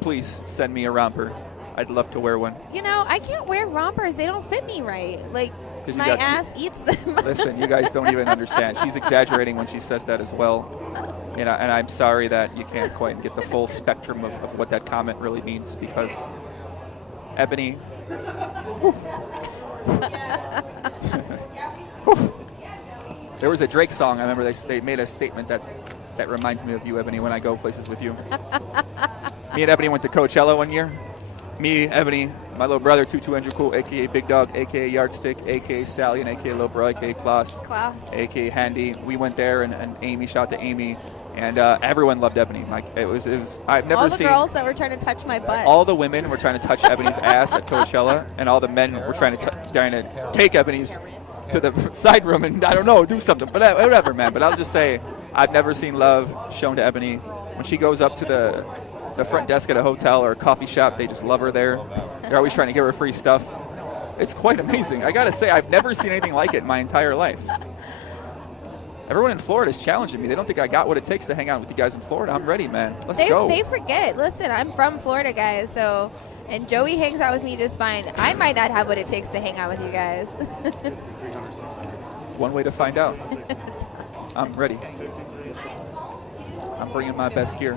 Please send me a romper. I'd love to wear one. You know, I can't wear rompers. They don't fit me right. Like, 'Cause you my got- ass eats them. Listen, you guys don't even understand. She's exaggerating when she says that as well. You know, and I'm sorry that you can't quite get the full spectrum of what that comment really means, because Ebony. There was a Drake song, I remember they made a statement that reminds me of you, Ebony, when I go places with you. Me and Ebony went to Coachella one year. Me, Ebony, my little brother, Tutu Andrew Cool, a.k.a. Big Dog, a.k.a. Yardstick, a.k.a. Stallion, a.k.a. Lil Bro, a.k.a. Klaus, a.k.a. Handy. We went there, and Amy, shout to Amy, and everyone loved Ebony. Like, it was. I've never All the seen. girls that were trying to touch my butt. All the women were trying to touch Ebony's ass at Coachella, and all the men were trying to take Ebony's to the side room and, I don't know, do something. But whatever, man. But I'll just say, I've never seen love shown to Ebony. When she goes up to the front desk at a hotel or a coffee shop, they just love her there. They're always trying to give her free stuff. It's quite amazing. I got to say, I've never seen anything like it in my entire life. Everyone in Florida is challenging me. They don't think I got what it takes to hang out with you guys in Florida. I'm ready, man. Let's go. They forget. Listen, I'm from Florida, guys. So, and Joey hangs out with me just fine. I might not have what it takes to hang out with you guys. One way to find out. I'm ready. I'm bringing my best gear.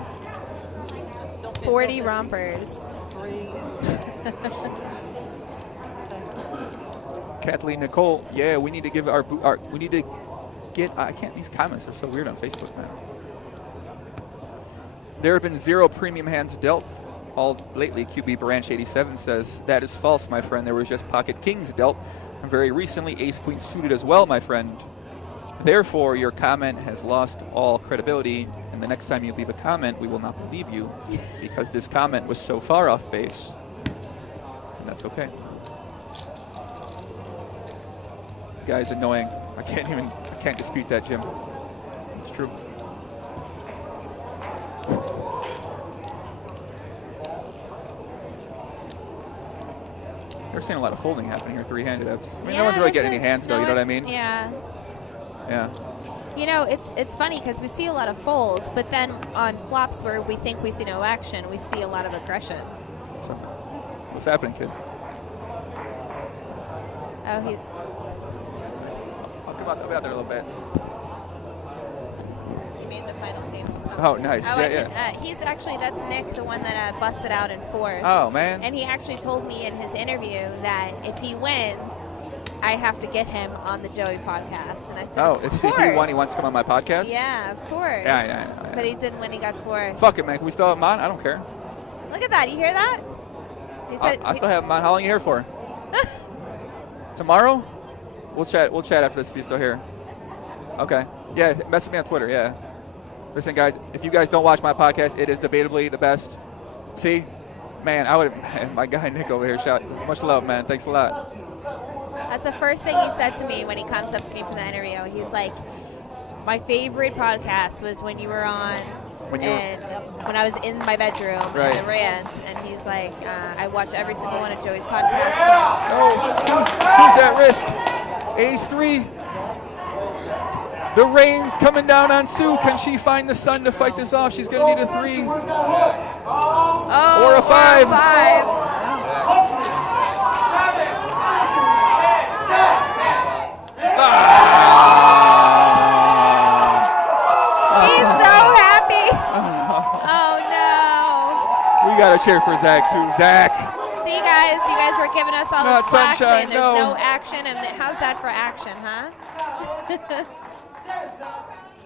40 rompers. Kathleen Nicole, yeah, we need to give our we need to get. I can't. These comments are so weird on Facebook, man. There have been 0 premium hands dealt all lately. QB Branch 87 says that is false, my friend. There was just pocket kings dealt, and very recently ace queen suited as well, my friend. Therefore, your comment has lost all credibility, and the next time you leave a comment, we will not believe you, because this comment was so far off base, and that's okay. Guy's annoying. I can't dispute that, Jim. It's true. We're seeing a lot of folding happening here, three-handed ups. I mean, no one's really getting any hands, though, you know what I mean? Yeah. Yeah. You know, it's funny because we see a lot of folds, but then on flops where we think we see no action, we see a lot of aggression. What's happening, kid? Oh, he. I'll come out there a little bit. He made the final table. Oh, nice. Oh, Yeah. he's actually, that's Nick, the one that busted out in fourth. Oh, man. And he actually told me in his interview that if he wins, I have to get him on the Joey podcast. And I said, Oh, of if course. he won, he wants to come on my podcast? Yeah, of course. Yeah, I know. Yeah. But he didn't when he got fourth. Fuck it, man. Can we still have him on? I don't care. Look at that. You hear that? He said, I still have him on. How long are you here for? Tomorrow? We'll chat after this if you're still here. Okay. Yeah, message me on Twitter, yeah. Listen, guys, if you guys don't watch my podcast, it is debatably the best. See? Man, my guy Nick over here, shout. Much love, man. Thanks a lot. That's the first thing he said to me when he comes up to me from the interview. He's like, my favorite podcast was when you were on when I was in my bedroom in the rant, and he's like, I watch every single one of Joey's podcasts. Oh, Sue's at risk. Ace 3. The rain's coming down on Sue. Can she find the sun to fight this off? She's going to need a 3. Or a 5. He's so happy. Oh, no. We got to cheer for Zach, too. Zach. See, guys, you guys were giving us all Not this flack saying sunshine, there's no. no action, and how's that for action, huh?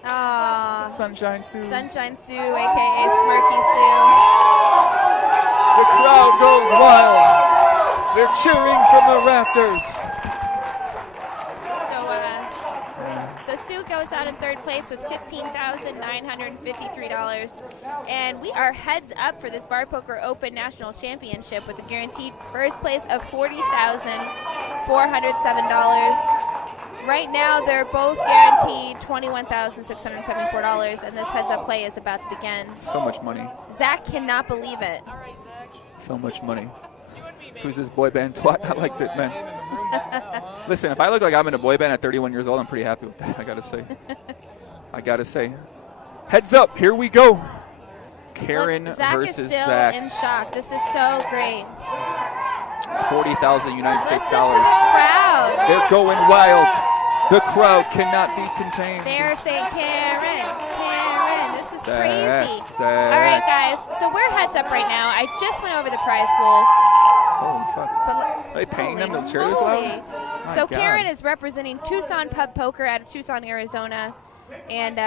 Aww. Aw. Sunshine Sue. Sunshine Sue, a.k.a. Smirky Sue. The crowd goes wild. They're cheering from the rafters. So Sue goes out in third place with $15,953. And we are heads up for this Bar Poker Open National Championship with a guaranteed first place of $40,407. Right now, they're both guaranteed $21,674, and this heads-up play is about to begin. So much money. Zach cannot believe it. So much money. Who's this boy band twat? I like that, man. Listen, if I look like I'm in a boy band at 31 years old, I'm pretty happy with that, I gotta say. I gotta say. Heads up, here we go. Karen Look, Zach versus is still Zach. in shock. This is so great. 40,000 United States Listen dollars. to the crowd. They're going wild. The crowd cannot be contained. They're saying, Karen, Karen, this is Zach, crazy. Zach. All right, guys, so we're heads up right now. I just went over the prize pool. Holy fuck. Are they paying them to cheer this loud? My So God. Karen is representing Tucson Pub Poker out of Tucson, Arizona, and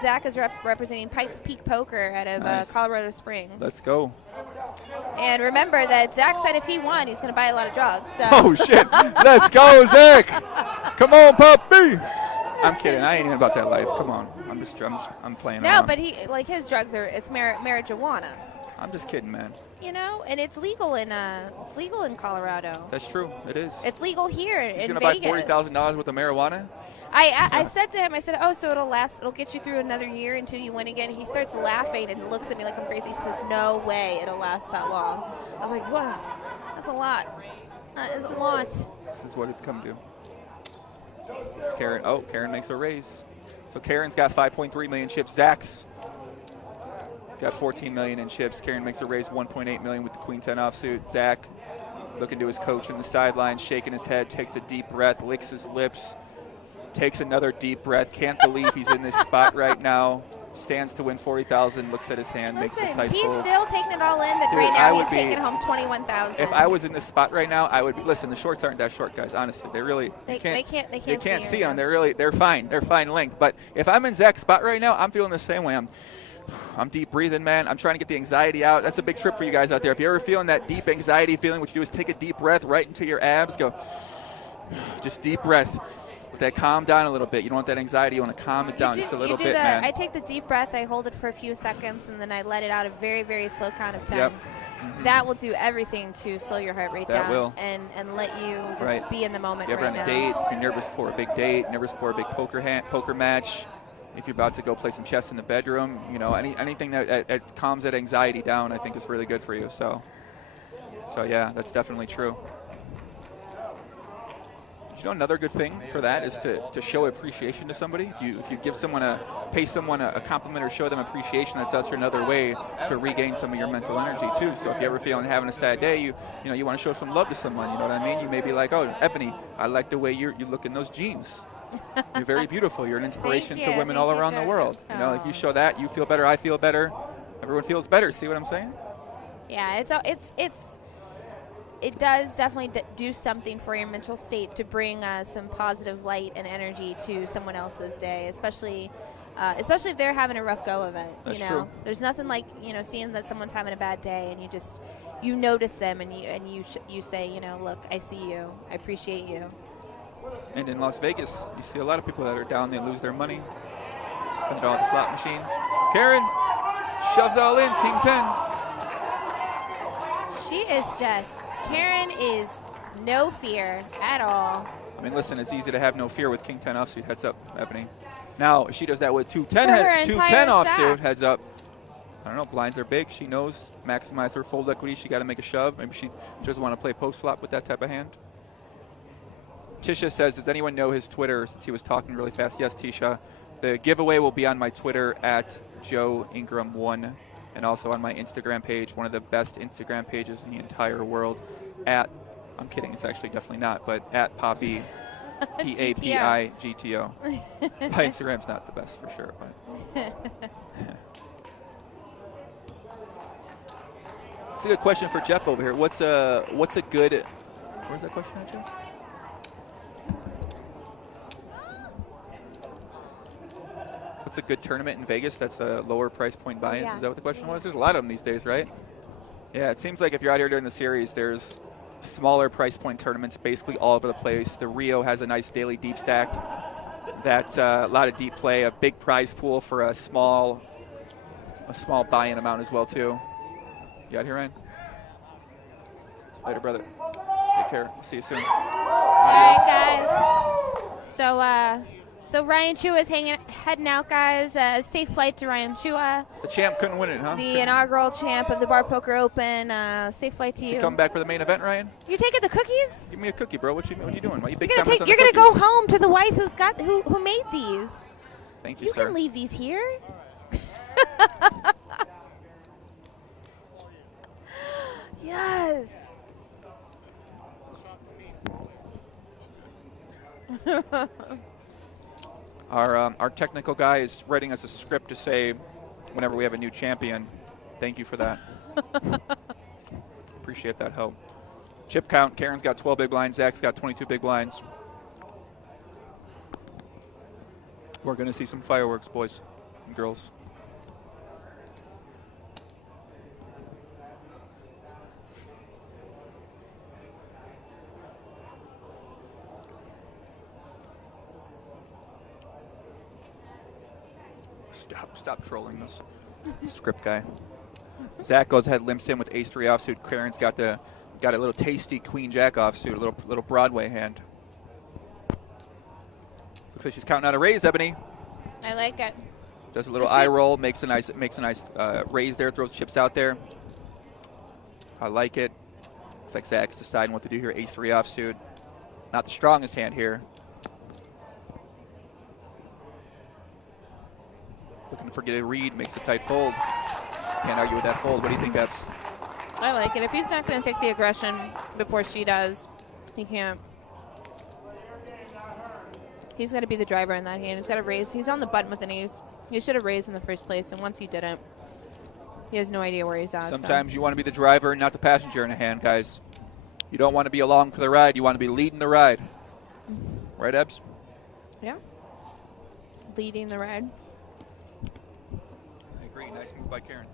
Zach is representing Pikes Peak Poker out of Nice. Colorado Springs. Let's go. And remember that Zach said if he won, he's going to buy a lot of drugs. So. Oh, shit. Let's go, Zach. Come on, puppy. I'm kidding. I ain't even about that life. Come on. I'm playing No, around. but his drugs it's marijuana. I'm just kidding, man. You know, and it's legal in Colorado. That's true. It is. It's legal here He's in going to buy Vegas. $40,000 worth of marijuana? I said to him, I said, oh, so it'll get you through another year until you win again. He starts laughing and looks at me like I'm crazy. He says, no way it'll last that long. I was like, wow, that's a lot. That is a lot. This is what it's come to. It's Karen. Oh, Karen makes a raise. So Karen's got 5.3 million chips. Zach's got 14 million in chips. Karen makes a raise 1.8 million with the Queen 10 offsuit. Zach looking to his coach in the sidelines, shaking his head, takes a deep breath, licks his lips, takes another deep breath. Can't believe he's in this spot right now. Stands to win 40,000. Looks at his hand, makes the tight he's pull. still taking it all in. That Dude, right I now would he's be- taking home 21,000. If I was in this spot right now, I would be. Listen, the shorts aren't that short, guys. Honestly, they really They can't see you, them. They're fine. They're fine length. But if I'm in Zach's spot right now, I'm feeling the same way. I'm deep breathing, man. I'm trying to get the anxiety out. That's a big trip for you guys out there. If you're ever feeling that deep anxiety feeling, what you do is take a deep breath right into your abs. Go, just deep breath. Let that calm down a little bit. You don't want that anxiety. You want to calm it down just a little bit, man. I take the deep breath, I hold it for a few seconds, and then I let it out a very, very slow count of 10. Yep. That will do everything to slow your heart rate down will. and let you just Right. be in the moment You ever right on a now. date, if you're nervous before a big date, nervous before a big poker match, if you're about to go play some chess in the bedroom, you know, anything that calms that anxiety down, I think is really good for you. So yeah, that's definitely true. You know, another good thing for that is to show appreciation to somebody. If you give someone pay someone a compliment or show them appreciation, that's also another way to regain some of your mental energy too. So if you ever feeling having a sad day, you want to show some love to someone. You know what I mean? You may be like, oh, Ebony, I like the way you look in those jeans. You're very beautiful. You're an inspiration to women all around the world. You know, like you show that, you feel better, I feel better, everyone feels better. See what I'm saying? Yeah, it does definitely do something for your mental state to bring some positive light and energy to someone else's day, especially if they're having a rough go of it. That's you know, true. There's nothing like seeing that someone's having a bad day and you notice them and you say, look, I see you, I appreciate you. And in Las Vegas, you see a lot of people that are down, they lose their money, spend it all at the slot machines. Karen shoves all in, King 10. Karen is no fear at all. I mean, listen, it's easy to have no fear with King 10 offsuit. Heads up, Ebony. Now, if she does that with 210 offsuit. Heads up. I don't know, blinds are big. She knows, maximize her fold equity. She got to make a shove. Maybe she doesn't want to play post flop with that type of hand. Tisha says, does anyone know his Twitter since he was talking really fast? Yes, Tisha. The giveaway will be on my Twitter at Joe Ingram 1. And also on my Instagram page, one of the best Instagram pages in the entire world, I'm kidding, it's actually definitely not, but at Poppy, P-A-P-I-G-T-O. My Instagram's not the best for sure, but. It's a good question for Jeff over here. What's a good, where's that question at, Jeff? what's a good tournament in Vegas that's a lower price point buy-in? Yeah. Is that what the question was? There's a lot of them these days, right? Yeah, it seems like if you're out here during the series, there's smaller price point tournaments basically all over the place. The Rio has a nice daily deep stacked. That's a lot of deep play, a big prize pool for a small buy-in amount as well too. You out here, Ryan? Later, brother. Take care. See you soon. All right, guys. So Ryan Chua is heading out, guys. Safe flight to Ryan Chua. The champ couldn't win it, huh? The inaugural champ of the Bar Poker Open. Safe flight to you. You come back for the main event, Ryan? You taking the cookies? Give me a cookie, bro. What you doing? Why you big You're time us on the gonna go cookies? home to the wife who made these. Thank you, You sir. can leave these here. Yes. Our technical guy is writing us a script to say whenever we have a new champion. Thank you for that. Appreciate that help. Chip count. Karen's got 12 big blinds. Zach's got 22 big blinds. We're going to see some fireworks, boys and girls. Stop trolling this script guy. Zach goes ahead, limps in with ace-3 offsuit. Karen's got a little tasty queen-jack offsuit, a little Broadway hand. Looks like she's counting out a raise, Ebony. I like it. Does a little eye roll, makes a nice raise there, throws chips out there. I like it. Looks like Zach's deciding what to do here. Ace-3 offsuit. Not the strongest hand here. Looking to forget a read, makes a tight fold. Can't argue with that fold. What do you think, Ebbs? I like it. If he's not going to take the aggression before she does, he can't. He's got to be the driver in that hand. He's got to raise. He's on the button with an ace. He should have raised in the first place, and once he didn't, he has no idea where he's at. Sometimes you want to be the driver, not the passenger in a hand, guys. You don't want to be along for the ride. You want to be leading the ride. Right, Ebbs? Yeah. Leading the ride. I agree. Nice move by Karen.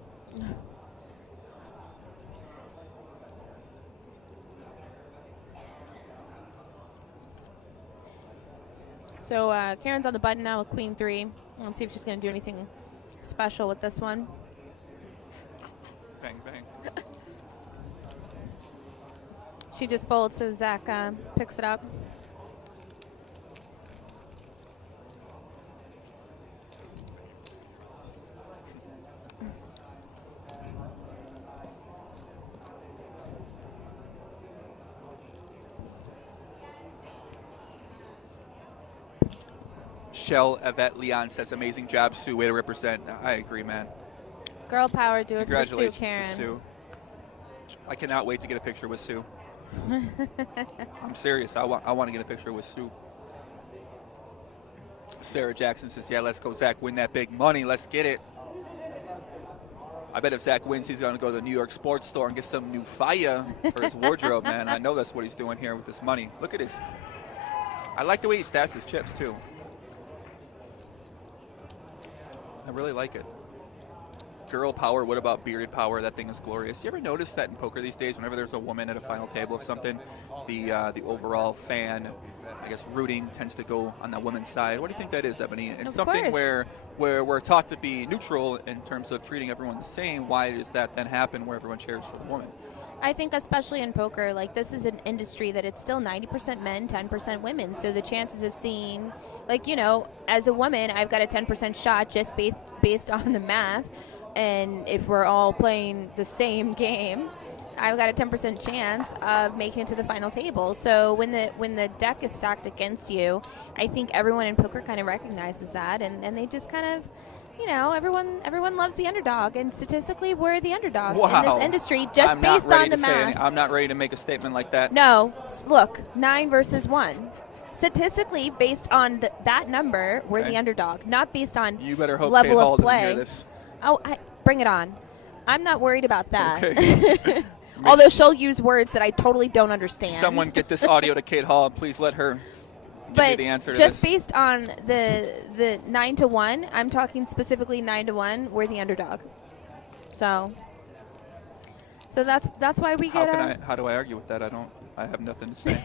So Karen's on the button now with queen 3. Let's see if she's going to do anything special with this one. Bang, bang. She just folds, so Zach picks it up. Shell Yvette Leon says, amazing job, Sue. Way to represent. I agree, man. Girl power, do it for Sue, Congratulations Karen. to Sue. I cannot wait to get a picture with Sue. I'm serious. I want to get a picture with Sue. Sarah Jackson says, yeah, let's go, Zach. Win that big money. Let's get it. I bet if Zach wins, he's going to go to the New York sports store and get some new fire for his wardrobe, man. I know that's what he's doing here with this money. Look at this. I like the way he stats his chips, too. I really like it. Girl power, what about bearded power? That thing is glorious. You ever notice that in poker these days, whenever there's a woman at a final table of something, the overall fan, I guess, rooting tends to go on that woman's side? What do you think that is, Ebony? And something where we're taught to be neutral in terms of treating everyone the same, why does that then happen where everyone cheers for the woman? I think especially in poker, like this is an industry that it's still 90% men, 10% women. So the chances of seeing, like, you know, as a woman, I've got a 10% shot just based on the math. And if we're all playing the same game, I've got a 10% chance of making it to the final table. So when the deck is stacked against you, I think everyone in poker kind of recognizes that, and they just kind of, you know, everyone loves the underdog, and statistically we're the underdog in this industry just based on the math. I'm not ready to make a statement like that. No, look, 9 versus 1. Statistically, based on that number, we're the underdog, not based on you better hope level Kate Hall of play. doesn't hear this. Oh, bring it on. I'm not worried about that. Okay. Although she'll use words that I totally don't understand. Someone get this audio to Kate Hall, and please let her me but the answer to just this. based on the 9-1, I'm talking specifically 9-1. We're the underdog. So that's why we get. How do I argue with that? I have nothing to say.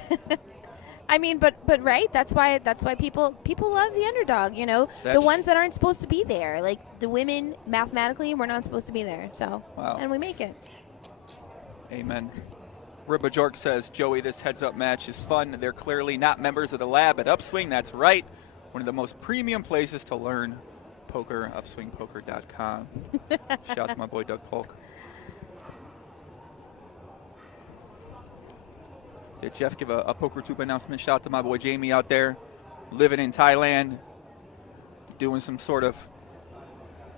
I mean, but right. That's why people love the underdog. You know, the ones that aren't supposed to be there. Like the women, mathematically, we're not supposed to be there. So and we make it. Amen. Ribba Jork says, Joey, this heads-up match is fun. They're clearly not members of the lab at Upswing. That's right. One of the most premium places to learn poker, upswingpoker.com. Shout out to my boy Doug Polk. Did Jeff give a PokerTube announcement? Shout out to my boy Jamie out there, living in Thailand, doing some sort of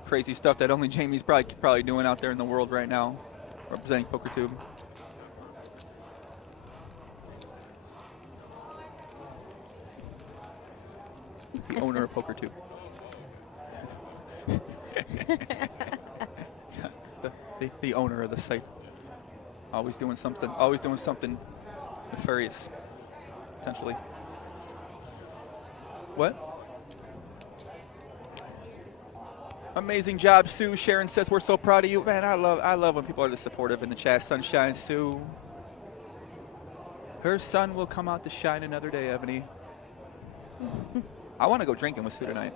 crazy stuff that only Jamie's probably doing out there in the world right now, representing PokerTube. The owner of PokerTube. the owner of the site. Always doing something nefarious, potentially. What? Amazing job, Sue. Sharon says we're so proud of you. Man, I love when people are this supportive in the chat. Sunshine Sue. Her sun will come out to shine another day, Ebony. I want to go drinking with Sue tonight.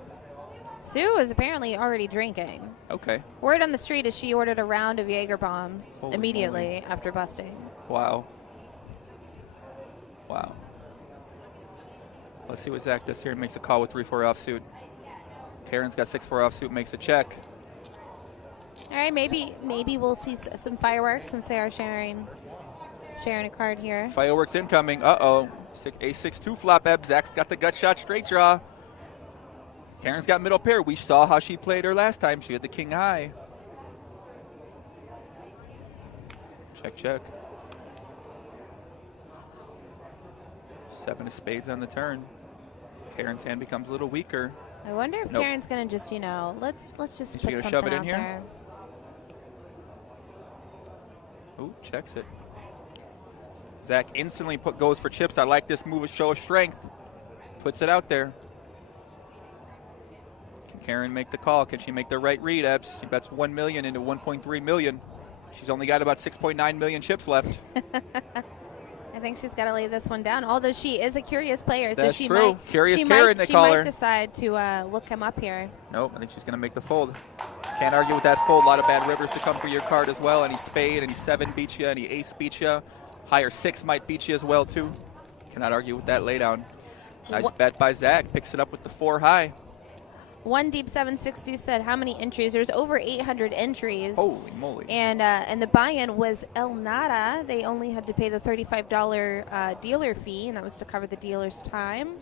Sue is apparently already drinking. Okay. Word on the street is she ordered a round of Jaeger bombs Holy immediately moly. after busting. Wow. Wow. Let's see what Zach does here. Makes a call with 3-4 offsuit. Karen's got 6-4 offsuit, makes a check. All right, maybe we'll see some fireworks since they are sharing a card here. Fireworks incoming. Uh-oh. A6-2 flop ebb. Zach's got the gut shot straight draw. Karen's got middle pair. We saw how she played her last time. She had the king high. Check, check. 7 of spades on the turn. Karen's hand becomes a little weaker. I wonder if Nope. Karen's gonna just, let's just Is she put gonna something shove it in out here? there. Ooh, checks it. Zach instantly goes for chips. I like this move, a show of strength. Puts it out there. Can Karen make the call? Can she make the right read, Ebbs? She bets $1 million into $1.3 million. She's only got about 6.9 million chips left. I think she's got to lay this one down. Although she is a curious player, That's so she true. might. Curious she Karen, they might, call she her. might decide to look him up here. Nope, I think she's going to make the fold. Can't argue with that fold. A lot of bad rivers to come through your card as well. Any spade, any 7 beats you, any ace beats you. Higher 6 might beat you as well, too. Cannot argue with that laydown. Nice bet by Zach. Picks it up with the 4 high. One Deep 760 said how many entries? There's over 800 entries. Holy moly. And the buy-in was El Nada. They only had to pay the $35 dealer fee, and that was to cover the dealer's time.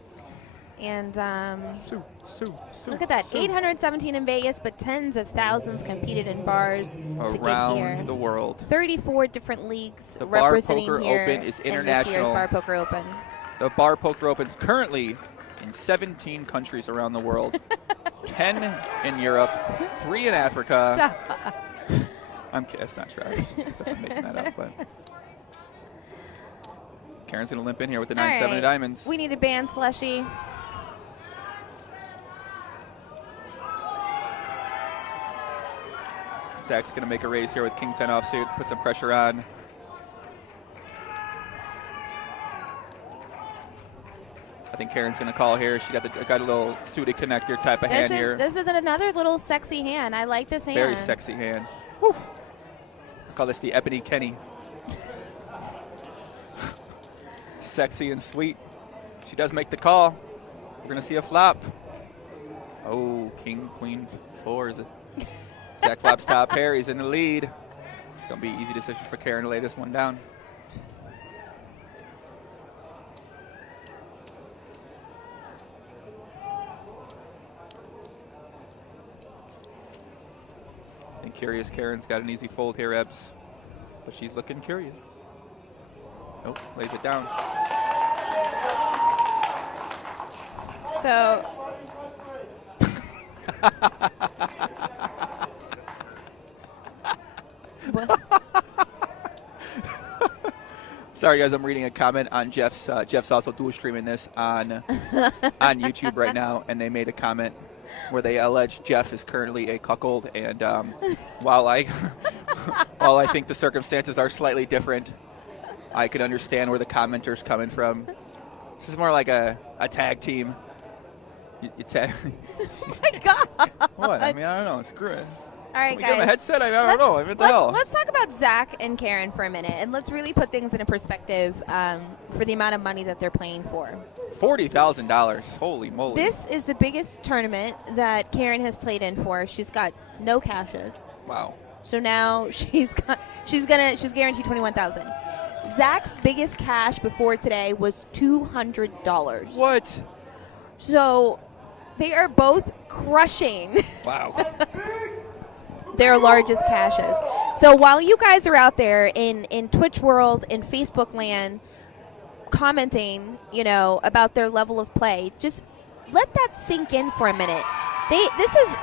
And look at that, 817 in Vegas, but tens of thousands competed in bars to get here. Around the world. 34 different leagues The Bar representing Poker here Open is in this year's international. Bar Poker Open. The Bar Poker Open is currently in 17 countries around the world. 10 in Europe, 3 in Africa. Stop. I'm kidding. That's not true. I'm just definitely making that up. But Karen's going to limp in here with the 9-7 All right. of diamonds. We need a ban, Slushy. Zach's going to make a raise here with King 10 offsuit, put some pressure on. I think Karen's going to call here. She got a little suited connector type of hand here. This is another little sexy hand. I like this hand. Very sexy hand. Whew. I call this the Ebony Kenny. Sexy and sweet. She does make the call. We're going to see a flop. Oh, King, Queen, 4 is it? Zach flops top pair. He's in the lead. It's going to be an easy decision for Karen to lay this one down. And curious Karen's got an easy fold here, Ebbs. But she's looking curious. Nope, lays it down. So. Sorry, guys. I'm reading a comment on Jeff's. Jeff's also dual streaming this on YouTube right now, and they made a comment where they allege Jeff is currently a cuckold. And while I think the circumstances are slightly different, I could understand where the commenter's coming from. This is more like a tag team. You tag. Oh my God. What? I mean, I don't know. Screw it. All right, Can we guys. give him a headset? I don't know. I mean, what the hell? Let's talk about Zach and Karen for a minute, and let's really put things into perspective for the amount of money that they're playing for. $40,000. Holy moly. This is the biggest tournament that Karen has played in for. She's got no cashes. Wow. So now she's guaranteed $21,000. Zach's biggest cash before today was $200. What? So they are both crushing. Wow. Their largest caches. So while you guys are out there in Twitch world, in Facebook land, commenting, about their level of play, just let that sink in for a minute. This is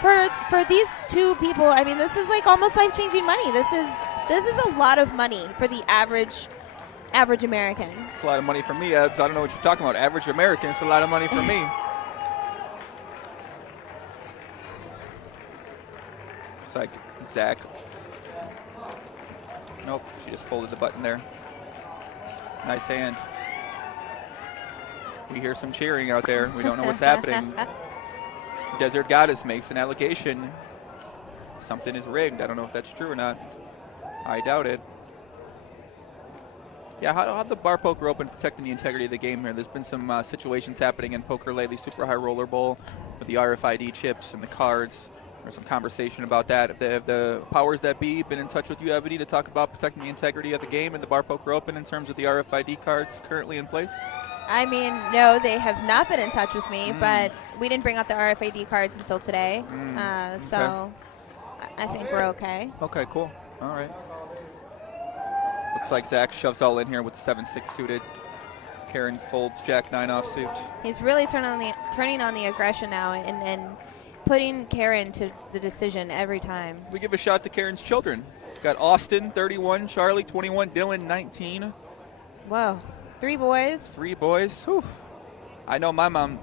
for these two people. I mean, this is like almost life-changing money. This is a lot of money for the average American. It's a lot of money for me, Ebbs. I don't know what you're talking about. Average American, it's a lot of money for me. It's like Zach. Nope, she just folded the button there. Nice hand. We hear some cheering out there. We don't know what's happening. Desert Goddess makes an allegation. Something is rigged. I don't know if that's true or not. I doubt it. Yeah, how the Bar Poker Open protecting the integrity of the game here? There's been some situations happening in poker lately. Super High Roller Bowl with the RFID chips and the cards. There's some conversation about that. Have the powers that be been in touch with you, Ebony, to talk about protecting the integrity of the game in the Bar Poker Open in terms of the RFID cards currently in place? I mean, no, they have not been in touch with me, but we didn't bring out the RFID cards until today. So I think we're okay. Okay, cool. All right. Looks like Zach shoves all in here with the 7-6 suited. Karen folds Jack-9 offsuit. He's really turning on the aggression now and putting Karen to the decision every time. We give a shout to Karen's children. Got Austin, 31, Charlie, 21, Dylan, 19. Whoa. 3 boys. 3 boys. Whew. I know my mom,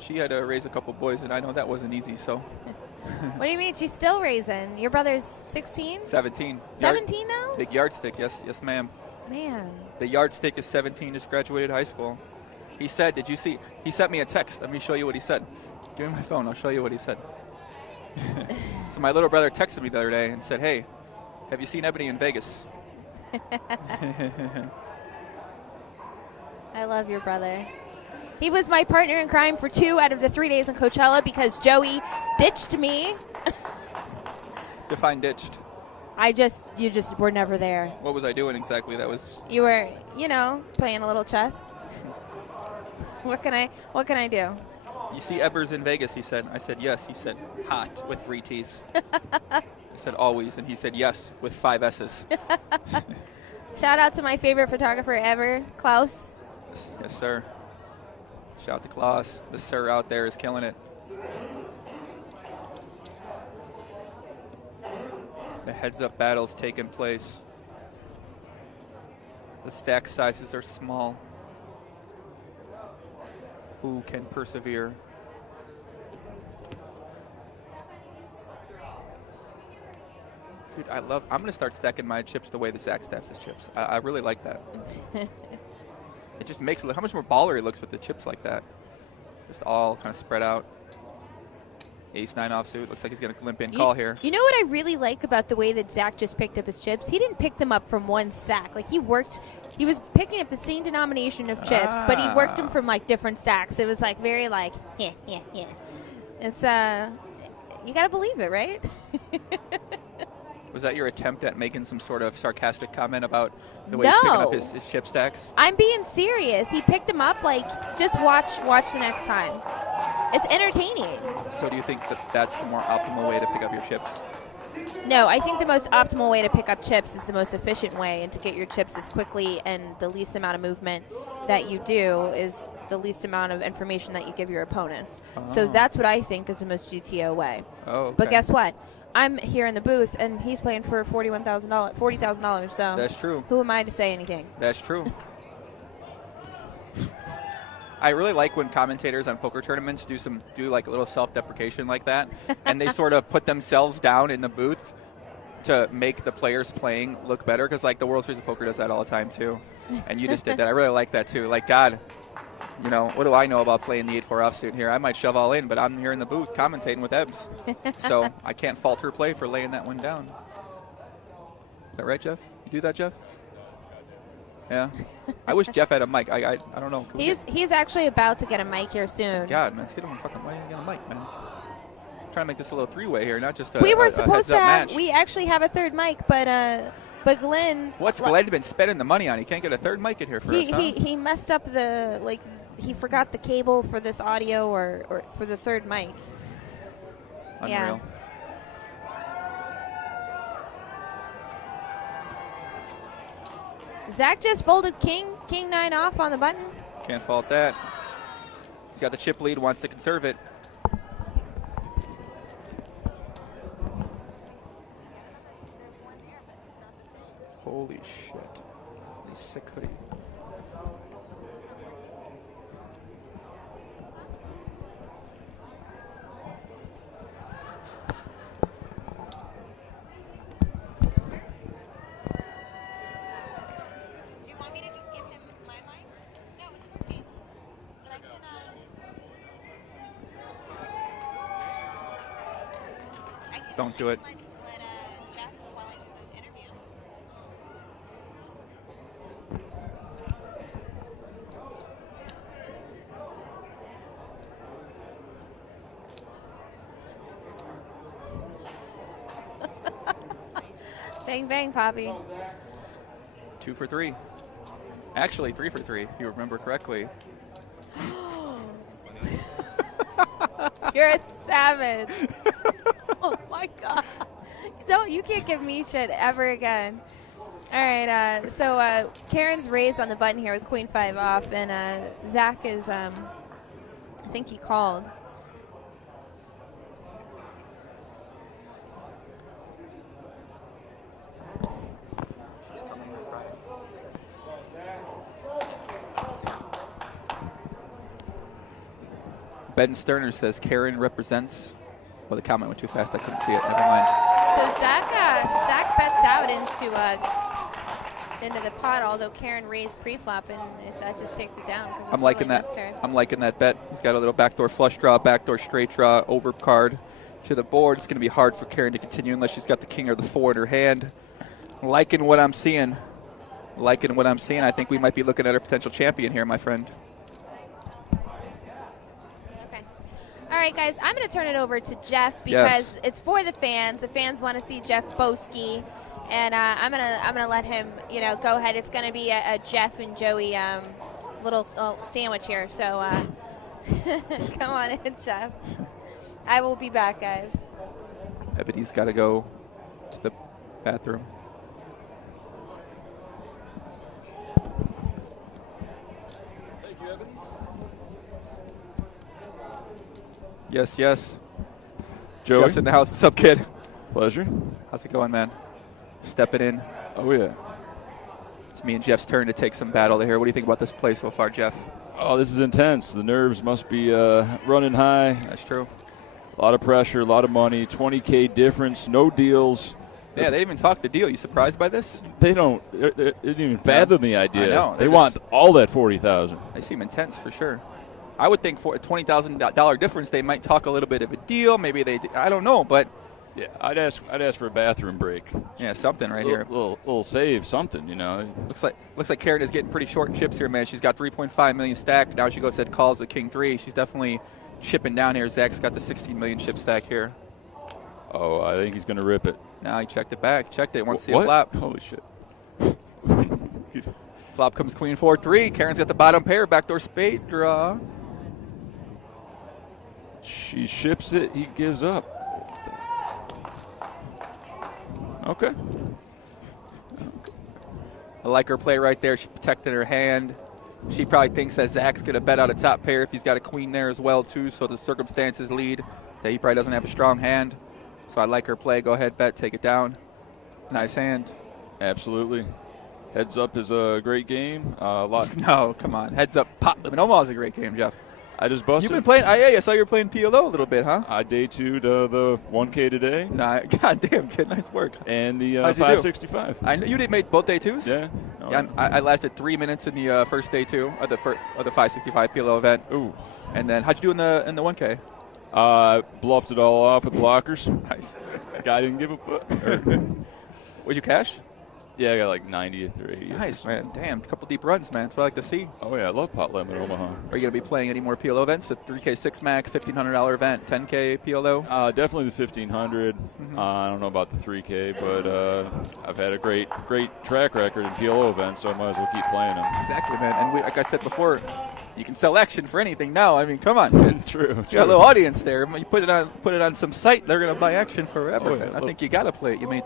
she had to raise a couple boys, and I know that wasn't easy, so. What do you mean? She's still raising. Your brother's 16? 17. 17 now? Big yardstick, yes, ma'am. Man. The yardstick is 17, just graduated high school. He said, did you see? He sent me a text. Let me show you what he said. Give me my phone. I'll show you what he said. So my little brother texted me the other day and said, hey, have you seen Ebony in Vegas? I love your brother. He was my partner in crime for 2 out of the 3 days in Coachella because Joey ditched me. Define ditched. You just were never there. What was I doing exactly? You were, playing a little chess. What can I do? You see Ebbers in Vegas, he said. I said, yes. He said, hot, with 3 T's. I said, always. And he said, yes, with 5 S's. Shout out to my favorite photographer ever, Klaus. Yes, sir. Shout out to Klaus. The sir out there is killing it. The heads-up battle's taking place. The stack sizes are small. Who can persevere? Dude, I'm going to start stacking my chips the way the Zach stacks his chips. I really like that. It just makes it look, how much more baller he looks with the chips like that. Just all kind of spread out. Ace-9 offsuit. Looks like he's going to limp in call here. You know what I really like about the way that Zach just picked up his chips? He didn't pick them up from one stack. Like he was picking up the same denomination of chips, but he worked them from like different stacks. It was like very like, yeah. It's, you got to believe it, right? Was that your attempt at making some sort of sarcastic comment about the way he's picking up his chip stacks? I'm being serious. He picked them up like, just watch the next time. It's entertaining. So do you think that that's the more optimal way to pick up your chips? No, I think the most optimal way to pick up chips is the most efficient way, and to get your chips as quickly and the least amount of movement that you do is the least amount of information that you give your opponents. So that's what I think is the most GTO way. Oh, okay. But guess what? I'm here in the booth, and he's playing for $40,000. So That's true. Who am I to say anything? That's true. I really like when commentators on poker tournaments do like a little self-deprecation like that, and they sort of put themselves down in the booth to make the players playing look better, because like the World Series of Poker does that all the time too, and you just did that. I really like that too. Like, God, you know, what do I know about playing the 8-4 offsuit here? I might shove all in, but I'm here in the booth commentating with Ebbs, so I can't fault her play for laying that one down. Is that right, Jeff? You do that, Jeff? Yeah. I wish Jeff had a mic. I don't know. He's actually about to get a mic here soon. God, man, let's get him a fucking mic. Get a mic, man. I'm trying to make this a little three-way here, not just a We were supposed to have. match. We actually have a third mic, but Glenn. What's Glenn been spending the money on? He can't get a third mic in here for us, huh? He messed up he forgot the cable for this audio or for the third mic. Unreal. Yeah. Zach just folded king 9 off on the button. Can't fault that. He's got the chip lead, wants to conserve it. Holy shit. He's sick hoodie. Don't do it. Bang, bang, Poppy. 2 for 3. Actually, 3 for 3, if you remember correctly. You're a savage. Oh my God. You can't give me shit ever again. All right, so Karen's raised on the button here with Queen 5 off, and Zach is, I think he called. Ben Sterner says Karen represents. Well, the comment went too fast. I couldn't see it. Never mind. So Zach bets out into the pot, although Karen raised pre-flop, and that just takes it down. I'm liking that. I'm liking that bet. He's got a little backdoor flush draw, backdoor straight draw, over card to the board. It's going to be hard for Karen to continue unless she's got the king or the 4 in her hand. Liking what I'm seeing. Liking what I'm seeing. I think we might be looking at a potential champion here, my friend. All right, guys, I'm going to turn it over to Jeff because it's for the fans. The fans want to see Jeff Boski, and I'm gonna let him, go ahead. It's going to be a Jeff and Joey little sandwich here. So come on in, Jeff. I will be back, guys. Ebony's got to go to the bathroom. Yes, yes. Joey? Jeff's in the house. What's up, kid? Pleasure. How's it going, man? Stepping in. Oh, yeah. It's me and Jeff's turn to take some battle here. What do you think about this play so far, Jeff? Oh, this is intense. The nerves must be running high. That's true. A lot of pressure, a lot of money, $20K difference, no deals. Yeah, they didn't even talk the deal. You surprised by this? They didn't even fathom the idea. I know. They want all that $40,000. They seem intense for sure. I would think for a $20,000 difference, they might talk a little bit of a deal. Maybe I don't know, but yeah, I'd ask for a bathroom break. Yeah, something right here. Little save, something, Looks like Karen is getting pretty short in chips here, man. She's got 3.5 million stack. Now she goes ahead calls with King 3. She's definitely chipping down here. Zach's got the 16 million chip stack here. Oh, I think he's gonna rip it. Now he checked it back. Checked it. Wants to see a flop. Holy shit. Flop comes Queen 4-3. Karen's got the bottom pair. Backdoor spade draw. She ships it. He gives up. Okay. I like her play right there. She protected her hand. She probably thinks that Zach's going to bet out a top pair if he's got a queen there as well, too. So the circumstances lead that he probably doesn't have a strong hand. So I like her play. Go ahead, bet. Take it down. Nice hand. Absolutely. Heads up is a great game. No, come on. Heads up. Pot limit. Omaha is a great game, Jeff. I just busted. You've been playing. I saw you were playing PLO a little bit, huh? I day 2'd the 1K today. Nah, goddamn, kid, nice work. And the How'd you do? 565. I know you did make both day 2s. Yeah. Yeah, I lasted 3 minutes in the first day 2 of the 565 PLO event. Ooh. And then how'd you do in the 1K? Bluffed it all off with blockers. Nice. Guy didn't give a fuck. Would you cash? Yeah, I got like 90th or 80th. Nice, man. Damn, couple deep runs, man. That's what I like to see. Oh, yeah, I love pot limit Omaha. Are you going to be playing any more PLO events? A 3K 6 max, $1,500 event, 10K PLO? Definitely the 1,500. I don't know about the 3K, but I've had a great track record in PLO events, so I might as well keep playing them. Exactly, man. And like I said before, you can sell action for anything now. I mean, come on, kid. True. You got a little audience there. You put it on some site, they're gonna buy action forever. Oh, yeah. I think you gotta play it. You made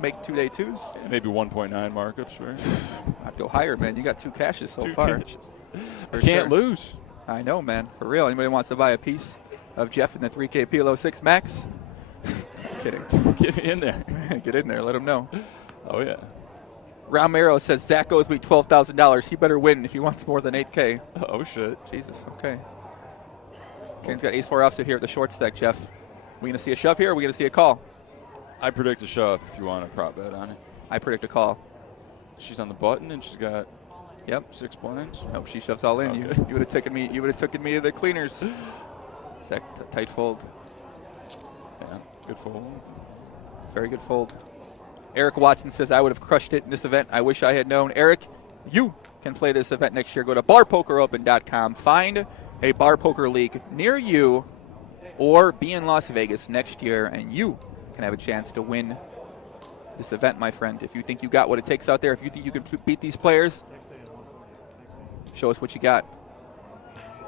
make 2 day 2s. Yeah, maybe 1.9 markups, right? I'd go higher, man. You got 2 cashes so Two far. cashes. For Can't sure. lose. I know, man. For real. Anybody wants to buy a piece of Jeff in the 3K PLO 6 max? Kidding. Get me in there. Get in there. Let him know. Oh yeah. Romero says Zach owes me $12,000. He better win if he wants more than 8K. Oh shit. Jesus. Okay. Kane's got ace-4 offsuit here at the short stack, Jeff. We going to see a shove here, or are we going to see a call? I predict a shove if you want a prop bet on it. I predict a call. She's on the button and she's got 6 blinds. Nope, she shoves all in. Okay. You would have taken me. You would have taken me to the cleaners. Zach, tight fold. Yeah, good fold. Very good fold. Eric Watson says, I would have crushed it in this event. I wish I had known. Eric, you can play this event next year. Go to barpokeropen.com. Find a bar poker league near you or be in Las Vegas next year, and you can have a chance to win this event, my friend. If you think you got what it takes out there, if you think you can beat these players, show us what you got.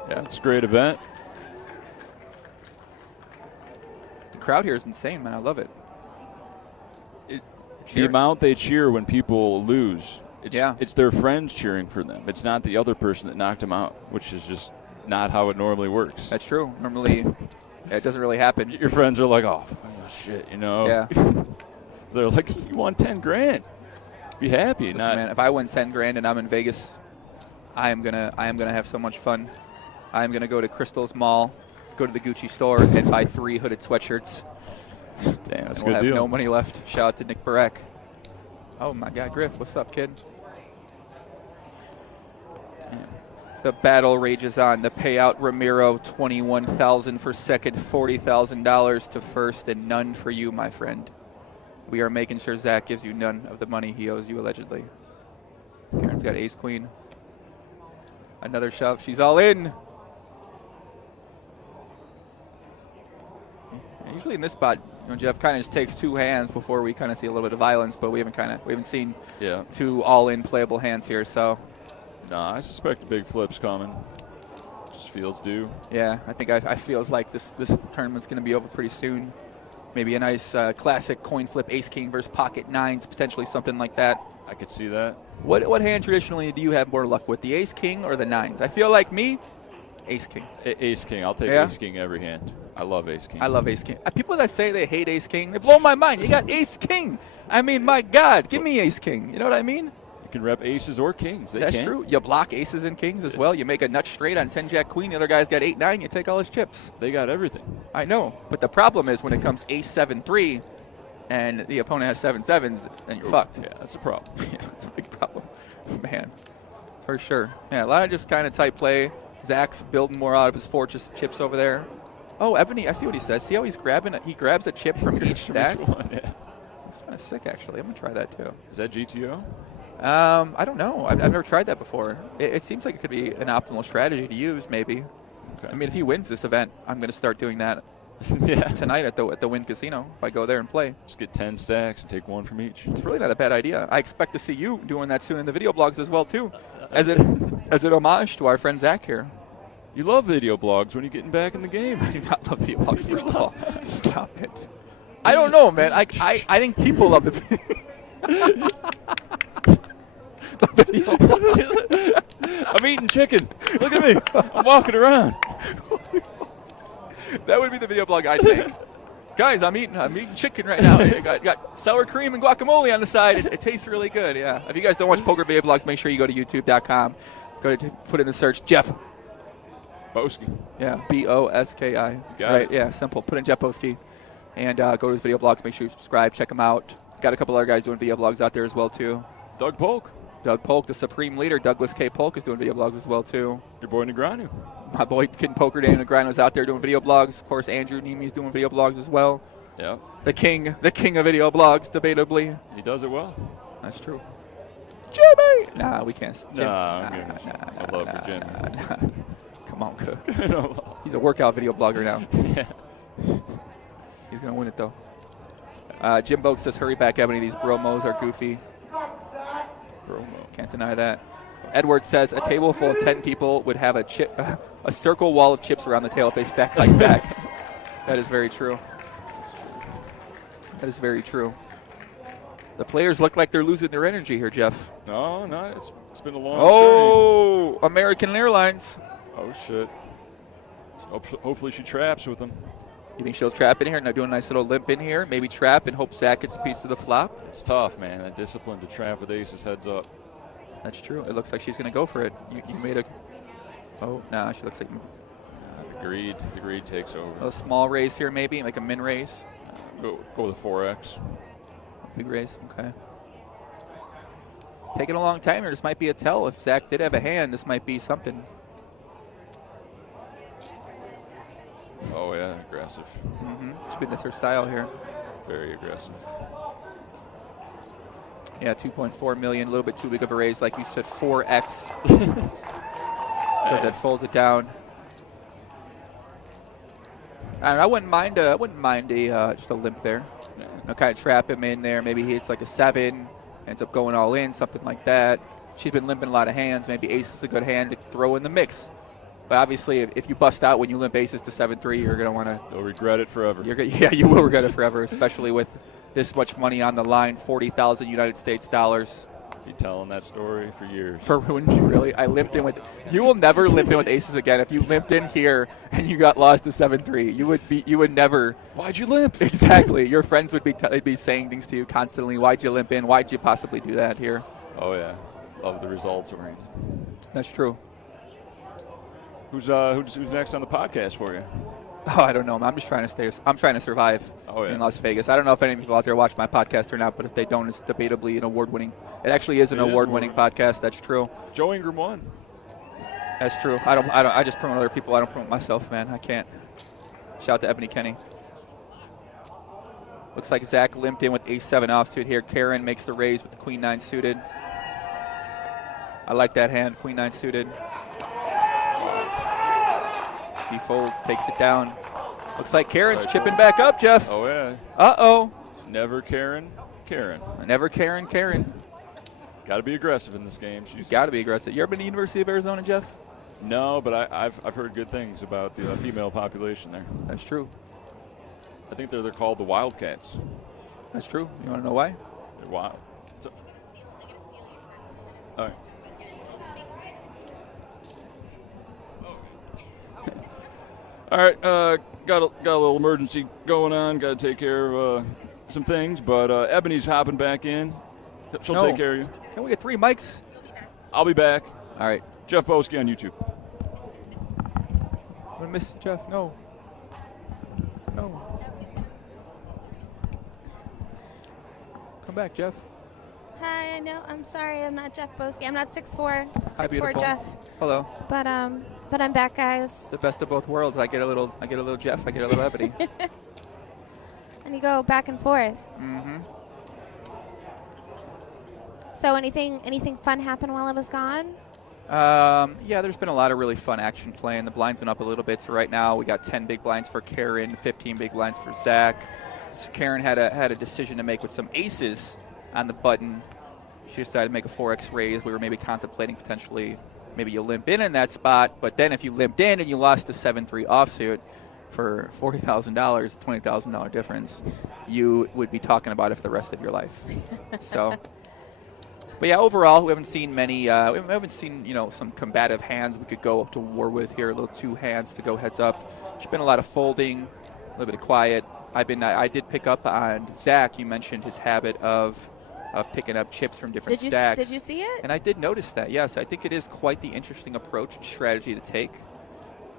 Yeah, it's a great event. The crowd here is insane, man. I love it. The amount they cheer when people lose, it's their friends cheering for them. It's not the other person that knocked them out, which is just not how it normally works. That's true. Normally, it doesn't really happen. Your friends are like, oh, shit, you know. Yeah. They're like, you won 10 grand. Be happy. Listen, man, if I win 10 grand and I'm in Vegas, I am gonna have so much fun. I am gonna go to Crystal's Mall, go to the Gucci store, and buy 3 hooded sweatshirts. Damn, that's a we'll good have deal. no money left. Shout out to Nick Barek. Oh my God, Griff, what's up, kid? Damn. The battle rages on. The payout, Ramiro, $21,000 for second, $40,000 to first, and none for you, my friend. We are making sure Zach gives you none of the money he owes you, allegedly. Karen's got ace queen. Another shove. She's all in. Usually in this spot, Jeff kind of just takes 2 hands before we kind of see a little bit of violence, but we haven't seen 2 all-in playable hands here. So, Nah, I suspect a big flip's coming. Just feels due. Yeah, I think I feels like this tournament's going to be over pretty soon. Maybe a nice classic coin flip, ace king versus pocket nines, potentially something like that. I could see that. What hand traditionally do you have more luck with, the ace king or the nines? I feel like me, ace king. Ace king. I'll take ace king every hand. I love ace king. I love ace king. People that say they hate ace king, they blow my mind. You got ace king. I mean, my God, give me ace king. You know what I mean? You can rep aces or kings. That's true. You block aces and kings as well. You make a nut straight on 10 jack queen. The other guy's got 8-9. You take all his chips. They got everything. I know, but the problem is when it comes ace 7-3, and the opponent has 7-7s, then you're fucked. Yeah, that's a problem. Yeah, it's a big problem, man, for sure. Yeah, a lot of just kind of tight play. Zach's building more out of his fortress chips over there. Oh, Ebony, I see what he says. See how he's grabbing it? He grabs a chip from each stack. Yeah. It's kind of sick, actually. I'm gonna try that too. Is that GTO? I don't know. I've never tried that before. It seems like it could be an optimal strategy to use, maybe. Okay. I mean, if he wins this event, I'm going to start doing that tonight at the Wynn Casino if I go there and play. Just get 10 stacks and take 1 from each. It's really not a bad idea. I expect to see you doing that soon in the video blogs as well, too, as an homage to our friend Zach here. You love video blogs when you're getting back in the game. I do not love video blogs, first of all. Stop it. I don't know, man. I think people love the video. I'm eating chicken. Look at me. I'm walking around. That would be the video blog I'd make. Guys, I'm eating chicken right now. I got sour cream and guacamole on the side. It tastes really good. Yeah. If you guys don't watch poker video blogs, make sure you go to youtube.com. Put in the search Jeff Boski. Yeah, B-O-S-K-I. Right. Yeah. Simple. Put in Jeff Boski, and go to his video blogs. Make sure you subscribe. Check him out. Got a couple other guys doing video blogs out there as well too. Doug Polk, the supreme leader. Douglas K. Polk is doing video blogs as well too. Your boy Negreanu. My boy Kid Poker Day Negreanu's out there doing video blogs. Of course, Andrew Nemi's doing video blogs as well. Yeah. The king of video blogs, debatably. He does it well. That's true. Jimmy! Nah, we can't. Nah, I love for Jimmy. Nah. Come on, Cook. He's a workout video blogger now. Yeah. He's going to win it, though. Jim Bogue says, hurry back, Ebony. These bromos are goofy. Bromo. Can't deny that. Edward says, a table full of 10 people would have a circle wall of chips around the table if they stack like Zach. That is very true. That is very true. The players look like they're losing their energy here, Jeff. No, it's been a long journey. American Airlines. Oh, shit. Hopefully she traps with them. You think she'll trap in here and do a nice little limp in here? Maybe trap and hope Zach gets a piece of the flop? It's tough, man. That discipline to trap with aces heads up. That's true. It looks like she's going to go for it. You made a... Oh, nah, she looks like... The greed takes over. A small raise here maybe, like a min raise? Go with a 4X. Big raise, okay. Taking a long time here. This might be a tell. If Zach did have a hand, this might be something. Oh, yeah, aggressive. That's her style here. Very aggressive. Yeah, 2.4 million, a little bit too big of a raise. Like you said, 4X. Because that folds it down. I wouldn't mind just a limp there. Yeah. Kind of trap him in there. Maybe he hits like a 7, ends up going all in, something like that. She's been limping a lot of hands. Maybe ace is a good hand to throw in the mix. But obviously, if you bust out when you limp aces to 7-3, you're going to want to... You'll regret it forever. Yeah, you will regret it forever, especially with this much money on the line, 40,000 United States dollars. Been telling that story for years. Wouldn't you really? I limped in with... You will never limp in with aces again. If you limped in here and you got lost to 7-3, you would never... Why'd you limp? Exactly. Your friends would be saying things to you constantly. Why'd you limp in? Why'd you possibly do that here? Oh, yeah. Love the results oriented. That's true. Who's next on the podcast for you? Oh, I don't know. I'm just trying to survive in Las Vegas. I don't know if any people out there watch my podcast or not, but if they don't, it's debatably an award-winning. It actually is an award-winning podcast. That's true. Joe Ingram won. That's true. I just promote other people. I don't promote myself, man. I can't. Shout out to Ebony Kenny. Looks like Zach limped in with ace-7 offsuit here. Karen makes the raise with the queen-9 suited. I like that hand, queen-9 suited. He folds, takes it down. Looks like Karen's chipping back up, Jeff. Oh, yeah. Uh-oh. Never Karen. Never Karen. Got to be aggressive in this game. You got to be aggressive. You ever been to the University of Arizona, Jeff? No, but I've heard good things about the female population there. That's true. I think they're called the Wildcats. That's true. You want to know why? They're wild. All right. All right, got a little emergency going on. Got to take care of some things, but Ebony's hopping back in. She'll take care of you. Can we get 3 mics? I'll be back. All right. Jeff Boski on YouTube. I'm going to miss Jeff. No. Come back, Jeff. Hi, I know. I'm sorry. I'm not Jeff Boski. I'm not 6'4". Hi, beautiful. 6'4" Jeff. Hello. But I'm back, guys. The best of both worlds. I get a little Jeff. I get a little Ebony. And you go back and forth. Mm-hmm. So anything fun happened while I was gone? Yeah, there's been a lot of really fun action playing. The blinds went up a little bit, so right now we got 10 big blinds for Karen, 15 big blinds for Zach. So Karen had a decision to make with some aces on the button. She decided to make a 4X raise. We were maybe contemplating potentially maybe you limp in that spot, but then if you limped in and you lost the 7-3 offsuit for $40,000, $20,000 difference, you would be talking about it for the rest of your life. So, but yeah, overall, we haven't seen many. We haven't seen some combative hands we could go to war with here. A little 2 hands to go heads up. There's been a lot of folding, a little bit of quiet. I did pick up on Zach. You mentioned his habit of picking up chips from different stacks. Did you see it? And I did notice that. Yes, I think it is quite the interesting approach and strategy to take.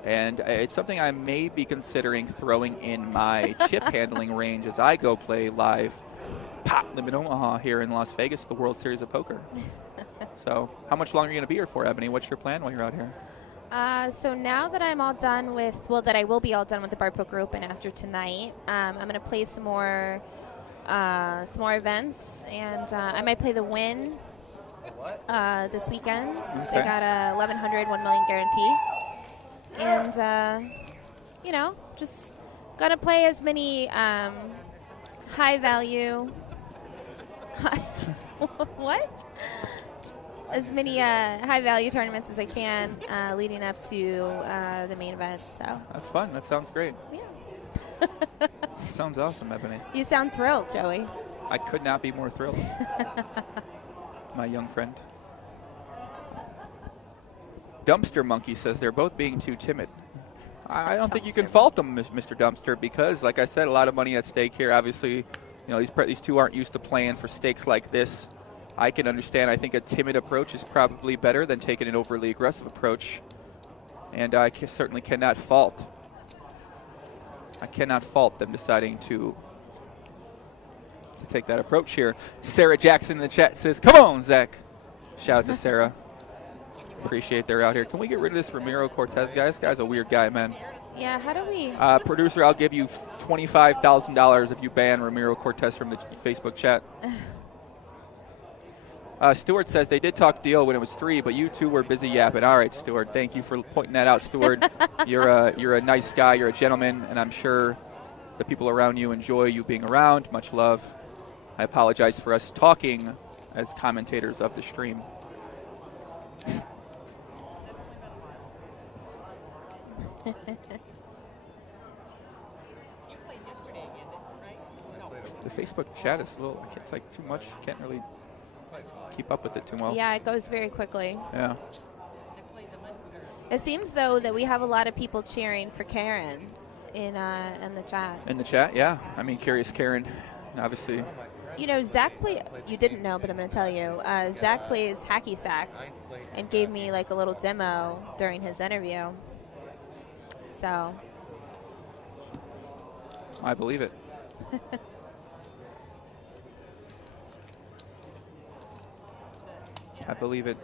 And it's something I may be considering throwing in my chip handling range as I go play live Live in Omaha here in Las Vegas at the World Series of Poker. So how much longer are you going to be here for, Ebony? What's your plan while you're out here? So now that I'm all done with, well, that I will be all done with the Bar Poker Open after tonight, I'm going to play some more events, and I might play the Win this weekend. Okay. They got a 1,100 $1 million guarantee, and you know, just gonna play as many high value. What? As many high value tournaments as I can leading up to the main event. So That's fun. That sounds great. Yeah. Sounds awesome, Ebony. You sound thrilled, Joey. I could not be more thrilled. My young friend. Dumpster Monkey says they're both being too timid. I don't think you can fault them, Mr. Dumpster, because, like I said, a lot of money at stake here. Obviously, you know, these two aren't used to playing for stakes like this. I can understand. I think a timid approach is probably better than taking an overly aggressive approach. And I certainly cannot fault. I cannot fault them deciding to take that approach here. Sarah Jackson in the chat says, "Come on, Zach." Shout out to Sarah. Appreciate they're out here. Can we get rid of this Ramiro Cortez guy? This guy's a weird guy, man. Yeah, how do we? Producer, I'll give you $25,000 if you ban Ramiro Cortez from the Facebook chat. Stuart says they did talk deal when it was 3, but you two were busy yapping. All right, Stuart. Thank you for pointing that out, Stuart. You're a nice guy. You're a gentleman, and I'm sure the people around you enjoy you being around. Much love. I apologize for us talking as commentators of the stream. The Facebook chat is a little, it's like too much. Can't really keep up with it too well. Yeah, it goes very quickly. Yeah. It seems, though, that we have a lot of people cheering for Karen in the chat. In the chat, yeah. I mean, Curious Karen, obviously. You know, Zach you didn't know, but I'm going to tell you. Zach plays Hacky Sack and gave me like a little demo during his interview. So. I believe it. I believe it.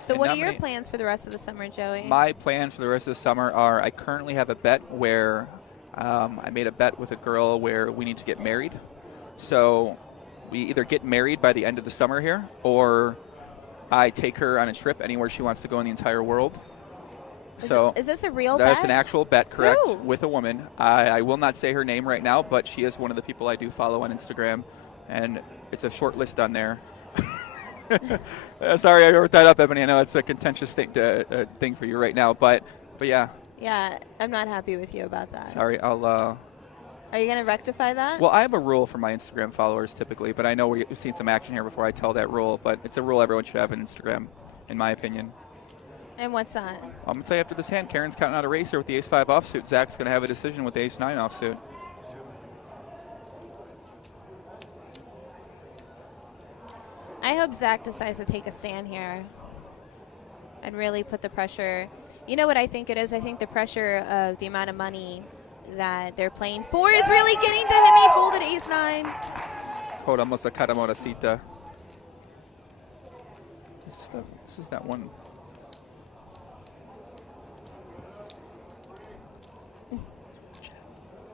So what are your plans for the rest of the summer, Joey? My plans for the rest of the summer are I currently have a bet where I made a bet with a girl where we need to get married. So we either get married by the end of the summer here, or I take her on a trip anywhere she wants to go in the entire world. Is this a real bet? That's an actual bet, correct, Who? with a woman. I will not say her name right now, but she is one of the people I do follow on Instagram, and it's a short list on there. Sorry, I wrote that up, Ebony. I know it's a contentious thing for you right now, but yeah. Yeah, I'm not happy with you about that. Sorry, I'll. Are you going to rectify that? Well, I have a rule for my Instagram followers typically, but I know we've seen some action here before I tell that rule, but it's a rule everyone should have on Instagram, in my opinion. And what's that? I'm going to tell you after this hand, Karen's counting out a racer with the ace-5 offsuit. Zach's going to have a decision with the ace-9 offsuit. I hope Zach decides to take a stand here and really put the pressure. You know what I think it is? I think the pressure of the amount of money that they're playing for is really getting to him. He folded ace-9. Podamos a caramoracita. This is that one.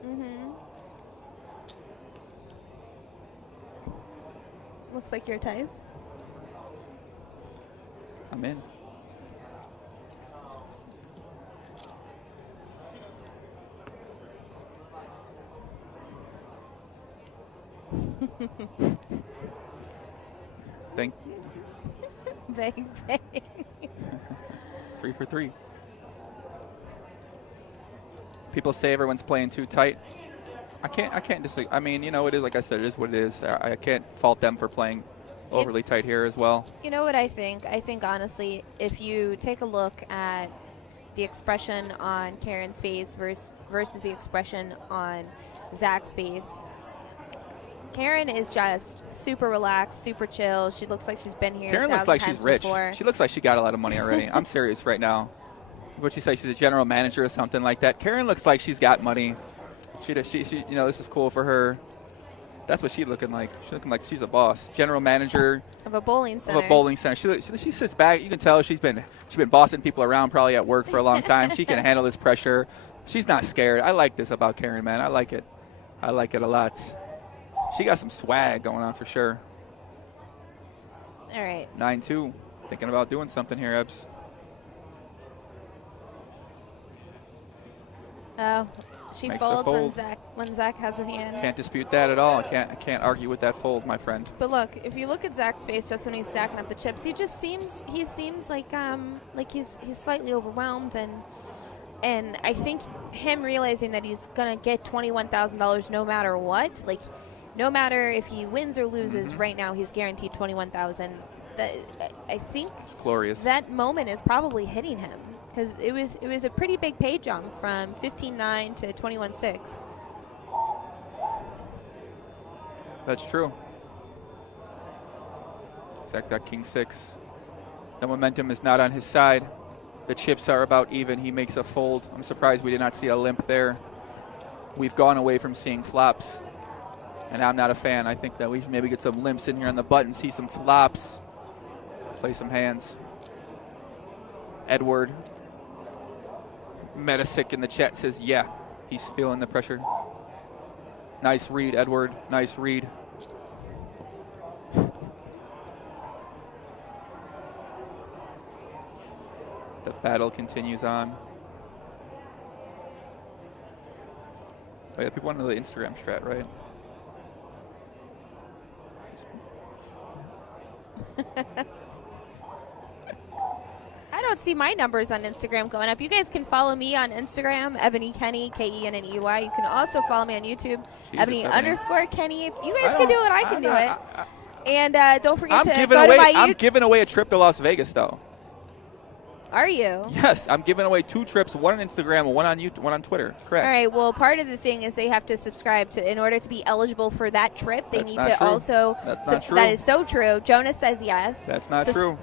Mm-hmm. Looks like your type. I'm in. Thank. Bang, bang. 3 for 3. People say everyone's playing too tight. I can't disagree. I mean, you know, it is, like I said, it is what it is. I can't fault them for playing overly tight here as well. You know what I think? I think, honestly, if you take a look at the expression on Karen's face versus the expression on Zach's face. Karen is just super relaxed, super chill. She looks like she's been here. Karen looks like she's rich. She looks like she got a lot of money already. I'm serious right now. What'd she say? She's a general manager or something like that. Karen looks like she's got money. She you know, this is cool for her. That's what she's looking like. She's looking like she's a boss, general manager of a bowling center. Of a bowling center. She sits back. You can tell she's been bossing people around probably at work for a long time. She can handle this pressure. She's not scared. I like this about Karen, man. I like it. I like it a lot. She got some swag going on for sure. All right. 9-2. Thinking about doing something here, Ebbs. Oh, she Makes a folds fold. when Zach has a hand. Can't dispute that at all. I can't argue with that fold, my friend. But look, if you look at Zach's face just when he's stacking up the chips, he seems like he's slightly overwhelmed, and I think him realizing that he's gonna get $21,000 no matter what, like no matter if he wins or loses. Right now, he's guaranteed $21,000. I think it's glorious. That moment is probably hitting him. Because it was a pretty big pay jump from 15-9 to 21-6. That's true. Zach's got king 6. The momentum is not on his side. The chips are about even. He makes a fold. I'm surprised we did not see a limp there. We've gone away from seeing flops, and I'm not a fan. I think that we should maybe get some limps in here on the button, see some flops, play some hands. Edward Metasick in the chat says, yeah, he's feeling the pressure. Nice read, Edward. Nice read. The battle continues on. Oh yeah, people want to know the Instagram strat, right? I don't see my numbers on Instagram going up. You guys can follow me on Instagram, Ebony Kenny, Kenney. You can also follow me on YouTube, Ebony_Kenny. If you guys can do it, I can do it. And don't forget to go to my YouTube. I'm giving away a trip to Las Vegas, though. Are you? Yes, I'm giving away 2 trips, one on Instagram and one on YouTube, one on Twitter. Correct. All right. Well, part of the thing is they have to subscribe to, in order to be eligible for that trip. They need to also. That's not true. That is so true. Jonah says yes. That's not true.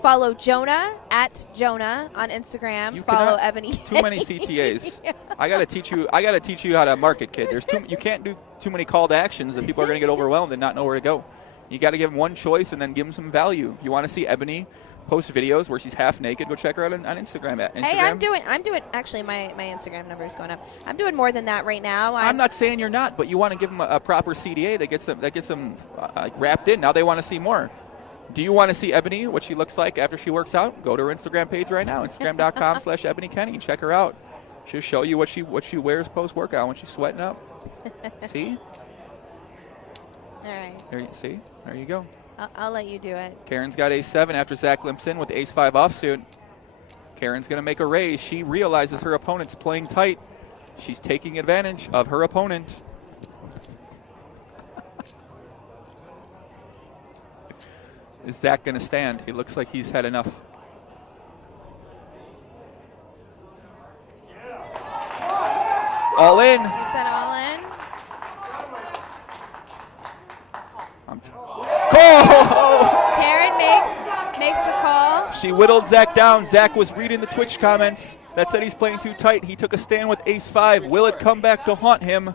Follow Jonah at Jonah on Instagram. Follow Ebony. Too many CTAs. Yeah. I gotta teach you how to market, kid. You can't do too many call to actions that people are gonna get overwhelmed and not know where to go. You got to give them one choice and then give them some value. If you want to see Ebony post videos where she's half naked, go check her out on Instagram. Hey, I'm doing. Actually, my Instagram number is going up. I'm doing more than that right now. I'm not saying you're not, but you want to give them a proper CDA that gets them wrapped in. Now they want to see more. Do you want to see Ebony, what she looks like after she works out? Go to her Instagram page right now, Instagram.com/EbonyKenny. Check her out. She'll show you what she wears post-workout when she's sweating up. See? All right. See? There you go. I'll let you do it. Karen's got ace-7 after Zach limps in with ace-5 offsuit. Karen's going to make a raise. She realizes her opponent's playing tight. She's taking advantage of her opponent. Is Zach going to stand? He looks like he's had enough. All in. You said all in? Karen makes the call. She whittled Zach down. Zach was reading the Twitch comments that said he's playing too tight. He took a stand with ace-5. Will it come back to haunt him? A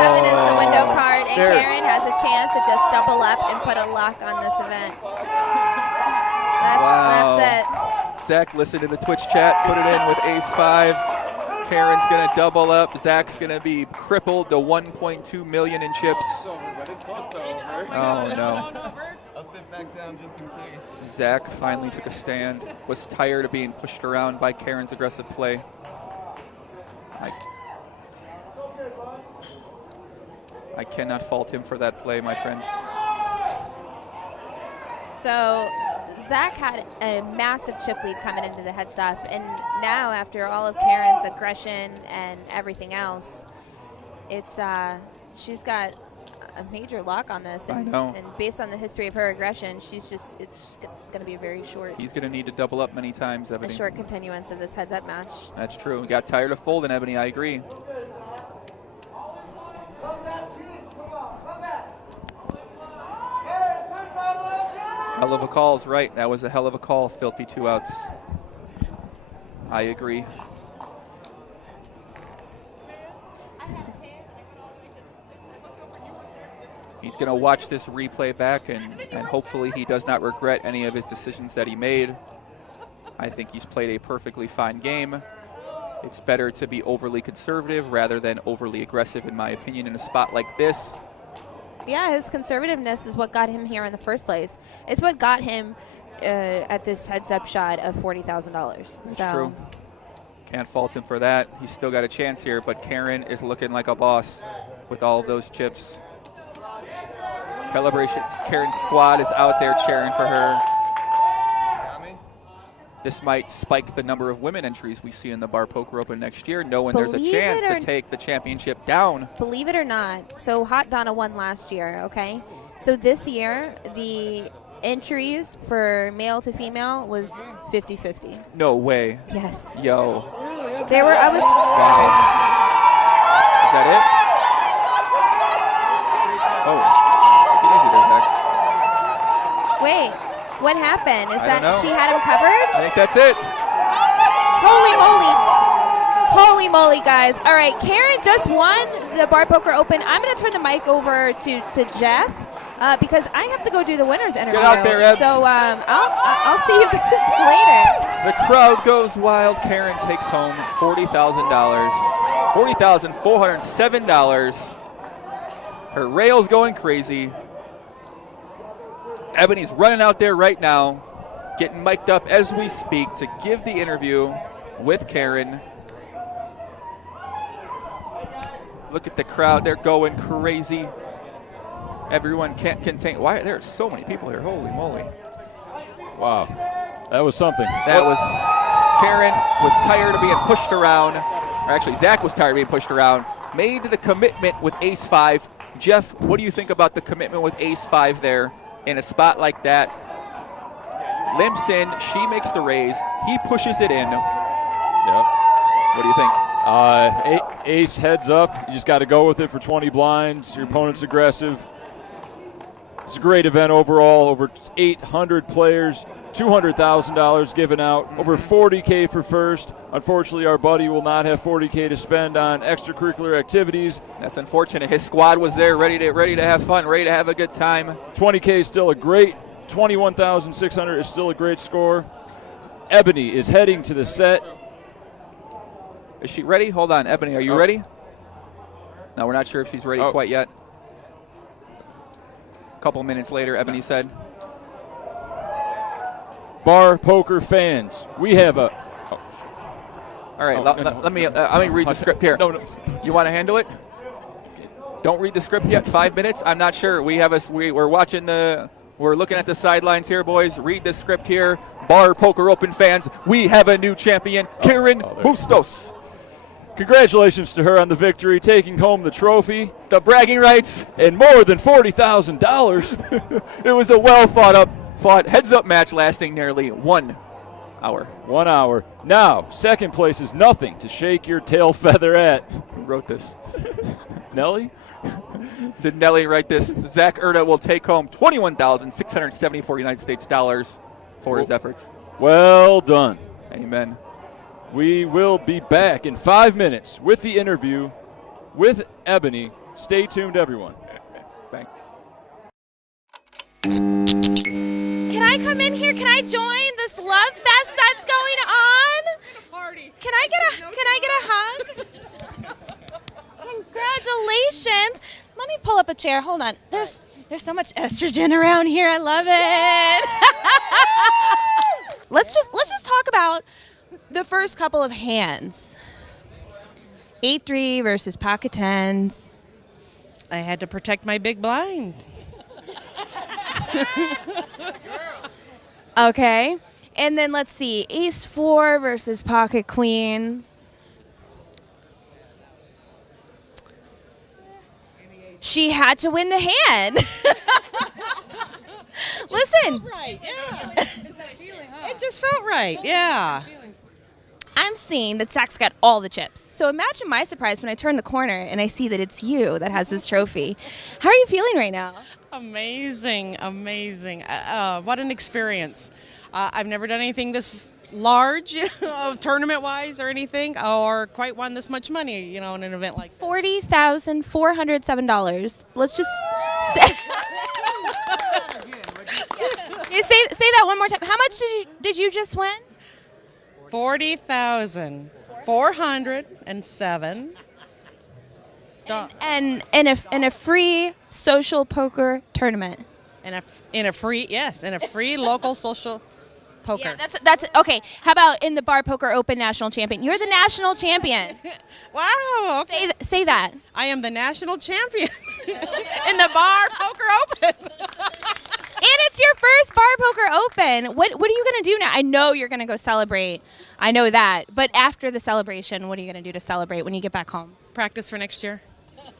7 is the window card, and Karen has a chance to just double up and put a lock on this event. That's it. Zach listened to the Twitch chat, put it in with ace-5. Karen's going to double up. Zach's going to be crippled to $1.2 million in chips. Oh, no. I'll sit back down just in case. Zach finally took a stand, was tired of being pushed around by Karen's aggressive play. I cannot fault him for that play, my friend. So Zach had a massive chip lead coming into the heads up, and now after all of Karen's aggression and everything else, it's she's got a major lock on this. I And, know. and based on the history of her aggression, it's going to be a very short. He's going to need to double up many times, A Ebony. short continuance of this heads-up match. That's true. He got tired of folding, Ebony. I agree. Hell of a call's right. That was a hell of a call. Filthy 2 outs. I agree. He's going to watch this replay back, and hopefully he does not regret any of his decisions that he made. I think he's played a perfectly fine game. It's better to be overly conservative rather than overly aggressive, in my opinion, in a spot like this. Yeah, his conservativeness is what got him here in the first place. It's what got him at this heads-up shot of $40,000. That's true. Can't fault him for that. He's still got a chance here, but Karen is looking like a boss with all of those chips. Calibrations. Karen's squad is out there cheering for her. This might spike the number of women entries we see in the Bar Poker Open next year, knowing there's a chance to take the championship down. Believe it or not, so Hot Donna won last year, okay? So this year, the entries for male to female was 50-50. No way. Yes. Yo. There were, I was. Wow. Is that it? Oh. Take it easy there, Zach. Wait, what happened? Is I that don't know. she had him covered? I think that's it. Holy moly. Holy moly, guys. All right, Karen just won the Bar Poker Open. I'm going to turn the mic over to Jeff because I have to go do the winner's interview. Get out there, Ebs. So I'll see you guys later. The crowd goes wild. Karen takes home $40,000. $40,407. Her rail's going crazy. Ebony's running out there right now, getting mic'd up as we speak to give the interview with Karen. Look at the crowd. They're going crazy. Everyone can't contain. Why? There are so many people here. Holy moly. Wow. That was something. That was, Karen was tired of being pushed around. Or actually, Zach was tired of being pushed around. Made the commitment with ace-5. Jeff, what do you think about the commitment with ace-5 there in a spot like that? Limps in, she makes the raise, he pushes it in. Yep. What do you think? Ace heads up. You just got to go with it for 20 blinds. Your opponent's aggressive. It's a great event overall. Over 800 players, $200,000 given out, over 40K for first. Unfortunately, our buddy will not have 40K to spend on extracurricular activities. That's unfortunate. His squad was there, ready to have fun, ready to have a good time. 20K is still a great. 21,600 is still a great score. Ebony is heading to the set. Is she ready? Hold on, Ebony, are you ready? No, we're not sure if she's ready quite yet. A couple minutes later, Ebony said. Bar Poker fans, we have a. All right, let me read the script here. No. You want to handle it? Don't read the script yet. 5 minutes. I'm not sure. We're watching the. We're looking at the sidelines here, boys. Read the script here. Bar Poker Open fans, we have a new champion, Karen Bustos. Congratulations to her on the victory, taking home the trophy, the bragging rights, and more than $40,000. It was a well fought heads-up match lasting nearly 1 hour. 1 hour. Now, second place is nothing to shake your tail feather at. Who wrote this? Nelly? Did Nelly write this? Zach Erda will take home $21,674 United States dollars for his efforts. Well done. Amen. We will be back in 5 minutes with the interview with Ebony. Stay tuned, everyone. Thank Can I come in here? Can I join this love fest that's going on? Can I get a hug? Congratulations. Let me pull up a chair. Hold on. There's so much estrogen around here. I love it. Let's just talk about the first couple of hands. 8-3 versus pocket tens. I had to protect my big blind. Okay. And then let's see. Ace-4 versus pocket queens. She had to win the hand. Listen. Right, yeah. It just felt right, yeah. I'm seeing that Zach's got all the chips. So imagine my surprise when I turn the corner and I see that it's you that has this trophy. How are you feeling right now? Amazing, amazing. What an experience. I've never done anything this large, tournament-wise or anything, or quite won this much money, in an event like that. $40,407. Let's just say... You say that one more time. How much did you just win? $40,407. And in a free social poker tournament. In a free local social poker. Yeah, that's okay. How about in the Bar Poker Open National Champion? You're the national champion. Wow. Okay. Say that. I am the national champion in the Bar Poker Open. And it's your first Bar Poker Open. What are you going to do now? I know you're going to go celebrate. I know that. But after the celebration, what are you going to do to celebrate when you get back home? Practice for next year.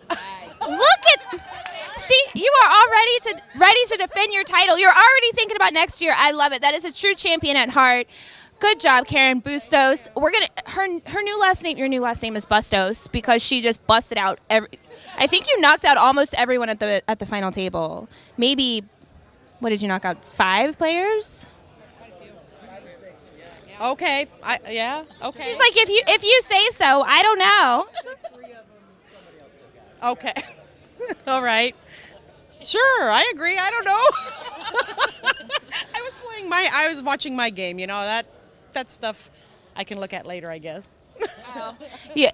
Look at you are all ready to defend your title. You're already thinking about next year. I love it. That is a true champion at heart. Good job, Karen Bustos. We're gonna her new last name. Your new last name is Bustos because she just busted out I think you knocked out almost everyone at the final table. Maybe. What did you knock out? 5 players? Okay. Yeah. Okay. She's like, if you say so, I don't know. Okay. All right. Sure, I agree. I don't know. I was watching my game. That stuff I can look at later, I guess. Yeah,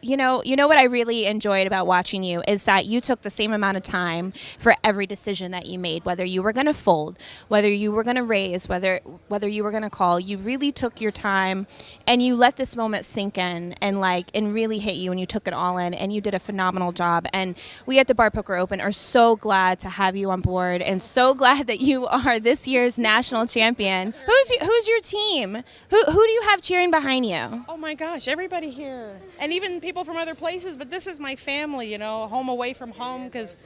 you know what I really enjoyed about watching you is that you took the same amount of time for every decision that you made, whether you were going to fold, whether you were going to raise, whether you were going to call. You really took your time and you let this moment sink in and really hit you, and you took it all in, and you did a phenomenal job. And we at the Bar Poker Open are so glad to have you on board and so glad that you are this year's national champion. Who's your team? Who do you have cheering behind you? Oh my gosh, everybody here, and even people from other places, but this is my family, home away from home, because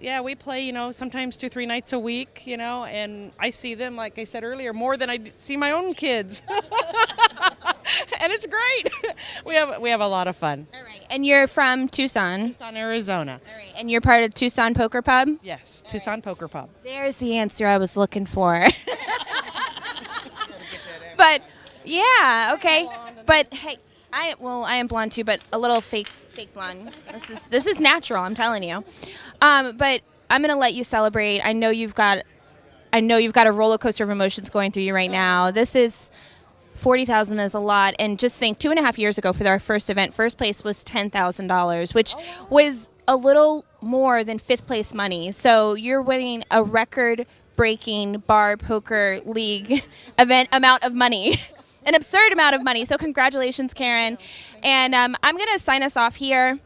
we play, sometimes 2-3 nights a week, and I see them, like I said earlier, more than I see my own kids. And it's great. We have a lot of fun. All right, and you're from Tucson? Tucson, Arizona. All right, and you're part of Tucson Poker Pub? Yes, Tucson Poker Pub. There's the answer I was looking for. But yeah, okay. But hey, I am blonde too, but a little fake blonde. This is natural, I'm telling you. But I'm gonna let you celebrate. I know you've got a roller coaster of emotions going through you right now. This is $40,000 is a lot, and just think 2.5 years ago for our first event, first place was $10,000, which was a little more than 5th place money. So you're winning a record-breaking Bar Poker League event amount of money. An absurd amount of money. So congratulations, Karen. And I'm going to sign us off here.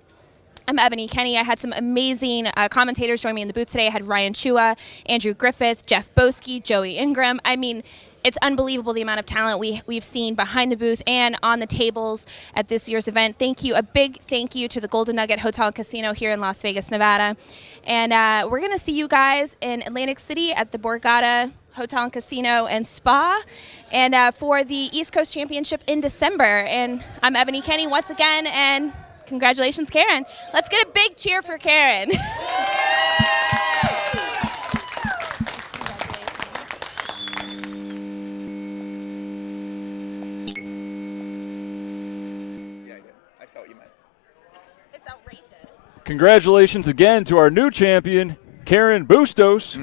I'm Ebony Kenny. I had some amazing commentators join me in the booth today. I had Ryan Chua, Andrew Griffith, Jeff Boski, Joey Ingram. I mean, it's unbelievable the amount of talent we've seen behind the booth and on the tables at this year's event. Thank you. A big thank you to the Golden Nugget Hotel and Casino here in Las Vegas, Nevada. And we're going to see you guys in Atlantic City at the Borgata Hotel and Casino and Spa, and for the East Coast Championship in December. And I'm Ebony Kenny once again, and congratulations, Karen. Let's get a big cheer for Karen. I saw what you meant. It's outrageous. Congratulations again to our new champion, Karen Bustos.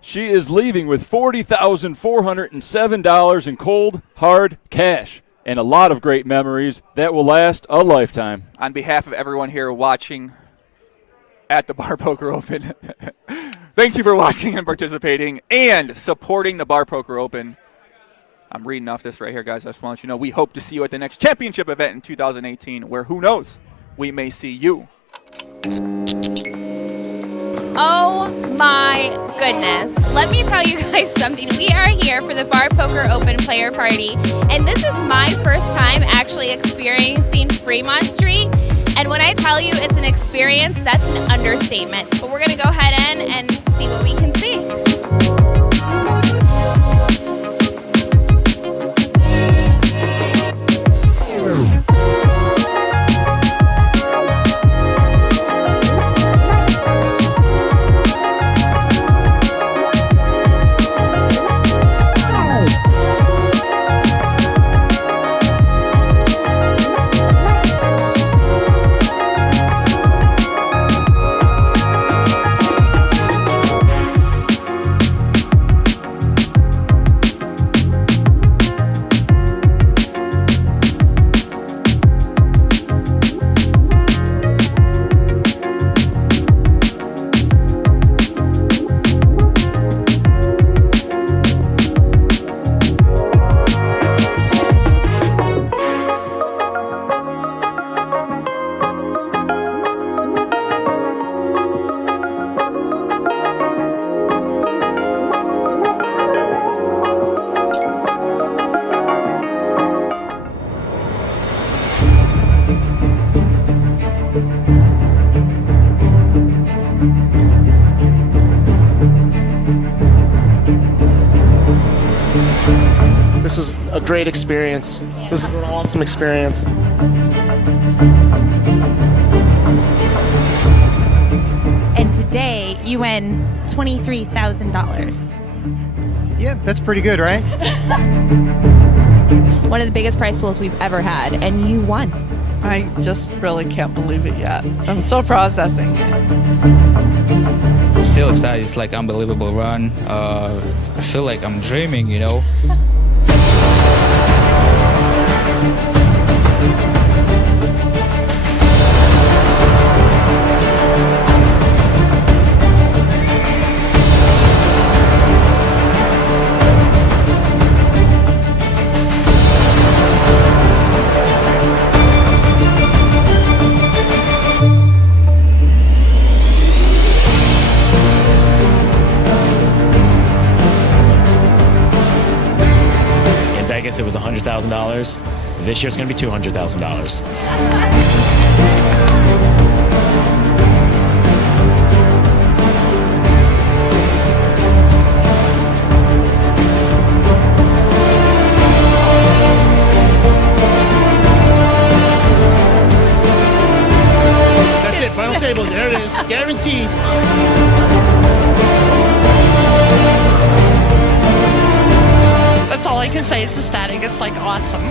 She is leaving with $40,407 in cold, hard cash and a lot of great memories that will last a lifetime. On behalf of everyone here watching at the Bar Poker Open, thank you for watching and participating and supporting the Bar Poker Open. I'm reading off this right here, guys. I just want to let you know we hope to see you at the next championship event in 2018, where who knows, we may see you. Oh my goodness. Let me tell you guys something. We are here for the Bar Poker Open player party, and this is my first time actually experiencing Fremont Street. And when I tell you it's an experience, that's an understatement. But we're going to go ahead in and see what we can see. This was a great experience. This was an awesome experience. And today you win $23,000. Yeah, that's pretty good, right? One of the biggest prize pools we've ever had, and you won. I just really can't believe it yet. I'm still processing it. Still excited. It's like unbelievable run. I feel like I'm dreaming, you know. It was $100,000. This year it's going to be $200,000. That's it. Final table. There it is. Guaranteed. That's all I can say. It's ecstatic. It's like awesome.